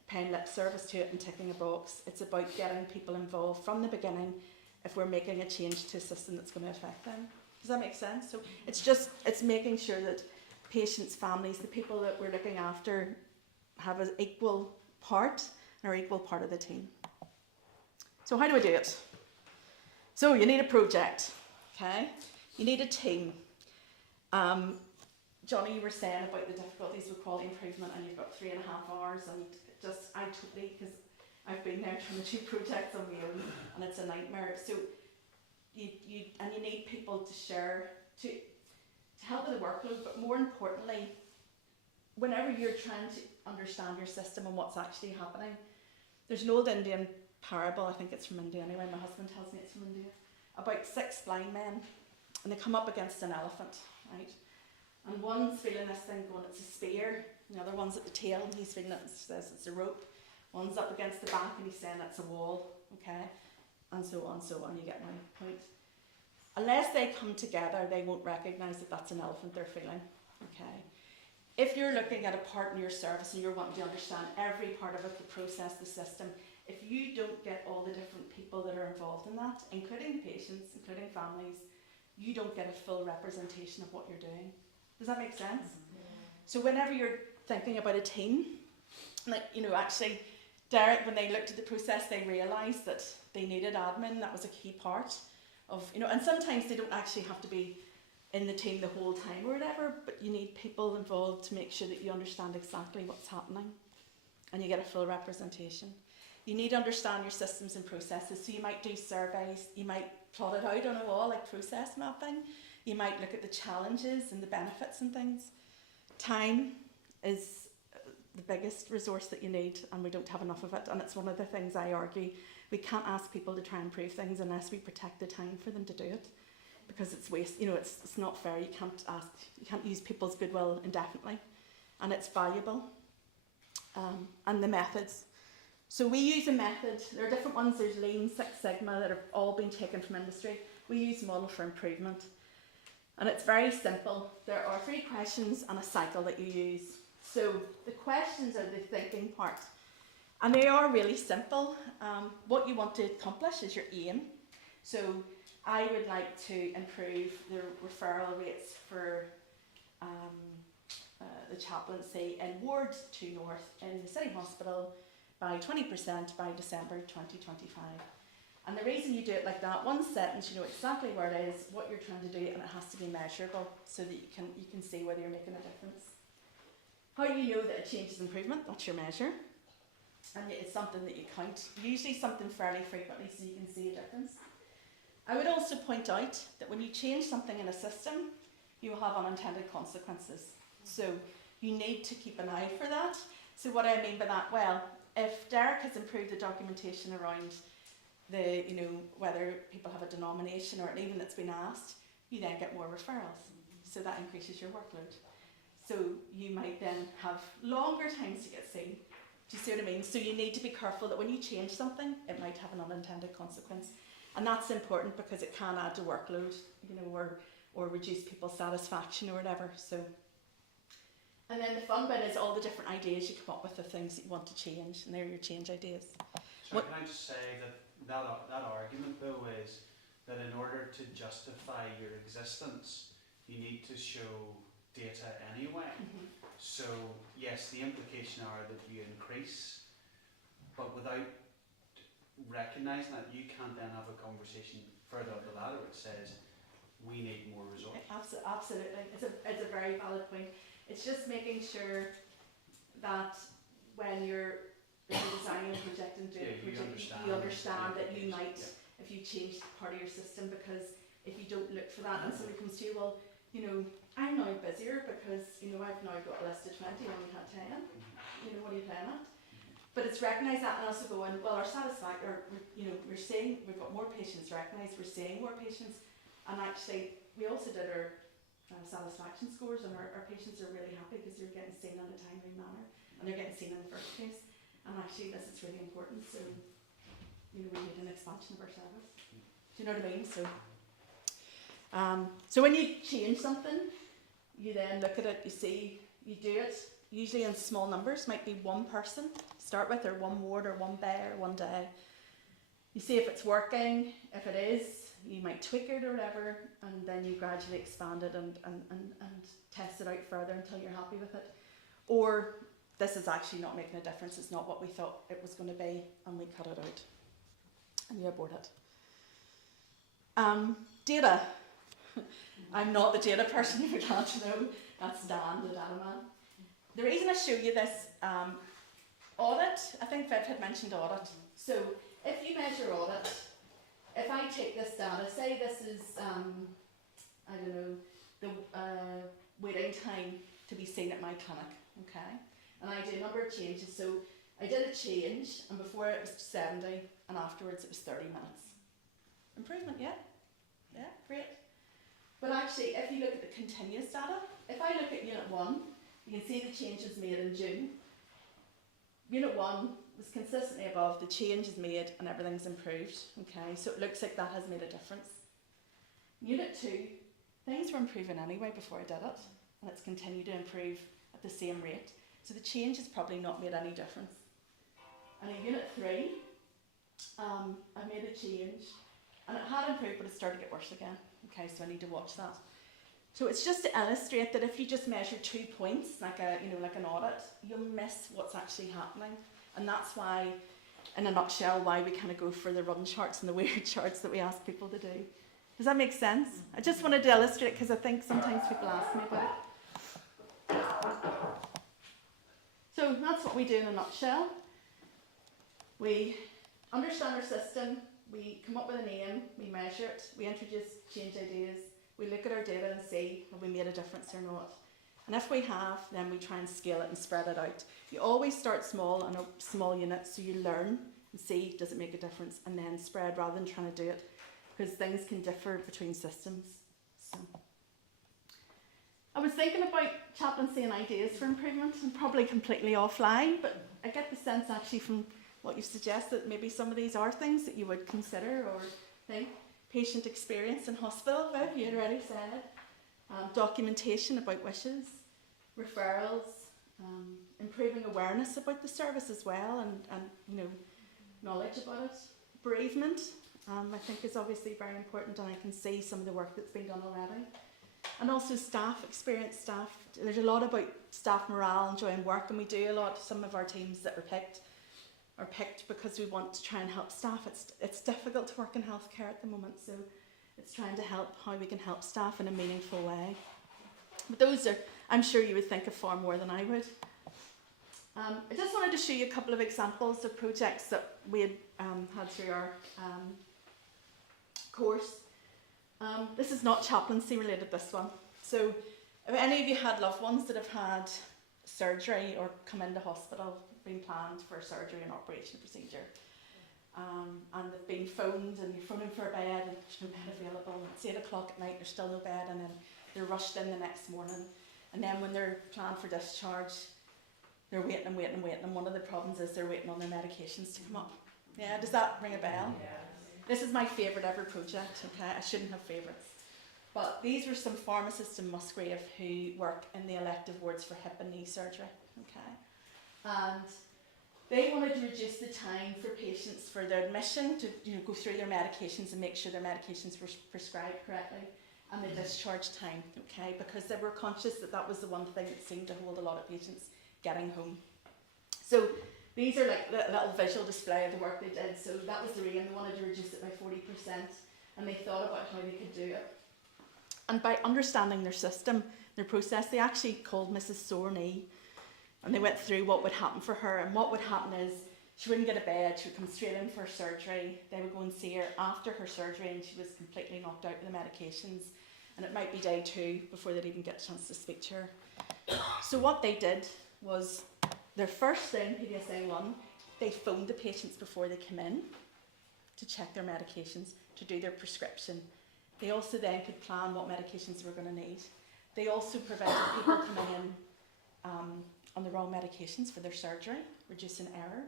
paying lip service to it and ticking a box. It's about getting people involved from the beginning if we're making a change to a system that's going to affect them. Does that make sense? So it's making sure that patients, families, the people that we're looking after have an equal part and are equal part of the team. So how do we do it? So you need a project, okay? You need a team. Johnny, you were saying about the difficulties with quality improvement, and you've got 3.5 hours, and I totally, because I've been there trying to do projects on my own, and it's a nightmare. So you need people to share, to help with the workload, but more importantly, whenever you're trying to understand your system and what's actually happening, there's an old Indian parable, I think it's from India anyway, my husband tells me it's from India, about 6 blind men, and they come up against an elephant, right? And one's feeling this thing going, it's a spear, and the other one's at the tail, and he's feeling it and says it's a rope. One's up against the back, and he's saying it's a wall, okay? And so on, you get my point. Unless they come together, they won't recognise that that's an elephant they're feeling, okay? If you're looking at a part in your service and you're wanting to understand every part of it, the process, the system, if you don't get all the different people that are involved in that, including patients, including families, you don't get a full representation of what you're doing. Does that make sense? So whenever you're thinking about a team, like, you know, actually, Derek, when they looked at the process, they realised that they needed admin. That was a key part of, you know, and sometimes they don't actually have to be in the team the whole time or whatever, but you need people involved to make sure that you understand exactly what's happening and you get a full representation. You need to understand your systems and processes. So you might do surveys, you might plot it out on a wall like process mapping. You might look at the challenges and the benefits and things. Time is the biggest resource that you need, and we don't have enough of it, and it's one of the things I argue. We can't ask people to try and improve things unless we protect the time for them to do it, because it's waste. You know, it's not fair. You can't use people's goodwill indefinitely, and it's valuable. And the methods. So we use a method. There are different ones. There's Lean, Six Sigma that have all been taken from industry. We use Model for Improvement, and it's very simple. There are 3 questions and a cycle that you use. So the questions are the thinking part, and they are really simple. What you want to accomplish is your aim. So I would like to improve the referral rates for the chaplaincy in Ward 2 North in the City Hospital by 20% by December 2025. And the reason you do it like that, one sentence, you know exactly where it is, what you're trying to do, and it has to be measurable so that you can see whether you're making a difference. How do you know that a change is improvement? That's your measure. And it's something that you count, usually something fairly frequently, so you can see a difference. I would also point out that when you change something in a system, you will have unintended consequences. So you need to keep an eye for that. So what I mean by that, well, if Derek has improved the documentation around the, you know, whether people have a denomination or even that's been asked, you then get more referrals. So that increases your workload. So you might then have longer times to get seen. Do you see what I mean? So you need to be careful that when you change something, it might have an unintended consequence. And that's important because it can add to workload, you know, or reduce people's satisfaction or whatever. So, and then the fun bit is all the different ideas you come up with, the things that you want to change, and they're your change ideas. So can I just say that argument though is that in order to justify your existence, you need to show data anyway. Mm-hmm. So yes, the implication are that you increase, but without recognising that, you can't then have a conversation further up the ladder which says we need more resources. Absolutely, it's a very valid point. It's just making sure that when you're designing a project and doing a project, you understand that you might, if you change part of your system, because if you don't look for that and somebody comes to you, well, you know, I'm now busier because, you know, I've now got a list of 20, I only had 10, you know, what are you playing at? But it's recognise that and also going, well, our satisfaction, or, you know, we're seeing, we've got more patients recognised, we're seeing more patients, and actually, we also did our satisfaction scores, and our patients are really happy because they're getting seen in a timely manner, and they're getting seen in the first place, and actually this is really important, so, you know, we need an expansion of our service. Do you know what I mean? So when you change something, you then look at it, you see, you do it, usually in small numbers, might be one person to start with, or one ward, or one bay, or one day. You see if it's working. If it is, you might tweak it or whatever, and then you gradually expand it and test it out further until you're happy with it. Or this is actually not making a difference, it's not what we thought it was going to be, and we cut it out and you abort it. Data. I'm not the data person, if you can't know. That's Dan, the data man. The reason I show you this audit, I think Viv had mentioned audit. So if you measure audit, if I take this data, say this is, I don't know, the waiting time to be seen at my clinic, okay? And I do a number of changes. So I did a change, and before it was 70, and afterwards it was 30 minutes. Improvement, yeah? Yeah, great. But actually, if you look at the continuous data, if I look at Unit 1, you can see the changes made in June. Unit 1 was consistently above, the change is made and everything's improved. Okay, so it looks like that has made a difference. Unit 2, things were improving anyway before I did it, and it's continued to improve at the same rate. So the change has probably not made any difference. And in Unit 3, I made a change, and it had improved, but it started to get worse again. Okay, so I need to watch that. So it's just to illustrate that if you just measure 2 points, like like an audit, you'll miss what's actually happening. And that's why, in a nutshell, why we kind of go for the run charts and the weird charts that we ask people to do. Does that make sense? I just wanted to illustrate because I think sometimes people ask me about it. So that's what we do in a nutshell. We understand our system, we come up with a name, we measure it, we introduce change ideas, We look at our data and see have we made a difference or not. And if we have, then we try and scale it and spread it out. You always start small in a small unit, so you learn and see does it make a difference, and then spread rather than trying to do it, because things can differ between systems. So I was thinking about chaplaincy and ideas for improvement, and probably completely offline, but I get the sense actually from what you've suggested that maybe some of these are things that you would consider or think. Patient experience in hospital, Viv, you had already said. Documentation about wishes, referrals, improving awareness about the service as well, and you know, knowledge about it. Bereavement, I think is obviously very important, and I can see some of the work that's been done already. And also staff, experienced staff. There's a lot about staff morale, enjoying work, and we do a lot. Some of our teams that are picked because we want to try and help staff. It's difficult to work in healthcare at the moment, so it's trying to help how we can help staff in a meaningful way. But those are, I'm sure you would think of far more than I would. I just wanted to show you a couple of examples of projects that we had had through our course. This is not chaplaincy related, this one. So if any of you had loved ones that have had surgery or come into hospital, been planned for surgery and operation procedure, and they've been phoned and you're phoning for a bed and there's no bed available, and it's 8 o'clock at night, there's still no bed, and then they're rushed in the next morning, and then when they're planned for discharge, they're waiting, and one of the problems is they're waiting on their medications to come up. Yeah, does that ring a bell? Yeah. This is my favourite ever project, okay? I shouldn't have favourites. But these were some pharmacists in Musgrave who work in the elective wards for hip and knee surgery, okay? And they wanted to reduce the time for patients for their admission to go through their medications and make sure their medications were prescribed correctly, and the discharge time, okay? Because they were conscious that that was the one thing that seemed to hold a lot of patients getting home. So these are like a little visual display of the work they did. So that was the aim. They wanted to reduce it by 40%, and they thought about how they could do it. And by understanding their system, their process, they actually called Mrs. Sore Knee, and they went through what would happen for her. And what would happen is she wouldn't get a bed, she would come straight in for surgery. They would go and see her after her surgery, and she was completely knocked out with the medications. And it might be day 2 before they'd even get a chance to speak to her. So what they did was, their first thing, PDSA 1, they phoned the patients before they came in to check their medications, to do their prescription. They also then could plan what medications they were going to need. They also prevented people coming in on the wrong medications for their surgery, reducing error.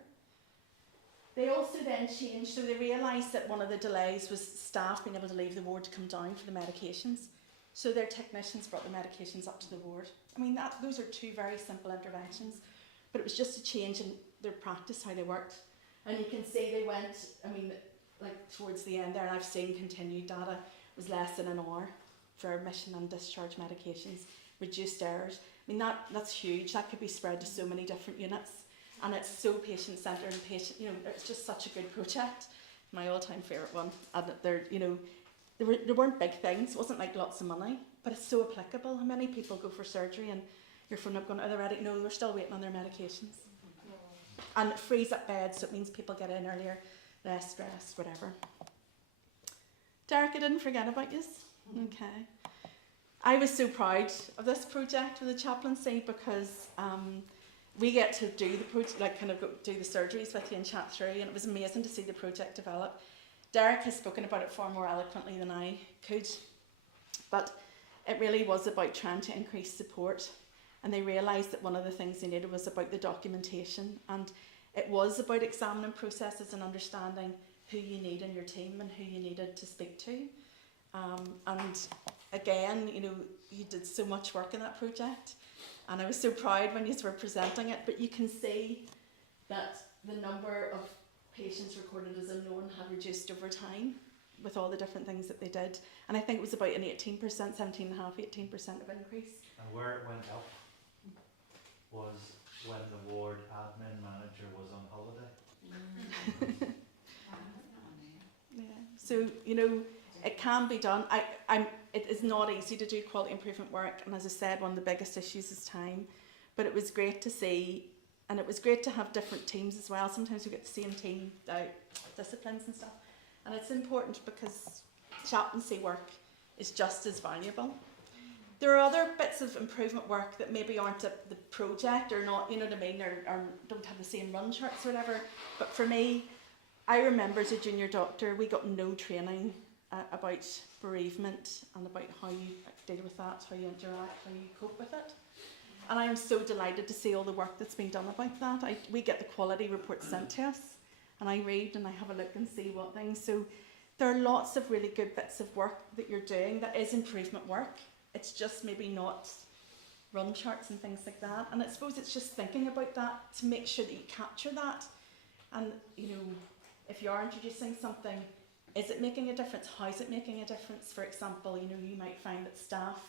They also then changed, so they realised that one of the delays was staff being able to leave the ward to come down for the medications. So their technicians brought the medications up to the ward. I mean, those are 2 very simple interventions, but it was just a change in their practice, how they worked. And you can see they went, I mean, like towards the end there, and I've seen continued data, was less than an hour for admission and discharge medications, reduced errors. I mean, that's huge. That could be spread to so many different units, and it's so patient-centred and it's just such a good project. My all-time favourite one. And there weren't big things. It wasn't like lots of money, but it's so applicable. How many people go for surgery and you're phoning up going, are they ready? No, they're still waiting on their medications. And it frees up beds, so it means people get in earlier, less stress, whatever. Derek, I didn't forget about you. Okay. I was so proud of this project with the chaplaincy because we get to do the project, do the surgeries with you and chat through, and it was amazing to see the project develop. Derek has spoken about it far more eloquently than I could, but it really was about trying to increase support, and they realised that one of the things they needed was about the documentation, and it was about examining processes and understanding who you need in your team and who you needed to speak to. And again, you did so much work in that project, and I was so proud when you were presenting it, but you can see that the number of patients recorded as unknown had reduced over time with all the different things that they did. And I think it was about an 18%, 17.5%, 18% of increase. And where it went up was when the ward admin manager was on holiday. Yeah. So, it can be done. It is not easy to do quality improvement work, and as I said, one of the biggest issues is time. But it was great to see, and it was great to have different teams as well. Sometimes we get the same team disciplines and stuff, and it's important because chaplaincy work is just as valuable. There are other bits of improvement work that maybe aren't at the project or not, you know what I mean, or don't have the same run charts or whatever. But for me, I remember as a junior doctor, we got no training about bereavement and about how you deal with that, how you interact, how you cope with it. And I am so delighted to see all the work that's been done about that. We get the quality reports sent to us, and I read and I have a look and see what things. So there are lots of really good bits of work that you're doing that is improvement work. It's just maybe not run charts and things like that. And I suppose it's just thinking about that to make sure that you capture that. And, you know, if you are introducing something, is it making a difference? How is it making a difference? For example, you know, you might find that staff,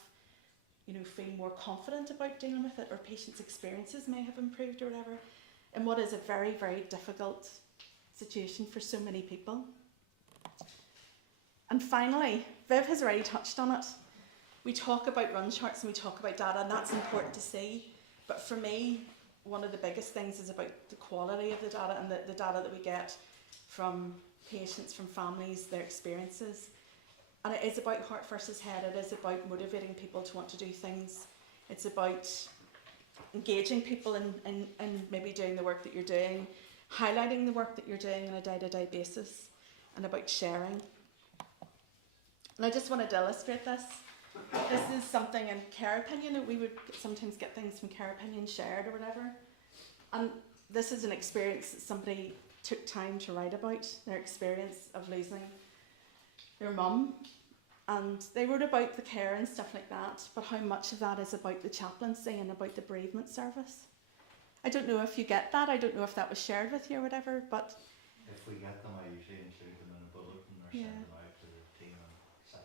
you know, feel more confident about dealing with it, or patients' experiences may have improved or whatever, in what is a very, very difficult situation for so many people. And finally, Viv has already touched on it. We talk about run charts and we talk about data, and that's important to see. But for me, one of the biggest things is about the quality of the data and the data that we get from patients, from families, their experiences. And it is about heart versus head. It is about motivating people to want to do things. It's about engaging people in maybe doing the work that you're doing, highlighting the work that you're doing on a day-to-day basis, and about sharing. And I just wanted to illustrate this. This is something in Care Opinion. We would sometimes get things from Care Opinion shared or whatever. And this is an experience that somebody took time to write about, their experience of losing their mum. And they wrote about the care and stuff like that, but how much of that is about the chaplaincy and about the bereavement service. I don't know if you get that. I don't know if that was shared with you or whatever, but... If we get them, I usually include them in a bulletin or Yeah. send them out to the team on site.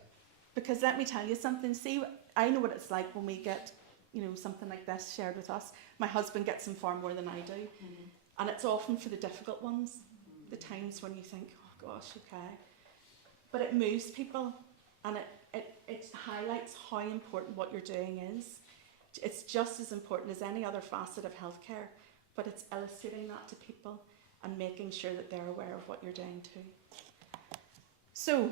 Because let me tell you something, see, I know what it's like when we get, you know, something like this shared with us. My husband gets them far more than I do. Mm. And it's often for the difficult ones, the times when you think, oh gosh, okay. But it moves people, and it highlights how important what you're doing is. It's just as important as any other facet of healthcare, but it's illustrating that to people and making sure that they're aware of what you're doing too. So,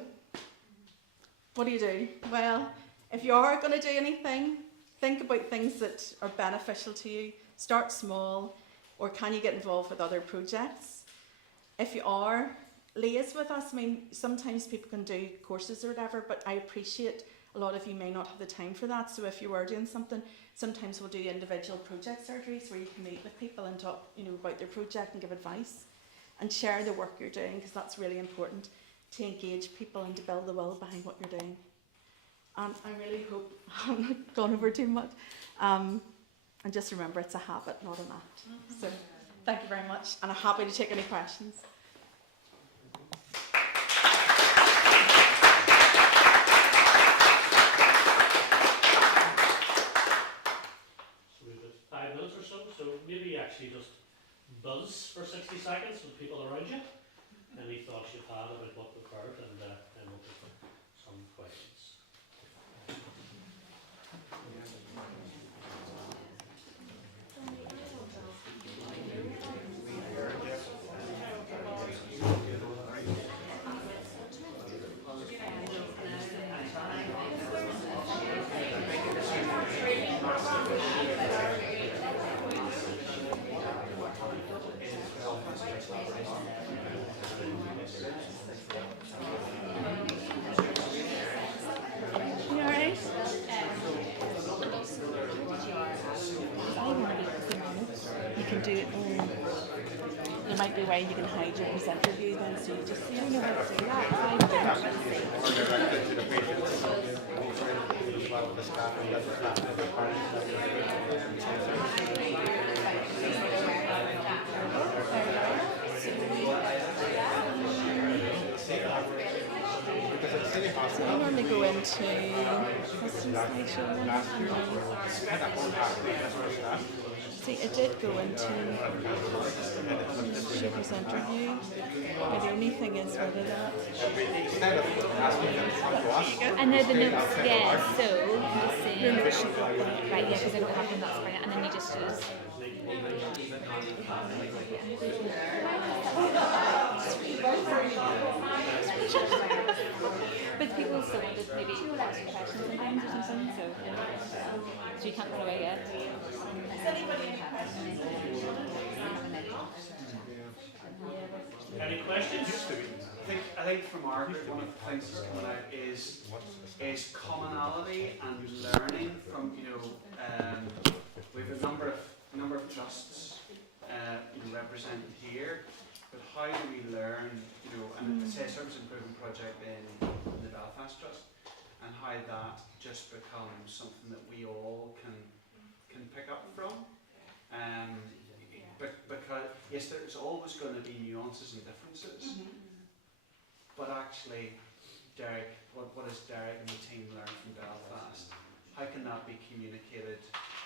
what do? Well, if you are going to do anything, think about things that are beneficial to you. Start small, or can you get involved with other projects? If you are, liaise with us. I mean, sometimes people can do courses or whatever, but I appreciate a lot of you may not have the time for that. So if you were doing something, sometimes we'll do individual project surgeries where you can meet with people and talk, you know, about their project and give advice and share the work you're doing, because that's really important to engage people and to build the will behind what you're doing. And I really hope I'm not gone over too much. And just remember, it's a habit, not an act. So thank you very much, and I'm happy to take any questions. So we've got 5 minutes or so, so maybe actually just buzz for 60 seconds with people around you. Any thoughts you've had about what we've heard, and then we'll take some questions. You alright? You can do it. There might be a way you can hide your presenter view then, so you just see. I don't know how to do So I normally go into see, it did go into presenter view, but the only thing is whether that. I know the notes, yeah, so you can just say, Your notes should go there. right, yeah, because I don't have them, that's brilliant, and then you just use. But people still wanted maybe asking questions sometimes or something, so you can't run away yet. Does anybody have questions? Any questions? I think for Margaret, one of the things that's coming out is commonality and learning from, we have a number of trusts represented here, but how do we learn, and it's a service improvement project in the Belfast Trust, and how that just becomes something that we all can pick up from. Because yes, there's always going to be nuances and differences, but actually, Derek, what has Derek and the team learned from Belfast? How can that be communicated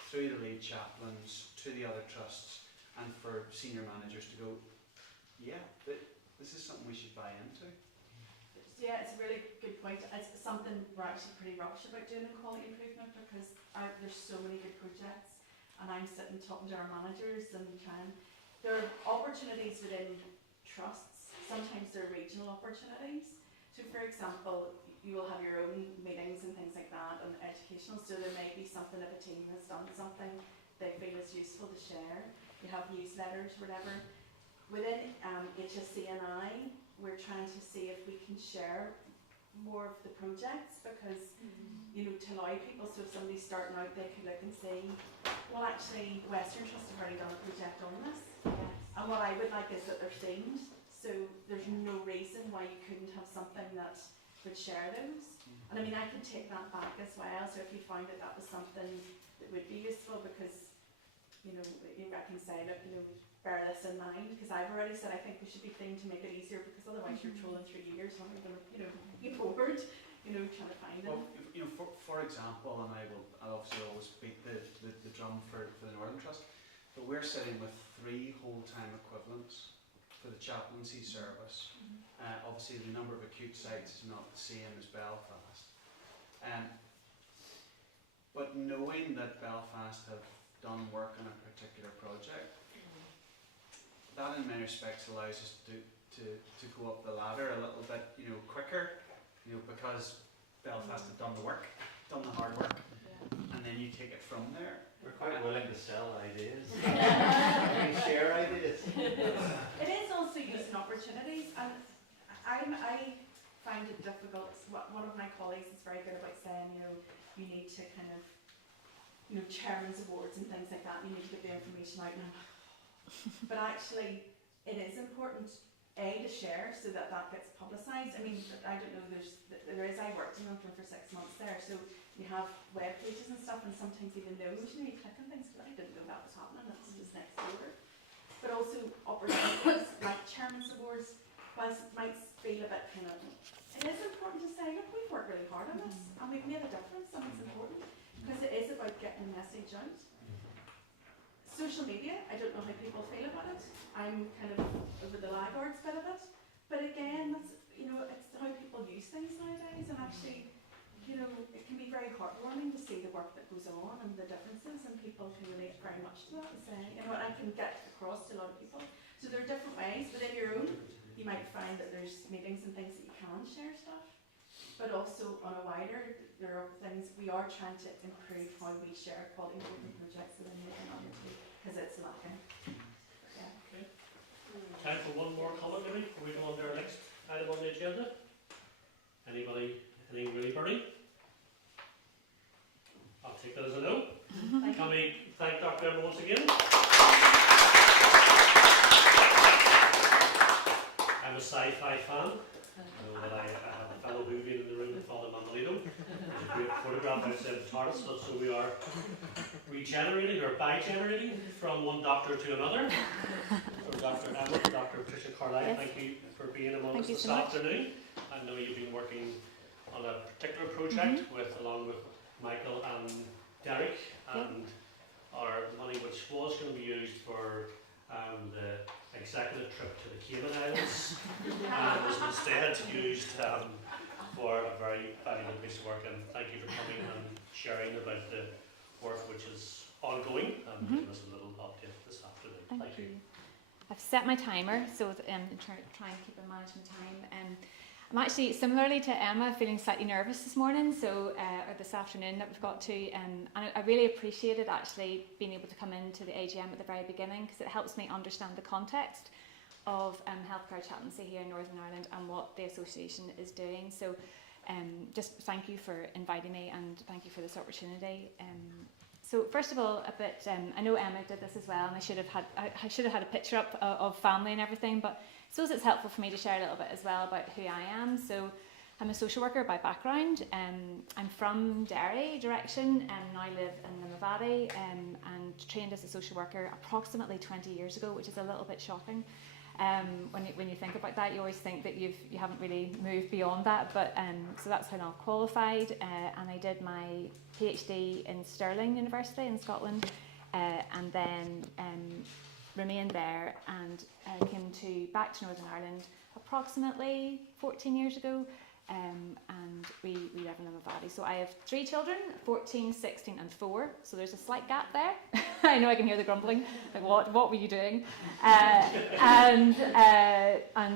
through the lead chaplains to the other trusts, and for senior managers to go, yeah, this is something we should buy into? Yeah, it's a really good point. It's something we're actually pretty rubbish about doing in quality improvement, because there's so many good projects, and I'm sitting talking to our managers and trying. There are opportunities within trusts. Sometimes there are regional opportunities. So, for example, you will have your own meetings and things like that, and educational. So there may be something, if a team has done something they feel is useful to share. You have newsletters, whatever. Within HSC&I, we're trying to see if we can share more of the projects, because to allow people, so if somebody's starting out, they could look and say, well, actually Western Trust have already done a project on this, and what I would like is that they're themed, so there's no reason why you couldn't have something that would share those. And I mean, I can take that back as well, so if you found that was something that would be useful, because I can say, look, bear this in mind, because I've already said I think we should be themed to make it easier, because otherwise you're trolling through years and you're going to be bored, trying to find them. Well, for example, and I'll obviously always beat the drum for the Northern Trust, but we're sitting with 3 whole-time equivalents for the chaplaincy service. Obviously the number of acute sites is not the same as Belfast. But knowing that Belfast have done work on a particular project, that in many respects allows us to go up the ladder a little bit, quicker, because Belfast have done the work, done the hard work, and then you take it from there. We're quite willing to sell ideas. We share ideas. It is also using opportunities, and I find it difficult. One of my colleagues is very good about saying, you need to kind of, chairman's awards and things like that. You need to get the information out now. But actually, it is important, to share so that gets publicised. I mean, I don't know, I worked in London for 6 months there, so you have web pages and stuff, and sometimes even those, you click on things, but I didn't know that was happening, that's just next door. But also opportunities like chairman's awards, whilst it might feel a bit it is important to say, look, we've worked really hard on this, and we've made a difference, and it's important, because it is about getting the message out. Social media, I don't know how people feel about it. I'm kind of over the laggards bit of it. But again, that's, it's how people use things nowadays, and actually, it can be very heartwarming to see the work that goes on and the differences, and people can relate very much to that and say, and I can get across to a lot of people. So there are different ways. Within your own, you might find that there's meetings and things that you can share stuff. But also on a wider, there are things we are trying to improve how we share quality improvement projects within the community, because it's lacking. Yeah. Okay. Time for one more comment maybe before we go on to our next item on the agenda. Anybody, anything really burning? I'll take that as a no. Can we thank Dr. Emma once again? I'm a sci-fi fan. I know that I have a fellow Whovian in the room, Father Manolito. There's a great photograph outside the TARDIS, so we are regenerating or bi-generating from one doctor to another. So Dr. Emma, Dr. Patricia Carlisle, thank you for being among us this afternoon. I know you've been working on a particular project along with Michael and Derek, and our money which was going to be used for the executive trip to the Cayman Islands was instead used for a very valuable piece of work, and thank you for coming and sharing about the work which is ongoing and giving us a little update this afternoon. Thank you. I've set my timer, so try and keep a management time. I'm actually, similarly to Emma, feeling slightly nervous this morning, or this afternoon that we've got to, and I really appreciated actually being able to come into the AGM at the very beginning, because it helps me understand the context of healthcare chaplaincy here in Northern Ireland and what the association is doing. So just thank you for inviting me, and thank you for this opportunity. So first of all, a bit, I know Emma did this as well, and I should have had a picture up of family and everything, but I suppose it's helpful for me to share a little bit as well about who I am. So I'm a social worker by background. I'm from Derry direction, and now live in Limavady, and trained as a social worker approximately 20 years ago, which is a little bit shocking. When you think about that, you always think that you haven't really moved beyond that, but so that's when I qualified, and I did my PhD in Stirling University in Scotland, and then remained there, and came back to Northern Ireland approximately 14 years ago, and we live in Limavady. So I have 3 children, 14, 16 and 4, so there's a slight gap there. I know I can hear the grumbling, like what were you doing? And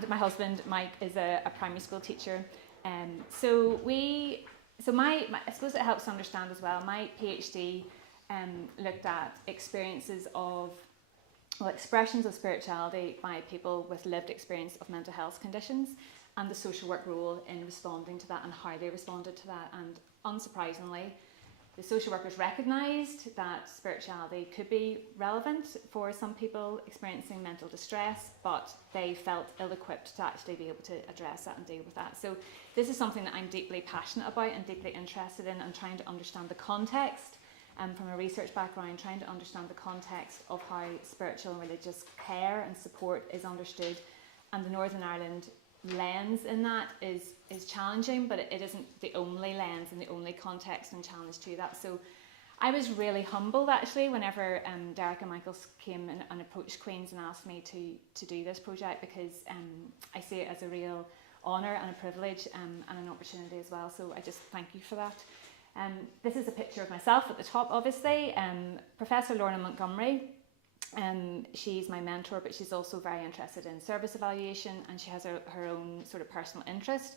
my husband Mike is a primary school teacher. So my I suppose it helps to understand as well, my PhD looked at experiences of, expressions of spirituality by people with lived experience of mental health conditions, and the social work role in responding to that and how they responded to that. And unsurprisingly, the social workers recognised that spirituality could be relevant for some people experiencing mental distress, but they felt ill-equipped to actually be able to address that and deal with that. So this is something that I'm deeply passionate about and deeply interested in, and trying to understand the context, from a research background, trying to understand the context of how spiritual and religious care and support is understood. And the Northern Ireland lens in that is challenging, but it isn't the only lens and the only context and challenge to that. So I was really humbled actually whenever Derek and Michael came and approached Queen's and asked me to do this project, because I see it as a real honour and a privilege, and an opportunity as well. So I just thank you for that. This is a picture of myself at the top, obviously. Professor Lorna Montgomery, she's my mentor, but she's also very interested in service evaluation, and she has her own sort of personal interest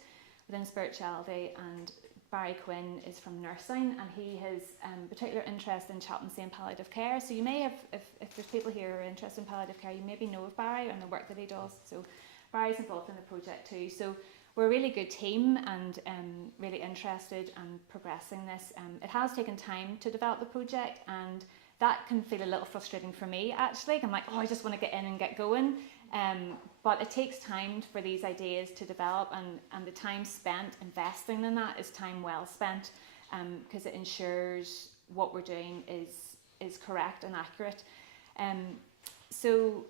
within spirituality. And Barry Quinn is from nursing, and he has particular interest in chaplaincy and palliative care. So you may have, if there's people here who are interested in palliative care, you maybe know of Barry and the work that he does. So Barry's involved in the project too. So we're a really good team, and really interested in progressing this. It has taken time to develop the project, and that can feel a little frustrating for me actually. I'm like, oh, I just want to get in and get going. But it takes time for these ideas to develop, and the time spent investing in that is time well spent, because it ensures what we're doing is correct and accurate. So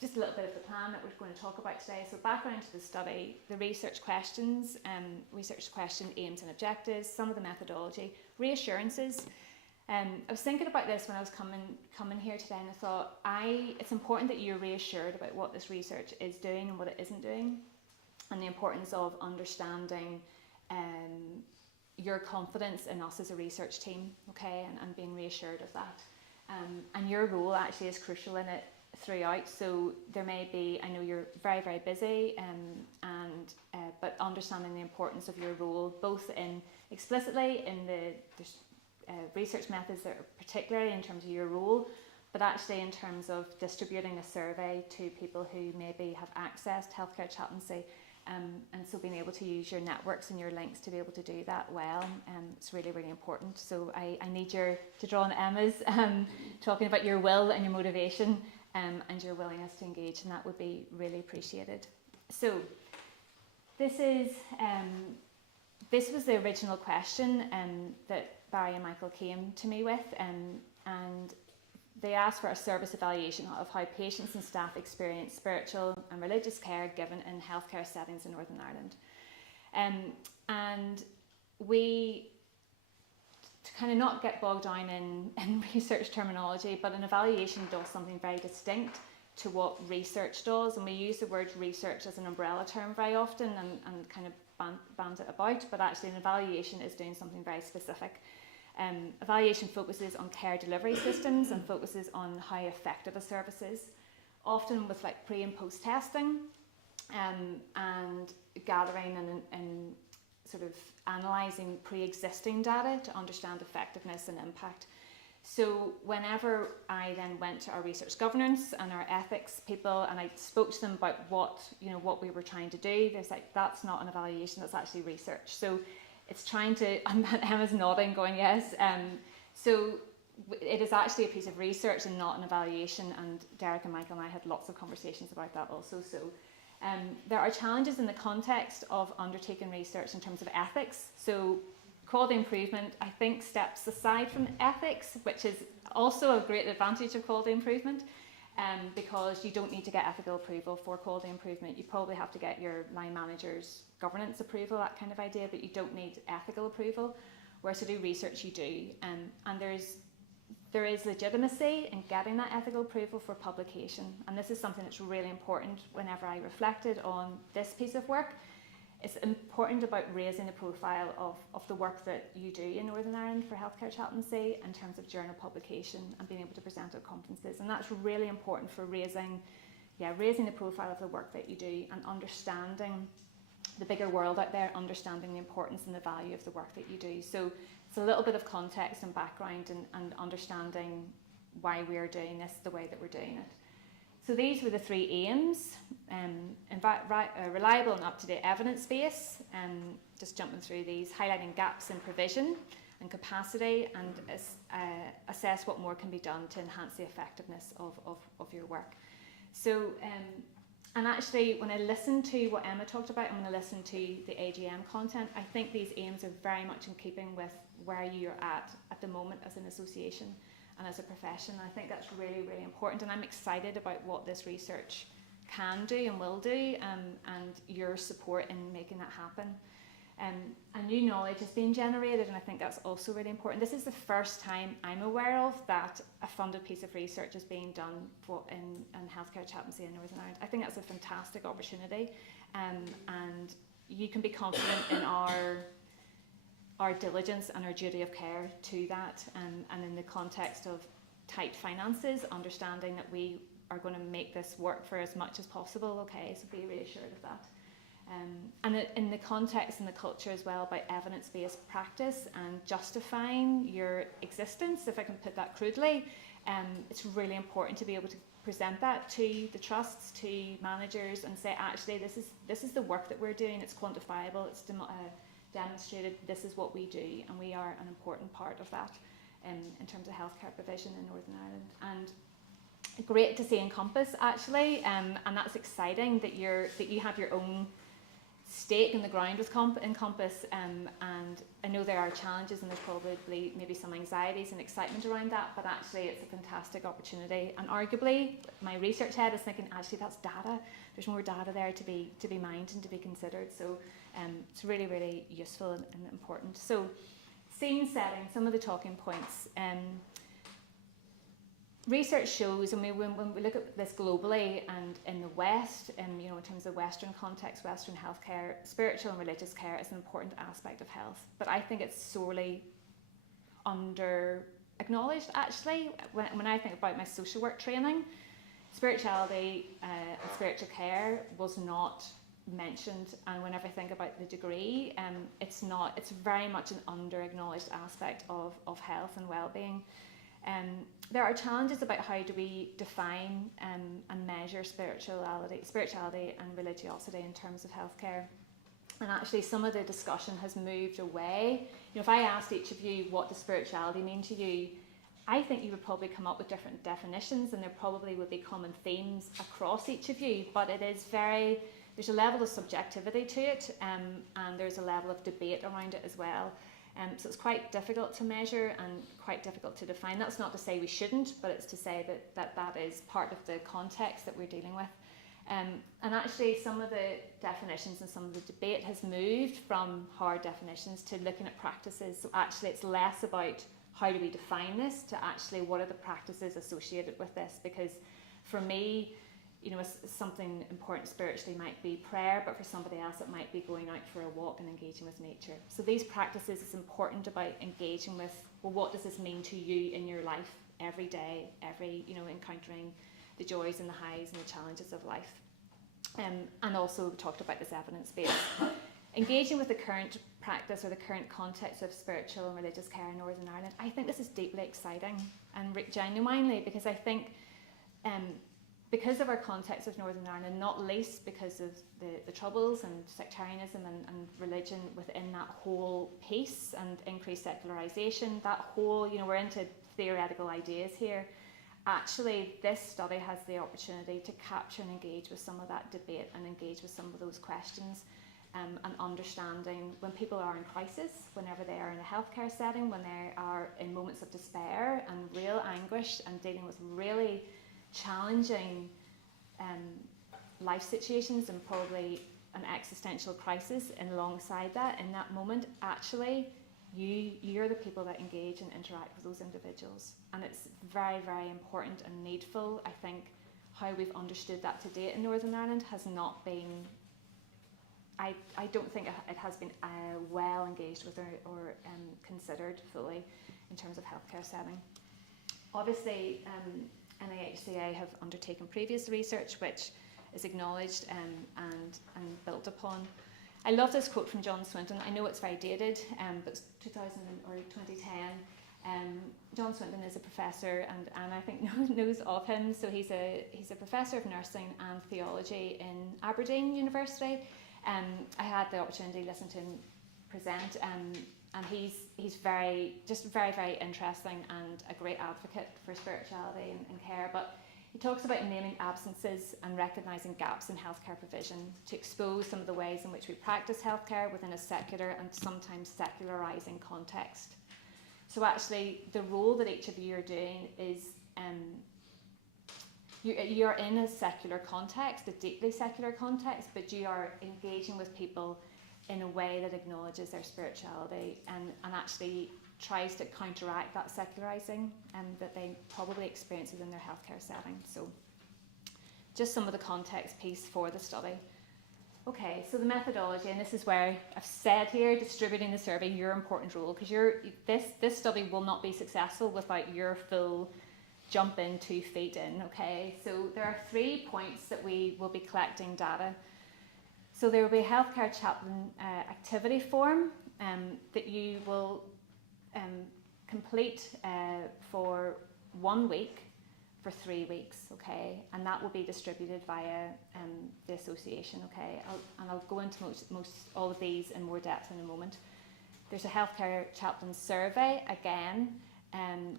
just a little bit of the plan that we're going to talk about today. So background to the study, the research question aims and objectives, some of the methodology, reassurances. I was thinking about this when I was coming here today, and I thought it's important that you're reassured about what this research is doing and what it isn't doing, and the importance of understanding your confidence in us as a research team, okay, and being reassured of that. And your role actually is crucial in it throughout. So there may be, I know you're very, very busy, but understanding the importance of your role, both in explicitly in the research methods that are particularly in terms of your role, but actually in terms of distributing a survey to people who maybe have access to healthcare chaplaincy, and so being able to use your networks and your links to be able to do that well, it's really, really important. So I need to draw on Emma's talking about your will and your motivation, and your willingness to engage, and that would be really appreciated. So this was the original question that Barry and Michael came to me with, and they asked for a service evaluation of how patients and staff experience spiritual and religious care given in healthcare settings in Northern Ireland. And we, to kind of not get bogged down in research terminology, but an evaluation does something very distinct to what research does, and we use the word research as an umbrella term very often and kind of band it about, but actually an evaluation is doing something very specific. Evaluation focuses on care delivery systems and focuses on how effective a service is, often with like pre and post testing, and gathering and sort of analysing pre-existing data to understand effectiveness and impact. So whenever I then went to our research governance and our ethics people and I spoke to them about what we were trying to do, they was like, that's not an evaluation, that's actually research. So it's trying to, and Emma's nodding going yes, so it is actually a piece of research and not an evaluation, and Derek and Michael and I had lots of conversations about that also. So there are challenges in the context of undertaking research in terms of ethics. So quality improvement, I think, steps aside from ethics, which is also a great advantage of quality improvement, because you don't need to get ethical approval for quality improvement. You probably have to get your line manager's governance approval, that kind of idea, but you don't need ethical approval. Whereas to do research, you do. And there is legitimacy in getting that ethical approval for publication. And this is something that's really important whenever I reflected on this piece of work. It's important about raising the profile of the work that you do in Northern Ireland for healthcare chaplaincy in terms of journal publication and being able to present at conferences. And that's really important for raising the profile of the work that you do and understanding the bigger world out there, understanding the importance and the value of the work that you do. So it's a little bit of context and background and understanding why we're doing this the way that we're doing it. So these were the three aims: reliable and up-to-date evidence base, just jumping through these, highlighting gaps in provision and capacity, and assess what more can be done to enhance the effectiveness of your work. So, and actually, when I listen to what Emma talked about and when I listen to the AGM content, I think these aims are very much in keeping with where you're at the moment as an association and as a profession. I think that's really, really important, and I'm excited about what this research can do and will do, and your support in making that happen. And new knowledge is being generated, and I think that's also really important. This is the first time I'm aware of that a funded piece of research is being done in healthcare chaplaincy in Northern Ireland. I think that's a fantastic opportunity, and you can be confident in our diligence and our duty of care to that, and in the context of tight finances, understanding that we are going to make this work for as much as possible, okay, so be reassured of that. And in the context and the culture as well about evidence-based practice and justifying your existence, if I can put that crudely, it's really important to be able to present that to the trusts, to managers, and say, actually, this is the work that we're doing, it's quantifiable, it's demonstrated, this is what we do, and we are an important part of that in terms of healthcare provision in Northern Ireland. And great to see Encompass, actually, and that's exciting that you have your own stake in the ground with Encompass, and I know there are challenges and there's probably maybe some anxieties and excitement around that, but actually it's a fantastic opportunity. And arguably, my research head is thinking, actually that's data. There's more data there to be mined and to be considered. So it's really, really useful and important. So scene setting, some of the talking points. Research shows, and when we look at this globally and in the West, and in terms of Western context, Western healthcare, spiritual and religious care is an important aspect of health. But I think it's sorely under acknowledged. Actually, when I think about my social work training, spirituality and spiritual care was not mentioned, and whenever I think about the degree, it's very much an under acknowledged aspect of health and well-being. There are challenges about how do we define and measure spirituality and religiosity in terms of healthcare. And actually some of the discussion has moved away. If I asked each of you what does spirituality mean to you, I think you would probably come up with different definitions, and there probably would be common themes across each of you, but there's a level of subjectivity to it, and there's a level of debate around it as well. So it's quite difficult to measure and quite difficult to define. That's not to say we shouldn't, but it's to say that is part of the context that we're dealing with. And actually some of the definitions and some of the debate has moved from hard definitions to looking at practices. So actually it's less about how do we define this to actually what are the practices associated with this. Because for me, something important spiritually might be prayer, but for somebody else it might be going out for a walk and engaging with nature. So these practices, it's important about engaging with, well, what does this mean to you in your life every day, encountering the joys and the highs and the challenges of life. And also talked about this evidence base. Engaging with the current practice or the current context of spiritual and religious care in Northern Ireland, I think this is deeply exciting and genuinely, because I think because of our context of Northern Ireland, not least because of the Troubles and sectarianism and religion within that whole piece and increased secularisation, that whole, we're into theoretical ideas here. Actually, this study has the opportunity to capture and engage with some of that debate and engage with some of those questions, and understanding when people are in crisis, whenever they are in a healthcare setting, when they are in moments of despair and real anguish and dealing with really challenging life situations and probably an existential crisis, and alongside that, in that moment, actually, you're the people that engage and interact with those individuals. And it's very, very important and needful. I think how we've understood that to date in Northern Ireland has not been, I don't think it has been well engaged with or considered fully in terms of healthcare setting. Obviously, NIHCA have undertaken previous research which is acknowledged and built upon. I love this quote from John Swinton. I know it's very dated, but it's 2000 or 2010. John Swinton is a professor, and I think knows of him. So he's a professor of nursing and theology in Aberdeen University. I had the opportunity to listen to him present, and he's very interesting and a great advocate for spirituality and care. But he talks about naming absences and recognising gaps in healthcare provision to expose some of the ways in which we practice healthcare within a secular and sometimes secularising context. So actually, the role that each of you are doing is you're in a secular context, a deeply secular context, but you are engaging with people in a way that acknowledges their spirituality and actually tries to counteract that secularising that they probably experience within their healthcare setting. So just some of the context piece for the study. Okay, so the methodology, and this is where I've said here, distributing the survey, your important role, because this study will not be successful without your full jump in 2 feet in, okay? So there are 3 points that we will be collecting data. So there will be a healthcare chaplain activity form that you will complete for 1 week for 3 weeks, okay? And that will be distributed via the association, okay? I'll go into most all of these in more depth in a moment. There's a healthcare chaplain survey, again,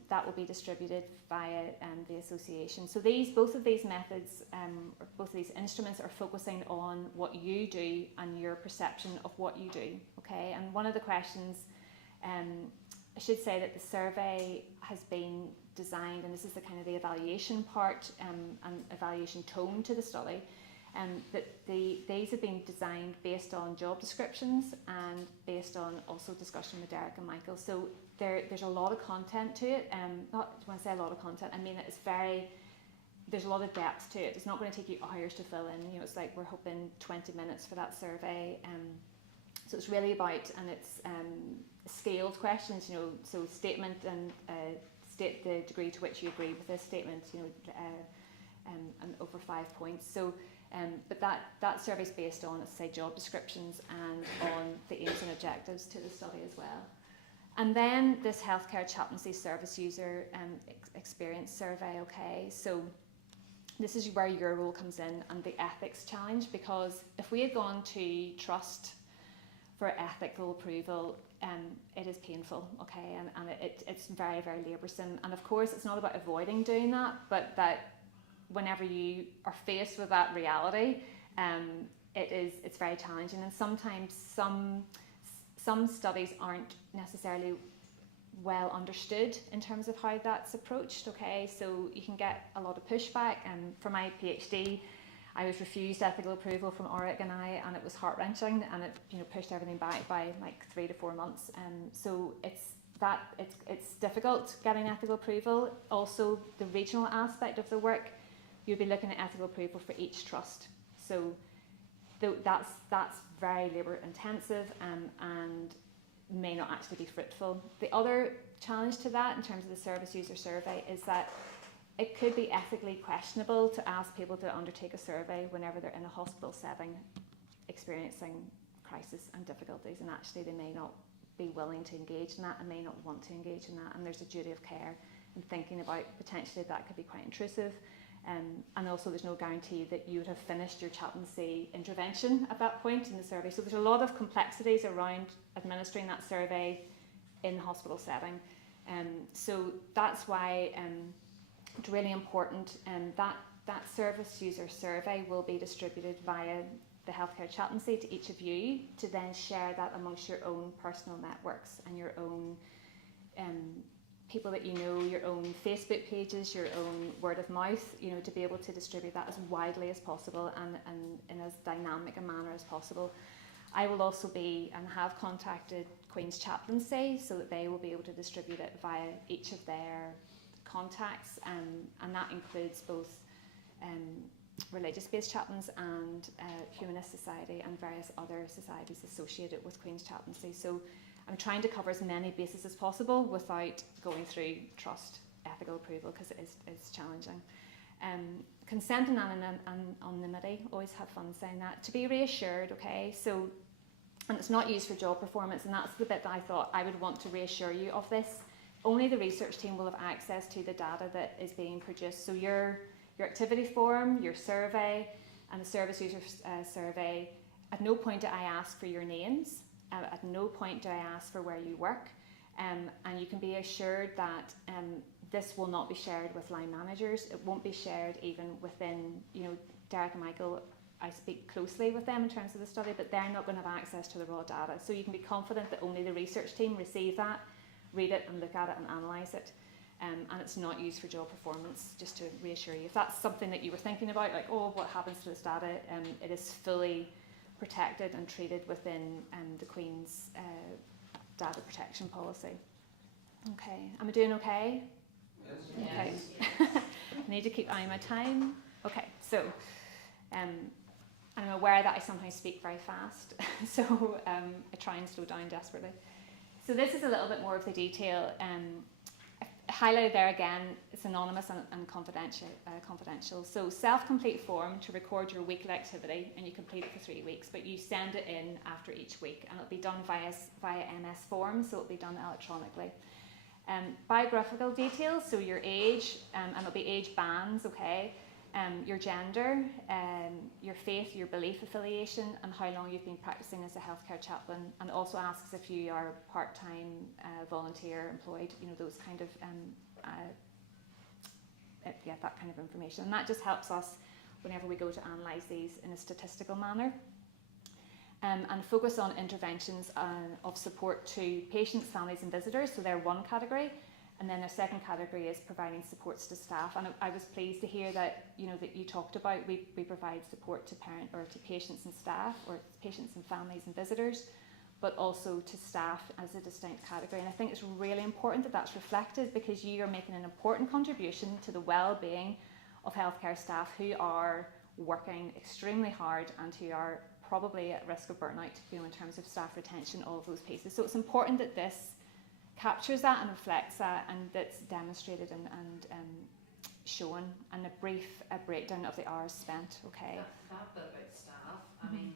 that will be distributed via the association. So both of these methods, or both of these instruments are focusing on what you do and your perception of what you do, okay? And one of the questions, I should say that the survey has been designed, and this is the kind of the evaluation part and evaluation tone to the study, that these have been designed based on job descriptions and based on also discussion with Derek and Michael. So there's a lot of content to it. Not when I say a lot of content, I mean that there's a lot of depth to it. It's not going to take you hours to fill in. It's like we're hoping 20 minutes for that survey. So it's really about, and it's scaled questions, so statement and state the degree to which you agree with this statement, and over 5 points. So, but that survey is based on, let's say, job descriptions and on the aims and objectives to the study as well. And then this healthcare chaplaincy service user experience survey, okay? So this is where your role comes in and the ethics challenge, because if we had gone to trust for ethical approval, it is painful, okay, and it's very, very laboursome. And of course, it's not about avoiding doing that, but that whenever you are faced with that reality, it's very challenging. And sometimes some studies aren't necessarily well understood in terms of how that's approached, okay? So you can get a lot of pushback. And for my PhD, I was refused ethical approval from Oric and it was heart-wrenching, and it pushed everything back by like 3 to 4 months. So it's difficult getting ethical approval. Also, the regional aspect of the work, you'll be looking at ethical approval for each trust. So that's very labour intensive and may not actually be fruitful. The other challenge to that in terms of the service user survey is that it could be ethically questionable to ask people to undertake a survey whenever they're in a hospital setting experiencing crisis and difficulties, and actually they may not be willing to engage in that and may not want to engage in that, and there's a duty of care in thinking about potentially that could be quite intrusive. And also there's no guarantee that you would have finished your chaplaincy intervention at that point in the survey. So there's a lot of complexities around administering that survey in the hospital setting. So that's why it's really important that service user survey will be distributed via the healthcare chaplaincy to each of you to then share that amongst your own personal networks and your own people that you know, your own Facebook pages, your own word of mouth, you know, to be able to distribute that as widely as possible and in as dynamic a manner as possible. I will also be and have contacted Queen's Chaplaincy so that they will be able to distribute it via each of their contacts, and that includes both religious-based chaplains and Humanist Society and various other societies associated with Queen's Chaplaincy. So I'm trying to cover as many bases as possible without going through trust, ethical approval, because it is challenging. Consent and anonymity, always have fun saying that. To be reassured, okay, so, and it's not used for job performance, and that's the bit that I thought I would want to reassure you of this. Only the research team will have access to the data that is being produced. So your activity form, your survey, and the service user survey, at no point do I ask for your names. At no point do I ask for where you work, and you can be assured that this will not be shared with line managers. It won't be shared even within, you know, Derek and Michael, I speak closely with them in terms of the study, but they're not going to have access to the raw data. So you can be confident that only the research team receive that, read it and look at it and analyse it. And it's not used for job performance, just to reassure you. If that's something that you were thinking about, like, oh, what happens to this data, it is fully protected and treated within the Queen's data protection policy. Okay, am I doing okay? Yes. Okay. I need to keep eyeing my time. Okay, so I'm aware that I sometimes speak very fast, so I try and slow down desperately. So this is a little bit more of the detail. Highlighted there again, it's anonymous and confidential. So self-complete form to record your weekly activity, and you complete it for 3 weeks, but you send it in after each week, and it'll be done via MS Form, so it'll be done electronically. Biographical details, so your age, and it'll be age bands, okay, your gender, your faith, your belief affiliation, and how long you've been practicing as a healthcare chaplain, and also asks if you are part-time, volunteer, employed, you know, those kind of, that kind of information. And that just helps us whenever we go to analyse these in a statistical manner. And focus on interventions of support to patients, families and visitors, so they're one category. And then the second category is providing supports to staff. And I was pleased to hear that, you know, that you talked about we provide support to patients and staff, or patients and families and visitors, but also to staff as a distinct category. And I think it's really important that that's reflected, because you are making an important contribution to the well-being of healthcare staff who are working extremely hard and who are probably at risk of burnout, you know, in terms of staff retention, all of those pieces. So it's important that this captures that and reflects that, and that's demonstrated and shown, and a breakdown of the hours spent, okay? That bit about staff, I mean,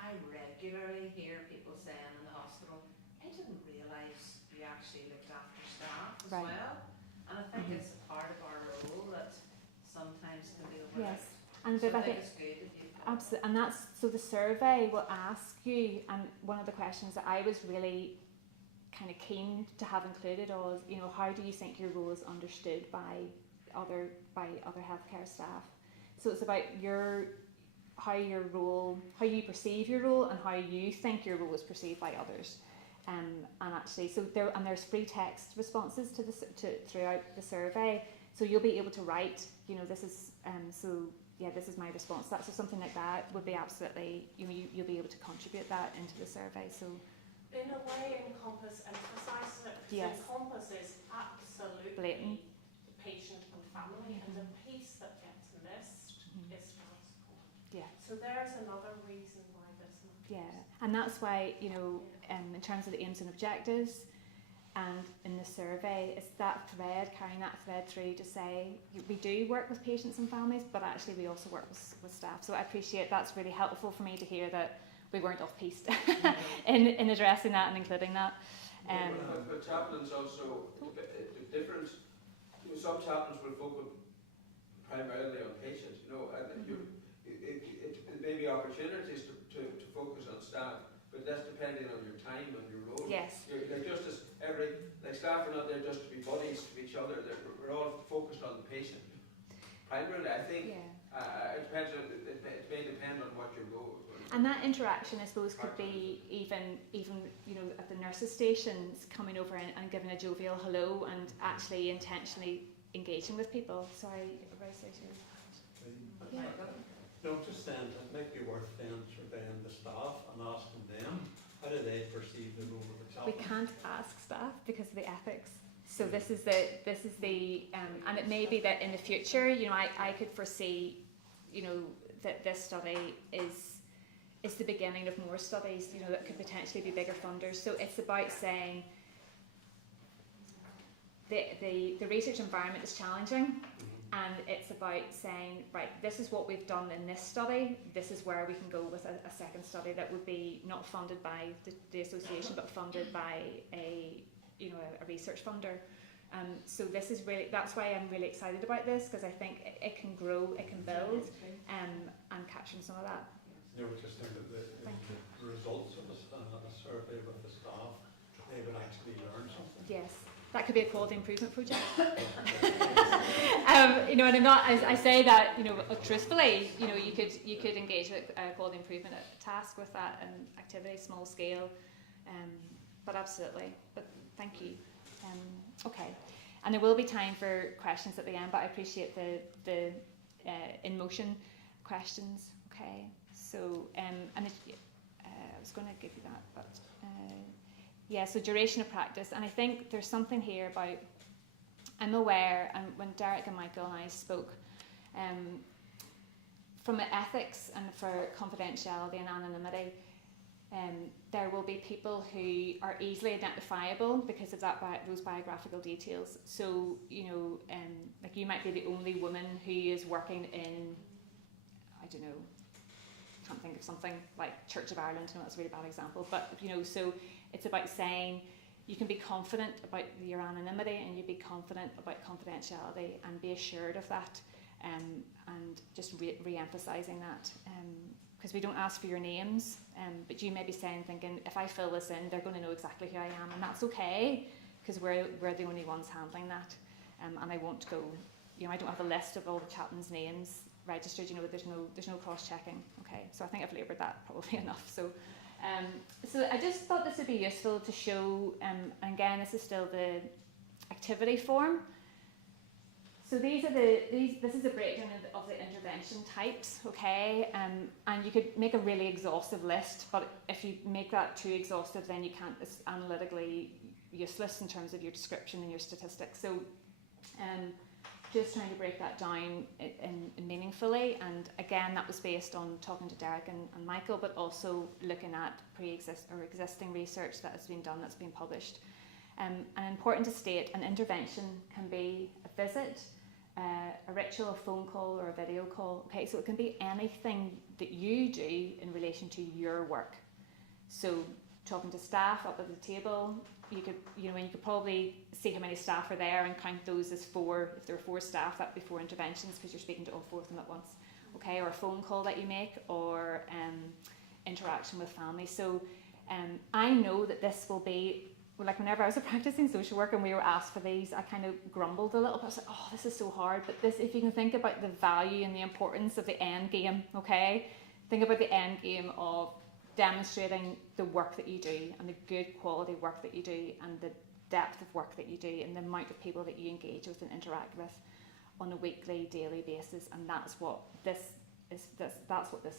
I regularly hear people saying in the hospital, I didn't realise you actually looked after staff as Right. well. And I think it's part of our role that sometimes can be overlooked. Yes, and So I I think think it's good if you absolutely, and that's, so the survey will ask you, and one of the questions that I was really kind of keen to have included was, you know, how do you think your role is understood by other healthcare staff? So it's about how you perceive your role and how you think your role is perceived by others. And actually, so there's free text responses to throughout the survey. So you'll be able to write, you know, this is this is my response to that. So something like that would be absolutely, you know, you'll be able to contribute that into the survey. So in a way, Encompass emphasises it, because yes. Encompass is absolutely Blatant. the patient and family, and the piece that gets missed is staff support. Yeah. So there's another reason why this matters. Yeah, and that's why, you know, in terms of the aims and objectives, And in the survey, it's that thread, carrying that thread through to say we do work with patients and families, but actually we also work with staff. So I appreciate that's really helpful for me to hear that we weren't off-piste in addressing that and including that. But chaplains also, different, some chaplains will focus primarily on patients, and it may be opportunities to focus on staff, but that's depending on your time and your role. Yes. Staff are not there just to be buddies to each other. We're all focused on the patient. Primarily, I think it may depend on what your role is. And that interaction, I suppose, could be even at the nurses' stations, coming over and giving a jovial hello and actually intentionally engaging with people. Sorry, No, just then, it might be worth then surveying the staff and asking them, how do they perceive the role of the chaplain? We can't ask staff because of the ethics. So this is the and it may be that in the future, I could foresee, that this study is the beginning of more studies, that could potentially be bigger funders. So it's about saying the research environment is challenging, and it's about saying, right, this is what we've done in this study, this is where we can go with a second study that would be not funded by the association but funded by a research funder. So this is really, that's why I'm really excited about this, because I think it can grow, it can build, and capturing some of that. You were just saying that the results of a survey with the staff, they would actually learn something. Yes, that could be a quality improvement project. And I'm not. I say that truthfully. You could engage with a quality improvement task with that activity, small scale. But absolutely. But thank you. Okay, and there will be time for questions at the end. But I appreciate the in motion questions. Okay. So, I was going to give you that, but so duration of practice, and I think there's something here about, I'm aware, and when Derek and Michael and I spoke, from ethics and for confidentiality and anonymity, there will be people who are easily identifiable because of those biographical details. So, like you might be the only woman who is working in, I don't know, can't think of something like Church of Ireland. That's a really bad example, but so it's about saying you can be confident about your anonymity and you be confident about confidentiality and be assured of that, and just re-emphasising that, because we don't ask for your names, but you may be thinking, if I fill this in, they're going to know exactly who I am, and that's okay, because we're the only ones handling that, and I won't go, I don't have a list of all the chaplains' names registered, there's no cross-checking. Okay, so I think I've laboured that probably enough. So I just thought this would be useful to show, and again, this is still the activity form. So this is a breakdown of the intervention types, okay, and you could make a really exhaustive list, but if you make that too exhaustive, then you can't, it's analytically useless in terms of your description and your statistics. So just trying to break that down in meaningfully, and again that was based on talking to Derek and Michael, but also looking at existing research that has been done, that's been published. And important to state, an intervention can be a visit, a ritual, a phone call or a video call. Okay, so it can be anything that you do in relation to your work. So talking to staff up at the table, you could probably see how many staff are there and count those as 4. If there are 4 staff, that would be 4 interventions because you're speaking to all 4 of them at once. Okay, or a phone call that you make, or interaction with family. So I know that this will be, like whenever I was practicing social work and we were asked for these, I kind of grumbled a little bit. I was like, oh, this is so hard. But this, if you can think about the value and the importance of the end game, okay? Think about the end game of demonstrating the work that you do and the good quality work that you do and the depth of work that you do and the amount of people that you engage with and interact with on a weekly, daily basis, and that's what this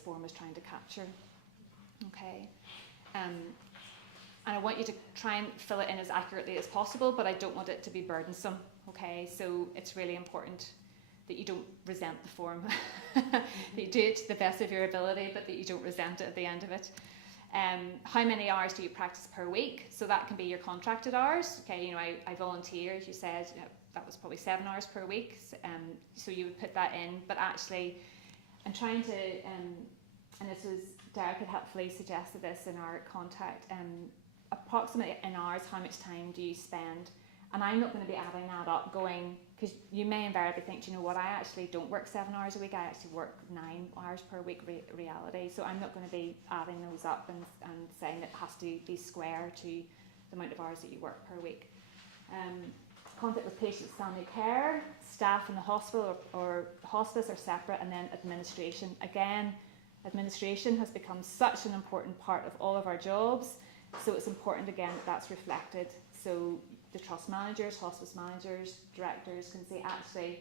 form is trying to capture. Okay, and I want you to try and fill it in as accurately as possible, but I don't want it to be burdensome. Okay, so it's really important that you don't resent the form, that you do it to the best of your ability, but that you don't resent it at the end of it. How many hours do you practice per week? So that can be your contracted hours. Okay, you know, I volunteer, as you said, you know, that was probably 7 hours per week. So you would put that in, but actually, I'm trying to, and this was, Derek had helpfully suggested this in our contact, approximately in hours, how much time do you spend? And I'm not going to be adding that up going, because you may invariably think, you know what, I actually don't work 7 hours a week, I actually work 9 hours per week reality. So I'm not going to be adding those up and saying it has to be square to the amount of hours that you work per week. Contact with patients, family care, staff in the hospital or hospice are separate, and then administration. Again, administration has become such an important part of all of our jobs, so it's important again that that's reflected. So the trust managers, hospice managers, directors can say actually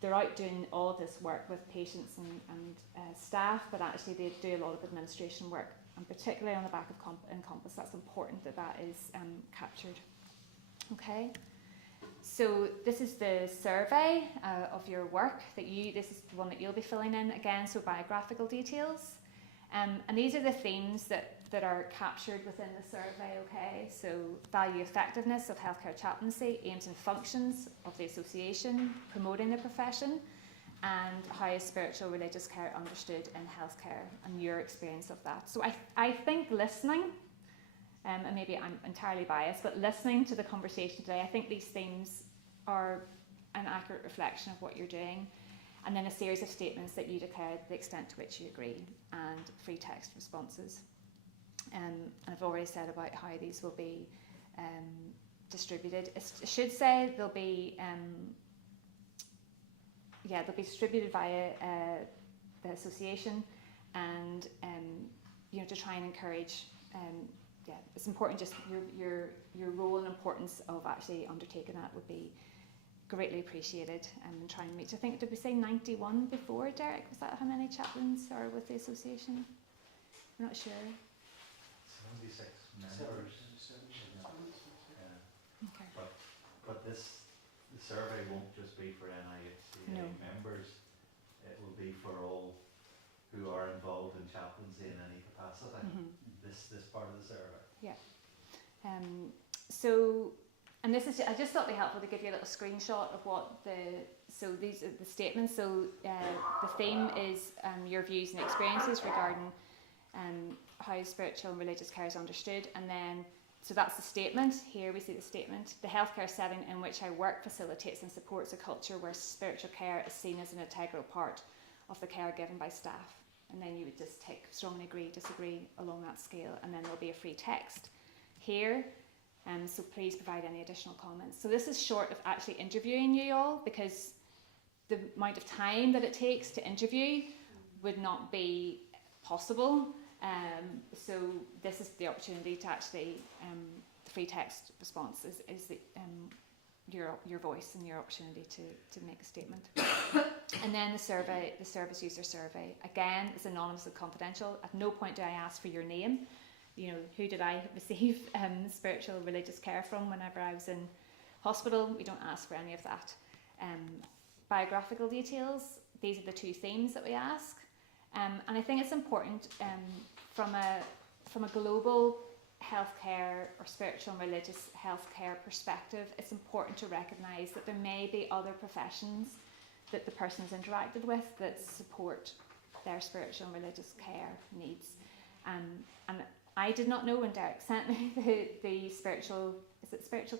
they're out doing all of this work with patients and staff, but actually they do a lot of administration work, and particularly on the back of Encompass, that's important that that is captured. Okay, so this is the survey of your work this is the one that you'll be filling in again, so biographical details. And these are the themes that are captured within the survey, okay? So value effectiveness of healthcare chaplaincy, aims and functions of the association, promoting the profession, and how is spiritual religious care understood in healthcare and your experience of that. So I think listening, and maybe I'm entirely biased, but listening to the conversation today, I think these themes are an accurate reflection of what you're doing. And then a series of statements that you declare the extent to which you agree, and free text responses. And I've already said about how these will be distributed. I should say they'll be distributed via the association, and you know, to try and encourage. It's important. Just your role and importance of actually undertaking that would be greatly appreciated, and try and reach. I think, did we say 91 before, Derek? Was that how many chaplains are with the association? I'm not sure. 76 members. Okay. But the survey won't just be for NIHCA members. It will be for all who are involved in chaplaincy in any capacity. Mm-hmm. This part of the survey. Yeah. So. And this is, I just thought it'd be helpful to give you a little screenshot of what these are the statements. So the theme is your views and experiences regarding how spiritual and religious care is understood. And then, so that's the statement. Here we see the statement. The healthcare setting in which I work facilitates and supports a culture where spiritual care is seen as an integral part of the care given by staff. And then you would just take strongly agree, disagree along that scale. And then there'll be a free text here. So please provide any additional comments. So this is short of actually interviewing you all, because the amount of time that it takes to interview would not be possible. So this is the opportunity to actually, the free text response is the, your voice and your opportunity to make a statement. And then the survey, the service user survey, again, is anonymous and confidential. At no point do I ask for your name. You know, who did I receive spiritual religious care from whenever I was in hospital? We don't ask for any of that. Biographical details, these are the two themes that we ask. And I think it's important from a global healthcare or spiritual and religious healthcare perspective, it's important to recognise that there may be other professions that the person has interacted with that support their spiritual and religious care needs. And I did not know when Derek sent me the spiritual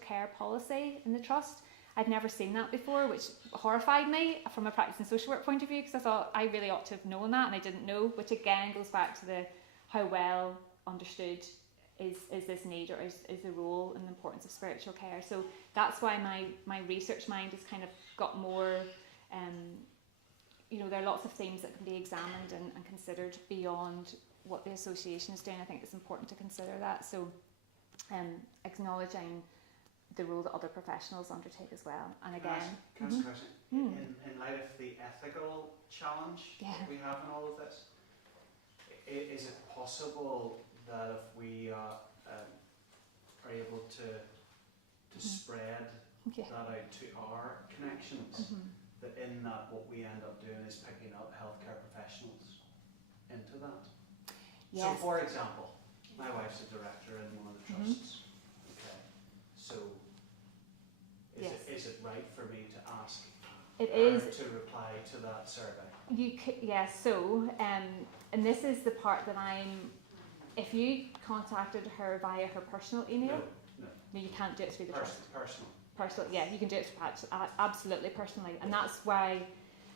care policy in the trust. I'd never seen that before, which horrified me from a practice and social work point of view, because I thought I really ought to have known that, and I didn't know, which again goes back to how well understood is this need, or is the role and the importance of spiritual care. So that's why my research mind has kind of got more, you know, there are lots of themes that can be examined and considered beyond what the association is doing. I think it's important to consider that. So acknowledging the role that other professionals undertake as well. And again, can I ask a question? In light of the ethical challenge that we have in all of this, is it possible that if we are able to spread that out to our connections, that in that what we end up doing is picking up healthcare professionals into that? So Yes. for example, my wife's a director in one of the trusts. Okay. So is it right for me to ask It her is. to reply to that survey? You could, yes. So, and this is the part that if you contacted her via her personal email, No, you can't do it through the trust. personal. Personal, yeah, you can do it absolutely personally, and that's why,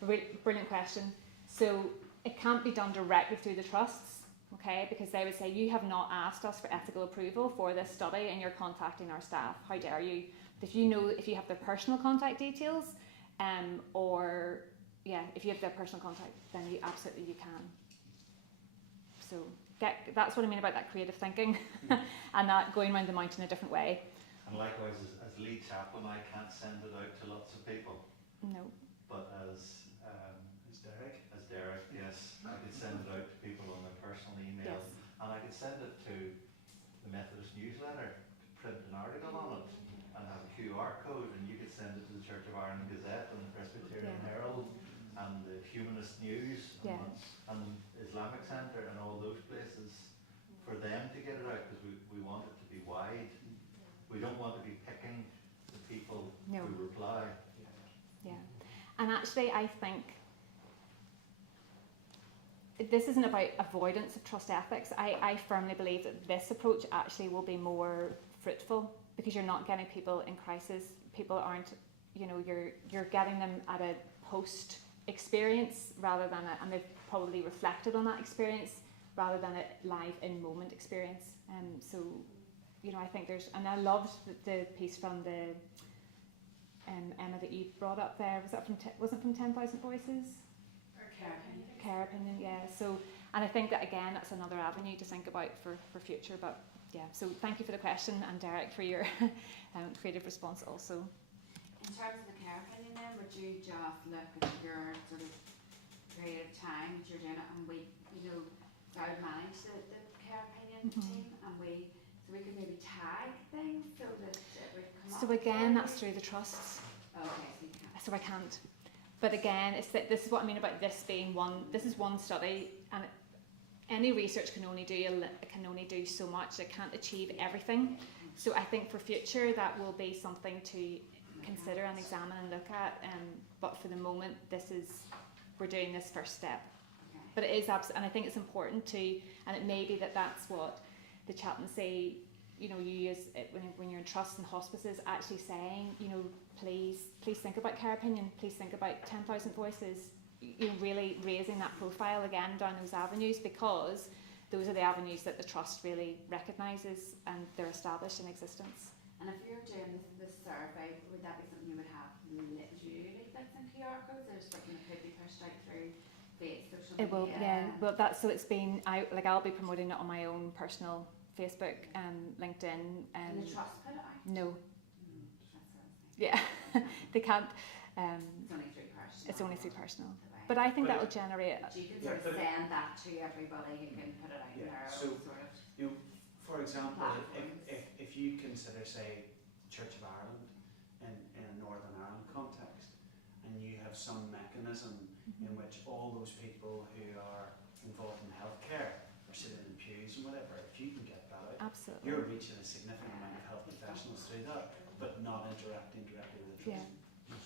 brilliant question. So it can't be done directly through the trusts, okay? Because they would say you have not asked us for ethical approval for this study, and you're contacting our staff. How dare you? But if you have their personal contact details, or yeah, if you have their personal contact, then you absolutely can. So that's what I mean about that creative thinking, and that going around the mountain a different way. And likewise, as lead chaplain, I can't send it out to lots of people. No. But as Derek, yes, I could send it out to people on their personal email, Yes. and I could send it to the Methodist newsletter, print an article on it, and have a QR code, and you could send it to the Church of Ireland Gazette and the Presbyterian Herald and the Humanist News and Islamic Centre and all those places for them to get it out, because we want it to be wide. We don't want to be picking the people who reply. Yeah, and actually I think this isn't about avoidance of trust ethics. I firmly believe that this approach actually will be more fruitful, because you're not getting people in crisis. People aren't, you're getting them at a post experience rather than and they've probably reflected on that experience rather than a live in moment experience. So, I think and I loved the piece from the Emma that you brought up there. Was it from 10,000 Voices? Care opinion, yeah. So, and I think that again, that's another avenue to think about for future. But yeah, so thank you for the question, and Derek for your creative response also. In terms of the care opinion then, would you just look at your sort of period of time that you're doing it, and we, I would manage the care opinion team, and we could maybe tag things so that it would come up? So again, that's through the trusts. Oh, okay, so you can't. So I can't. But again, this is what I mean about this being this is one study, and any research can only do so much. It can't achieve everything. So I think for future that will be something to consider and examine and look at. But for the moment, we're doing this first step. Okay. But it is and I think it's important and it may be that's what the chaplains say. You use it when you're in trusts and hospices, actually saying, please think about care opinion. Please think about 10,000 Voices. Really raising that profile again down those avenues, because those are the avenues that the trust really recognises and they're established in existence. And if you're doing this survey, would that be something you would have literally leaflets and QR codes, or something that could be pushed out through social media? It will, yeah. Well, I'll be promoting it on my own personal Facebook and LinkedIn. Can the trust put it out? No. That's what I was thinking. Yeah, they can't. It's only through personal. But I think that will generate. But you can sort of send that to everybody. You can put it out there. So, sort of. For example, if you consider, say, Church of Ireland in a Northern Ireland context, and you have some mechanism in which all those people who are involved in healthcare are sitting in pews and whatever, if you can get that out, absolutely, you're reaching a significant amount of health professionals through that, but not interacting directly with the trust. Yeah.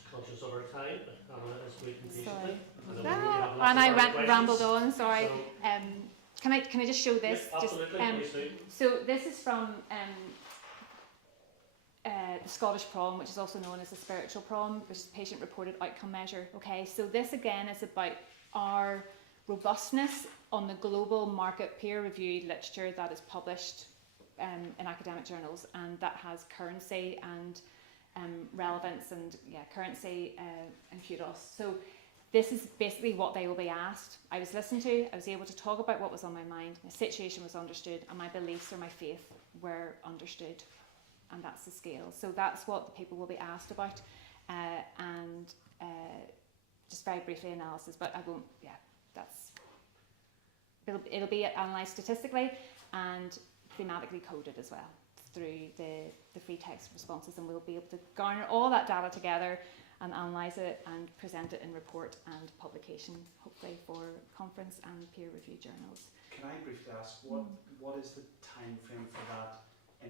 Conscious of our time, as we Sorry. and I rambled on. Sorry. So, can I just show this? Yes, absolutely. So this is from the Scottish PROM, which is also known as the spiritual PROM, which is patient reported outcome measure. Okay, so this again is about our robustness on the global market peer-reviewed literature that is published in academic journals, and that has currency and relevance and currency and kudos. So this is basically what they will be asked. I was listened to, I was able to talk about what was on my mind, my situation was understood, and my beliefs or my faith were understood, and that's the scale. So that's what the people will be asked about, and just very briefly analysis, but I won't, it'll be analysed statistically and thematically coded as well through the free text responses, and we'll be able to garner all that data together and analyse it and present it in report and publication, hopefully for conference and peer review journals. Can I briefly ask, what is the time frame for that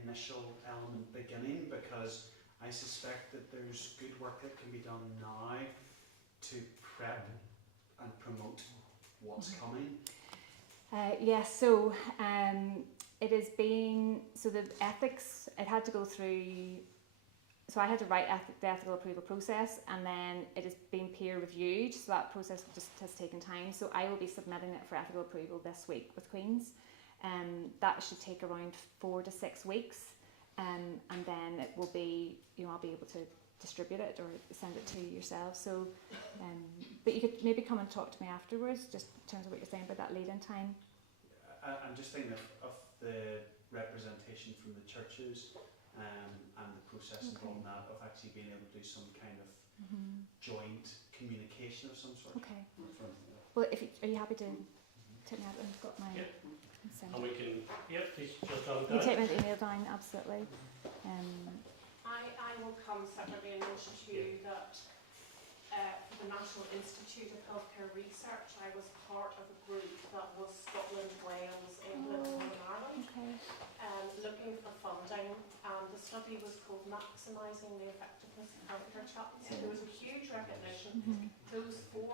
initial element beginning? Because I suspect that there's good work that can be done now to prep and promote what's coming. Yes, so it has been, so the ethics, it had to go through, so I had to write the ethical approval process, and then it has been peer reviewed, so that process just has taken time. So I will be submitting it for ethical approval this week with Queen's. That should take around 4 to 6 weeks, and then it will be, I'll be able to distribute it or send it to yourself. So, but you could maybe come and talk to me afterwards, just in terms of what you're saying about that lead-in time. I'm just thinking of the representation from the churches and the process involved in that, of actually being able to do some kind of joint communication of some sort. Okay. Well, are you happy to take me out and got my consent? And we can, please just drop it You down. take my email down, absolutely. I will come separately and mention to you that for the National Institute of Healthcare Research, I was part of a group that was Scotland, Wales, England, Northern Ireland, looking for funding, and the study was called Maximising the Effectiveness of Healthcare Chaplaincy. So there was a huge recognition. Those 4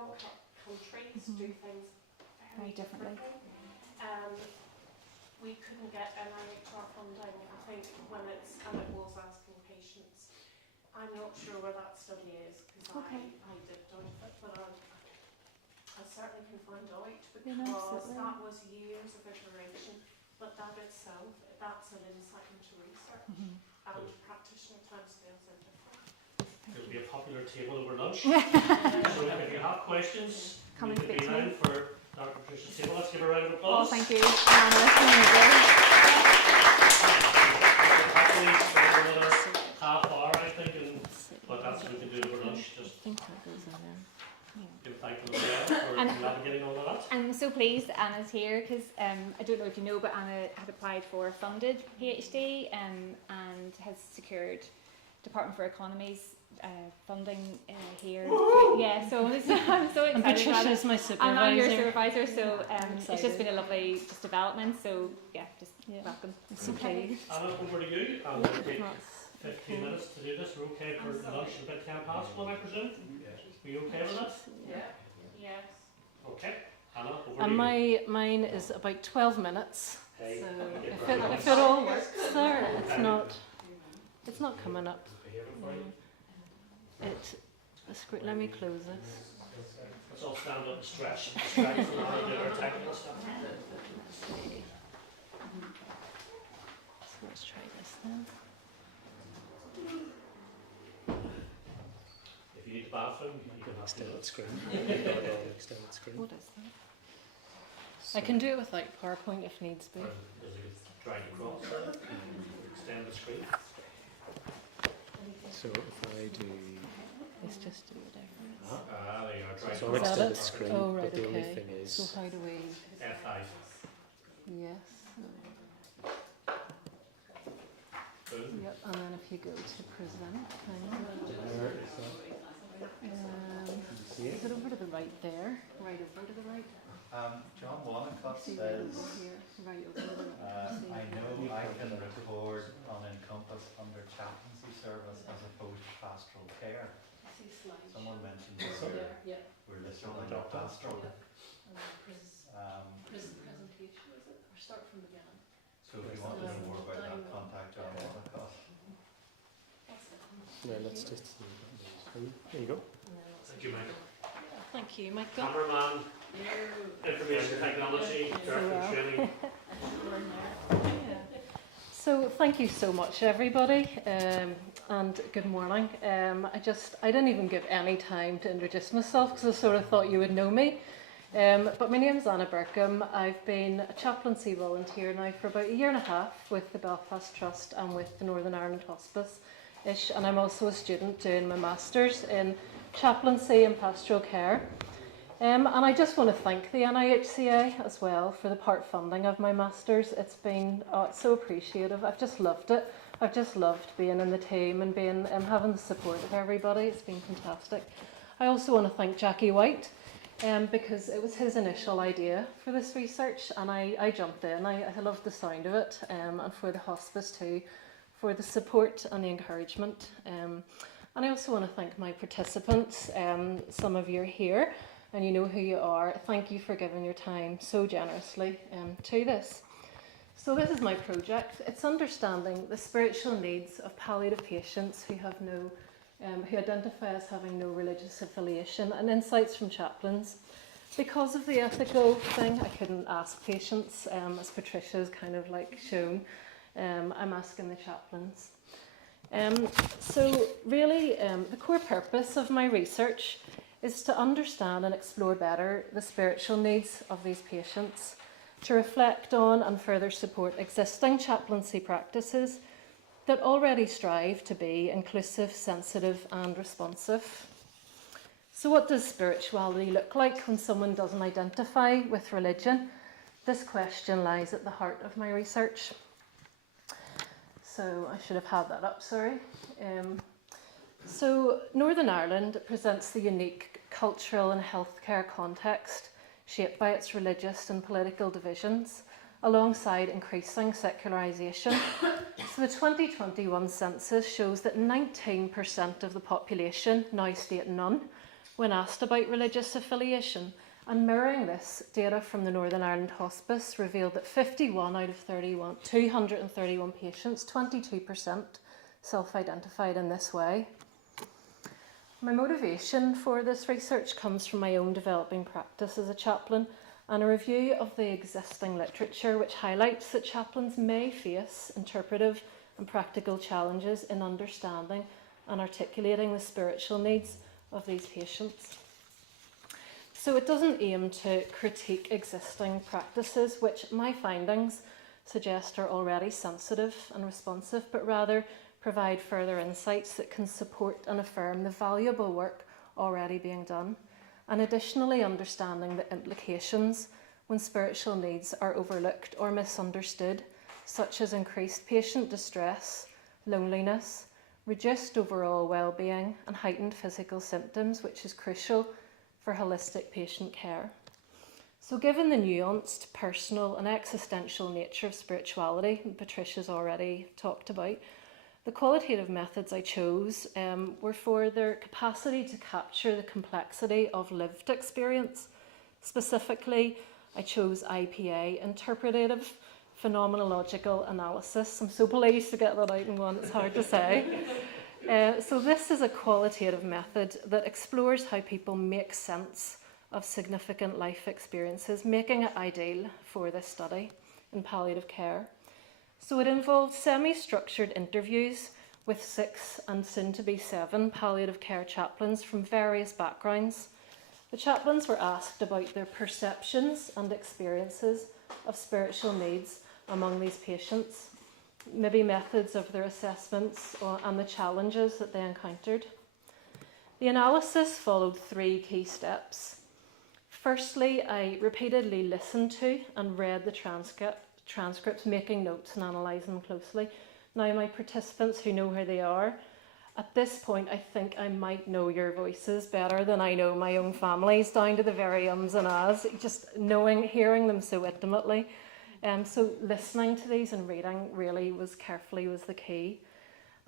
countries do things very differently. We couldn't get NIHR funding, I think, when it was asking patients. I'm not sure where that study is, because I dipped out of it, but I certainly can find out, because that was years of iteration, but that itself, that's an insight into research, and practitioner timescales are different. There'll be a popular table over lunch. So if you have questions, come and speak to me for Dr. Patricia's table. Let's give her a round of applause. Oh, thank you. Half hour, I think, but that's what we can do over lunch. Just give thanks to for navigating all of that. I'm so pleased Anna's here, because I don't know if you know, but Anna had applied for a funded PhD and has secured Department for Economy's funding here. Yeah, so I'm so excited. And Patricia's my supervisor. And I'm your supervisor, so it's just been a lovely development. So yeah, just welcome. Okay. Anna, over to you. And we'll take 15 minutes to do this. We're okay for lunch at about 10 past 1, I presume? Are you okay with that? Yeah. Yes. Okay. Anna, over to And you. mine is about 12 minutes. Hey, So if it all works there, it's not coming up. Let me close this. Let's all stand up and stretch. Stretch and Anna do our technical stuff. Let's see. So let's try this now. If you need the bathroom, you can extend the screen. What is that? I can do it without PowerPoint if needs be. Does it drag across there? Extend the screen. So if I do... Let's just do whatever. There you are. Drag So I'll across extend it? the screen, Oh, right, but the only okay. thing is... So how do we... F5. Yes. Boom. Yep, and then if you go to present, Where is that? See is it? it over to the right there? Right over to the right? John Wanacott See says, over here, right over to the right. See. I know I can record on Encompass under chaplaincy service as opposed to pastoral care. See slides. Someone mentioned So earlier, there, yeah. we're listed under pastoral. And then presentation, is it? Or start from the beginning? So if you want to know more about that, contact John Wanacott. No, let's just see. There you go. Thank you, Michael. Thank you, Michael. Cameraman, information technology, director of training. So thank you so much, everybody, and good morning. I didn't even give any time to introduce myself because I sort of thought you would know me. But my name's Anna Burkham. I've been a chaplaincy volunteer now for about 1.5 years with the Belfast Trust and with the Northern Ireland Hospice-ish, and I'm also a student doing my Masters in Chaplaincy and Pastoral Care. And I just want to thank the NIHCA as well for the part funding of my Masters. It's been so appreciative. I've just loved it. I've just loved being in the team and being having the support of everybody. It's been fantastic. I also want to thank Jackie White because it was his initial idea for this research, and I jumped in. I loved the sound of it, and for the hospice too, for the support and the encouragement. And I also want to thank my participants. Some of you are here and you know who you are. Thank you for giving your time so generously to this. So this is my project. It's understanding the spiritual needs of palliative patients who have no, who identify as having no religious affiliation, and insights from chaplains. Because of the ethical thing, I couldn't ask patients, as Patricia's kind of like shown. I'm asking the chaplains. So really, the core purpose of my research is to understand and explore better the spiritual needs of these patients, to reflect on and further support existing chaplaincy practices that already strive to be inclusive, sensitive and responsive. So what does spirituality look like when someone doesn't identify with religion? This question lies at the heart of my research. So I should have had that up, sorry. So Northern Ireland presents the unique cultural and healthcare context shaped by its religious and political divisions, alongside increasing secularisation. So the 2021 census shows that 19% of the population now state none when asked about religious affiliation, and mirroring this, data from the Northern Ireland Hospice revealed that 51 out of 231 patients, 22%, self-identified in this way. My motivation for this research comes from my own developing practice as a chaplain and a review of the existing literature which highlights that chaplains may face interpretive and practical challenges in understanding and articulating the spiritual needs of these patients. So it doesn't aim to critique existing practices, which my findings suggest are already sensitive and responsive, but rather provide further insights that can support and affirm the valuable work already being done, and additionally understanding the implications when spiritual needs are overlooked or misunderstood, such as increased patient distress, loneliness, reduced overall well-being and heightened physical symptoms, which is crucial for holistic patient care. So given the nuanced, personal and existential nature of spirituality, Patricia's already talked about, the qualitative methods I chose were for their capacity to capture the complexity of lived experience. Specifically, I chose IPA, interpretative phenomenological analysis. I'm so pleased to get that out in one, it's hard to say. So this is a qualitative method that explores how people make sense of significant life experiences, making it ideal for this study in palliative care. So it involved semi-structured interviews with 6 and soon to be 7 palliative care chaplains from various backgrounds. The chaplains were asked about their perceptions and experiences of spiritual needs among these patients, maybe methods of their assessments and the challenges that they encountered. The analysis followed 3 key steps. Firstly, I repeatedly listened to and read the transcripts, making notes and analysing them closely. Now, my participants who know who they are, at this point, I think I might know your voices better than I know my own family's, down to the very ums and ahs, just hearing them so intimately. So listening to these and reading really was the key.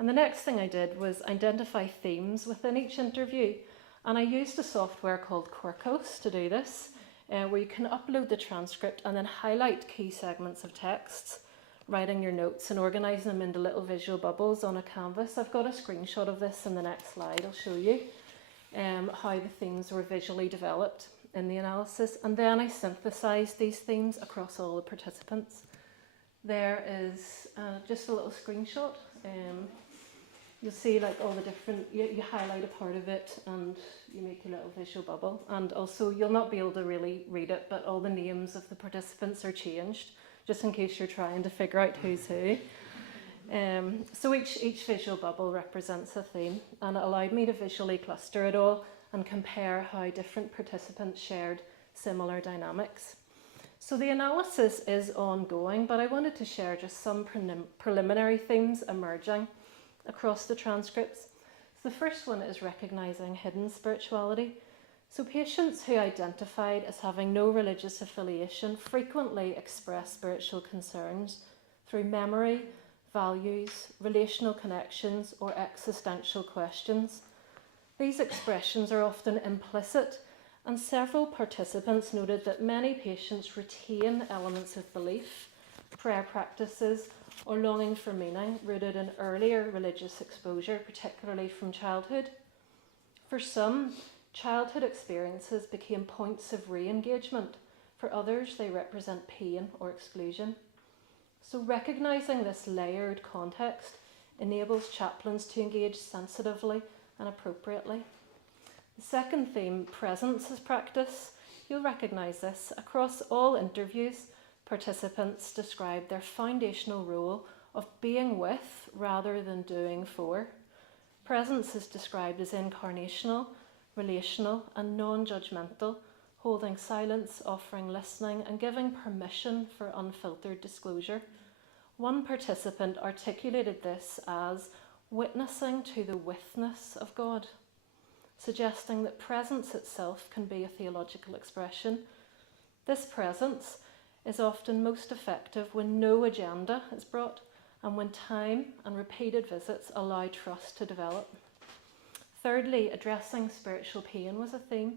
And the next thing I did was identify themes within each interview. And I used a software called Quirkos to do this, where you can upload the transcript and then highlight key segments of texts, writing your notes and organising them into little visual bubbles on a canvas. I've got a screenshot of this in the next slide. I'll show you how the themes were visually developed in the analysis. And then I synthesised these themes across all the participants. There is just a little screenshot. You'll see like all the different, you highlight a part of it and you make a little visual bubble. And also you'll not be able to really read it, but all the names of the participants are changed, just in case you're trying to figure out who's who. So each visual bubble represents a theme, and it allowed me to visually cluster it all and compare how different participants shared similar dynamics. So the analysis is ongoing, but I wanted to share just some preliminary themes emerging across the transcripts. So the first one is recognising hidden spirituality. So patients who identified as having no religious affiliation frequently express spiritual concerns through memory, values, relational connections, or existential questions. These expressions are often implicit, and several participants noted that many patients retain elements of belief, prayer practices, or longing for meaning rooted in earlier religious exposure, particularly from childhood. For some, childhood experiences became points of re-engagement. For others, they represent pain or exclusion. So recognising this layered context enables chaplains to engage sensitively and appropriately. The second theme, presence as practice. You'll recognise this. Across all interviews, participants describe their foundational role of being with rather than doing for. Presence is described as incarnational, relational, and non-judgmental, holding silence, offering listening, and giving permission for unfiltered disclosure. One participant articulated this as witnessing to the withness of God, suggesting that presence itself can be a theological expression. This presence is often most effective when no agenda is brought and when time and repeated visits allow trust to develop. Thirdly, addressing spiritual pain was a theme.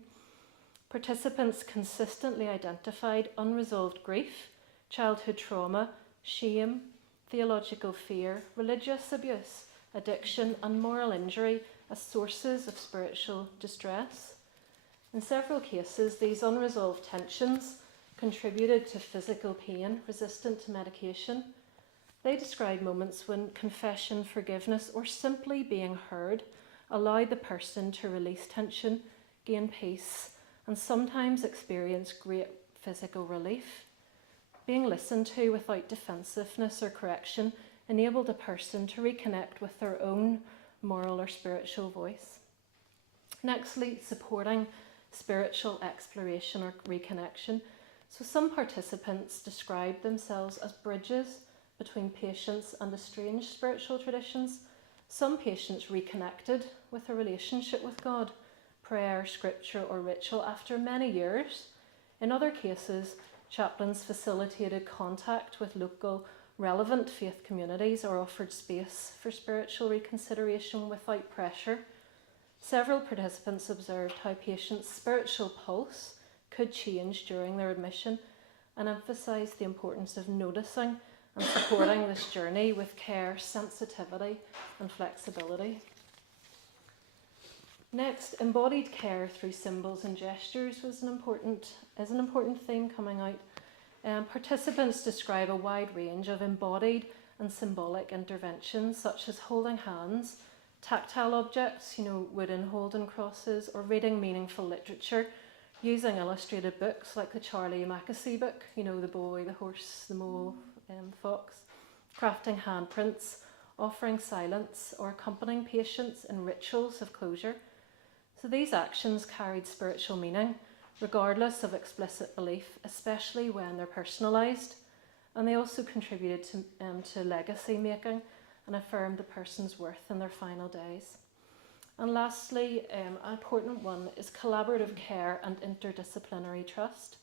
Participants consistently identified unresolved grief, childhood trauma, shame, theological fear, religious abuse, addiction, and moral injury as sources of spiritual distress. In several cases, these unresolved tensions contributed to physical pain resistant to medication. They describe moments when confession, forgiveness, or simply being heard allowed the person to release tension, gain peace, and sometimes experience great physical relief. Being listened to without defensiveness or correction enabled a person to reconnect with their own moral or spiritual voice. Nextly, supporting spiritual exploration or reconnection. So some participants described themselves as bridges between patients and estranged spiritual traditions. Some patients reconnected with a relationship with God, prayer, scripture, or ritual after many years. In other cases, chaplains facilitated contact with local relevant faith communities or offered space for spiritual reconsideration without pressure. Several participants observed how patients' spiritual pulse could change during their admission and emphasised the importance of noticing and supporting this journey with care, sensitivity, and flexibility. Next, embodied care through symbols and gestures is an important theme coming out. Participants describe a wide range of embodied and symbolic interventions, such as holding hands, tactile objects, wooden Holden crosses, or reading meaningful literature, using illustrated books like the Charlie Mackesy book, The Boy, the Horse, the Mole, the Fox, crafting handprints, offering silence, or accompanying patients in rituals of closure. So these actions carried spiritual meaning, regardless of explicit belief, especially when they're personalised, and they also contributed to legacy making and affirmed the person's worth in their final days. And lastly, an important one is collaborative care and interdisciplinary trust.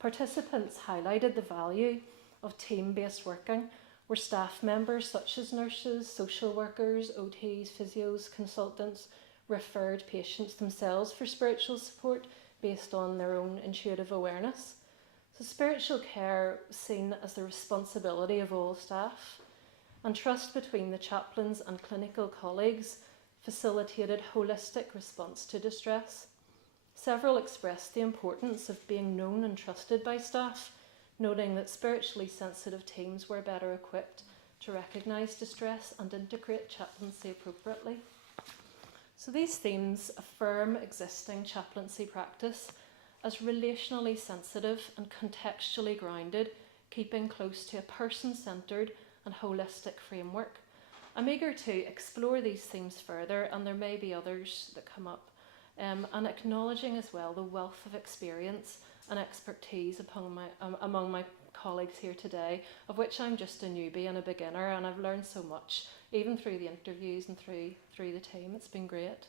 Participants highlighted the value of team-based working, where staff members such as nurses, social workers, OTs, physios, consultants referred patients themselves for spiritual support based on their own intuitive awareness. So spiritual care was seen as the responsibility of all staff, and trust between the chaplains and clinical colleagues facilitated holistic response to distress. Several expressed the importance of being known and trusted by staff, noting that spiritually sensitive teams were better equipped to recognise distress and integrate chaplaincy appropriately. So these themes affirm existing chaplaincy practice as relationally sensitive and contextually grounded, keeping close to a person-centred and holistic framework. I'm eager to explore these themes further, and there may be others that come up, and acknowledging as well the wealth of experience and expertise among my colleagues here today, of which I'm just a newbie and a beginner, and I've learned so much, even through the interviews and through the team. It's been great.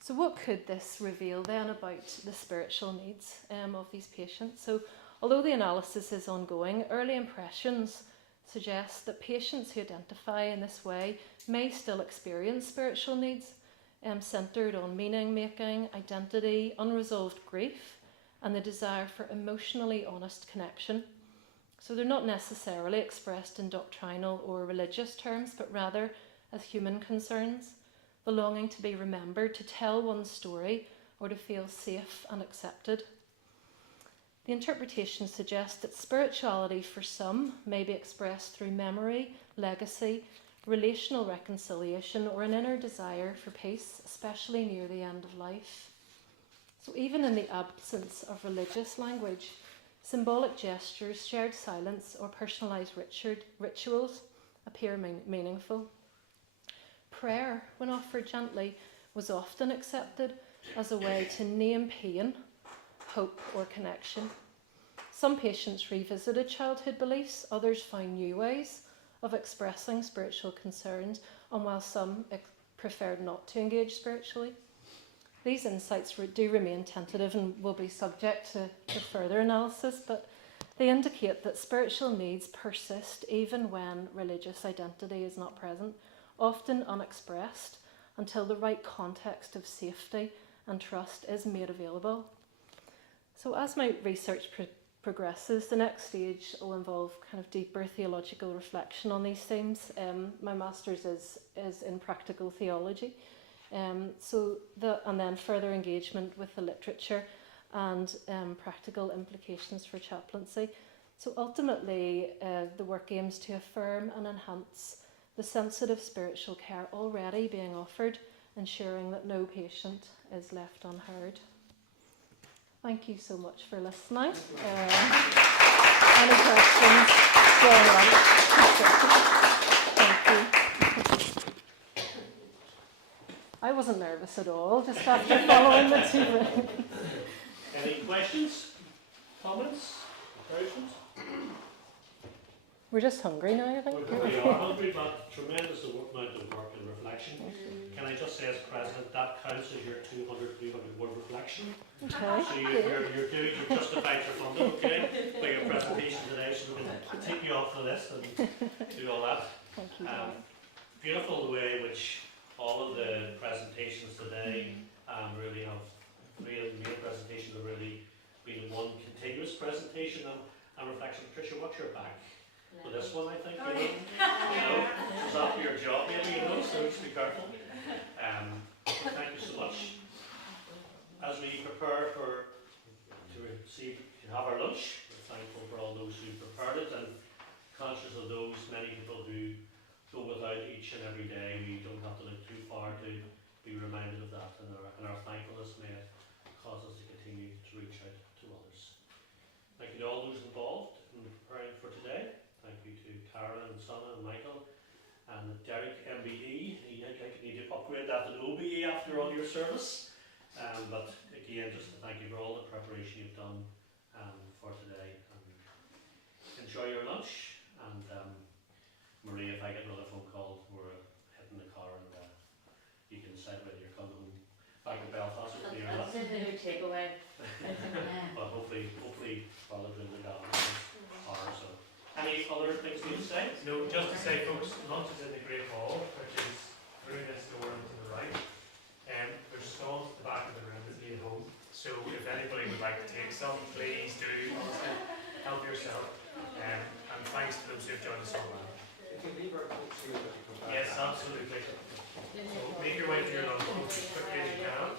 So what could this reveal then about the spiritual needs of these patients? So although the analysis is ongoing, early impressions suggest that patients who identify in this way may still experience spiritual needs centred on meaning making, identity, unresolved grief, and the desire for emotionally honest connection. So they're not necessarily expressed in doctrinal or religious terms, but rather as human concerns, the longing to be remembered, to tell one's story, or to feel safe and accepted. The interpretation suggests that spirituality for some may be expressed through memory, legacy, relational reconciliation, or an inner desire for peace, especially near the end of life. So even in the absence of religious language, symbolic gestures, shared silence, or personalised rituals appear meaningful. Prayer, when offered gently, was often accepted as a way to name pain, hope, or connection. Some patients revisited childhood beliefs, others found new ways of expressing spiritual concerns, and while some preferred not to engage spiritually. These insights do remain tentative and will be subject to further analysis, but they indicate that spiritual needs persist even when religious identity is not present, often unexpressed, until the right context of safety and trust is made available. So as my research progresses, the next stage will involve kind of deeper theological reflection on these themes. My master's is in practical theology, and then further engagement with the literature and practical implications for chaplaincy. So ultimately, the work aims to affirm and enhance the sensitive spiritual care already being offered, ensuring that no patient is left unheard. Thank you so much for listening. Any questions? Thank you. I wasn't nervous at all, just after following the two. Any questions? Comments? Encouragement? We're just hungry now, I think. We are hungry, but tremendous amount of work and reflection. Can I just say, as president, that counts as your 200 word reflection. Okay. So you've justified your funding, okay, by your presentation today, so we can take you off the list and do all that. Thank you. Beautiful the way in which all of the presentations today really have, three of the main presentations have really been one continuous presentation and reflection. Patricia, watch your back. With this one, I think, it's after your job, maybe, so just be careful. Thank you so much. As we prepare to have our lunch, we're thankful for all those who prepared it and conscious of those many people who go without each and every day. We don't have to look too far to be reminded of that, and our thankfulness may cause us to continue to reach out to others. Thank you to all those involved in preparing for today. Thank you to Carolyn and Sana and Michael and Derek MBE. I need to upgrade that to OBE after all your service. But again, just to thank you for all the preparation you've done for today. Enjoy your lunch, and Marie, if I get another phone call, we're hitting the car and you can decide whether you're coming home back to Belfast with me or not. Takeaway. But hopefully while they're doing the garden or so. Any other things you need to say? No, just to say, folks, lunch is in the Great Hall, which is through this door and to the right. There's stalls at the back of the room that lead home. So if anybody would like to take some, please do. Honestly, help yourself. And thanks to those who've joined us online. If you leave our coats here, but you come back. Yes, absolutely. So make your way to your lunch as quickly as you can.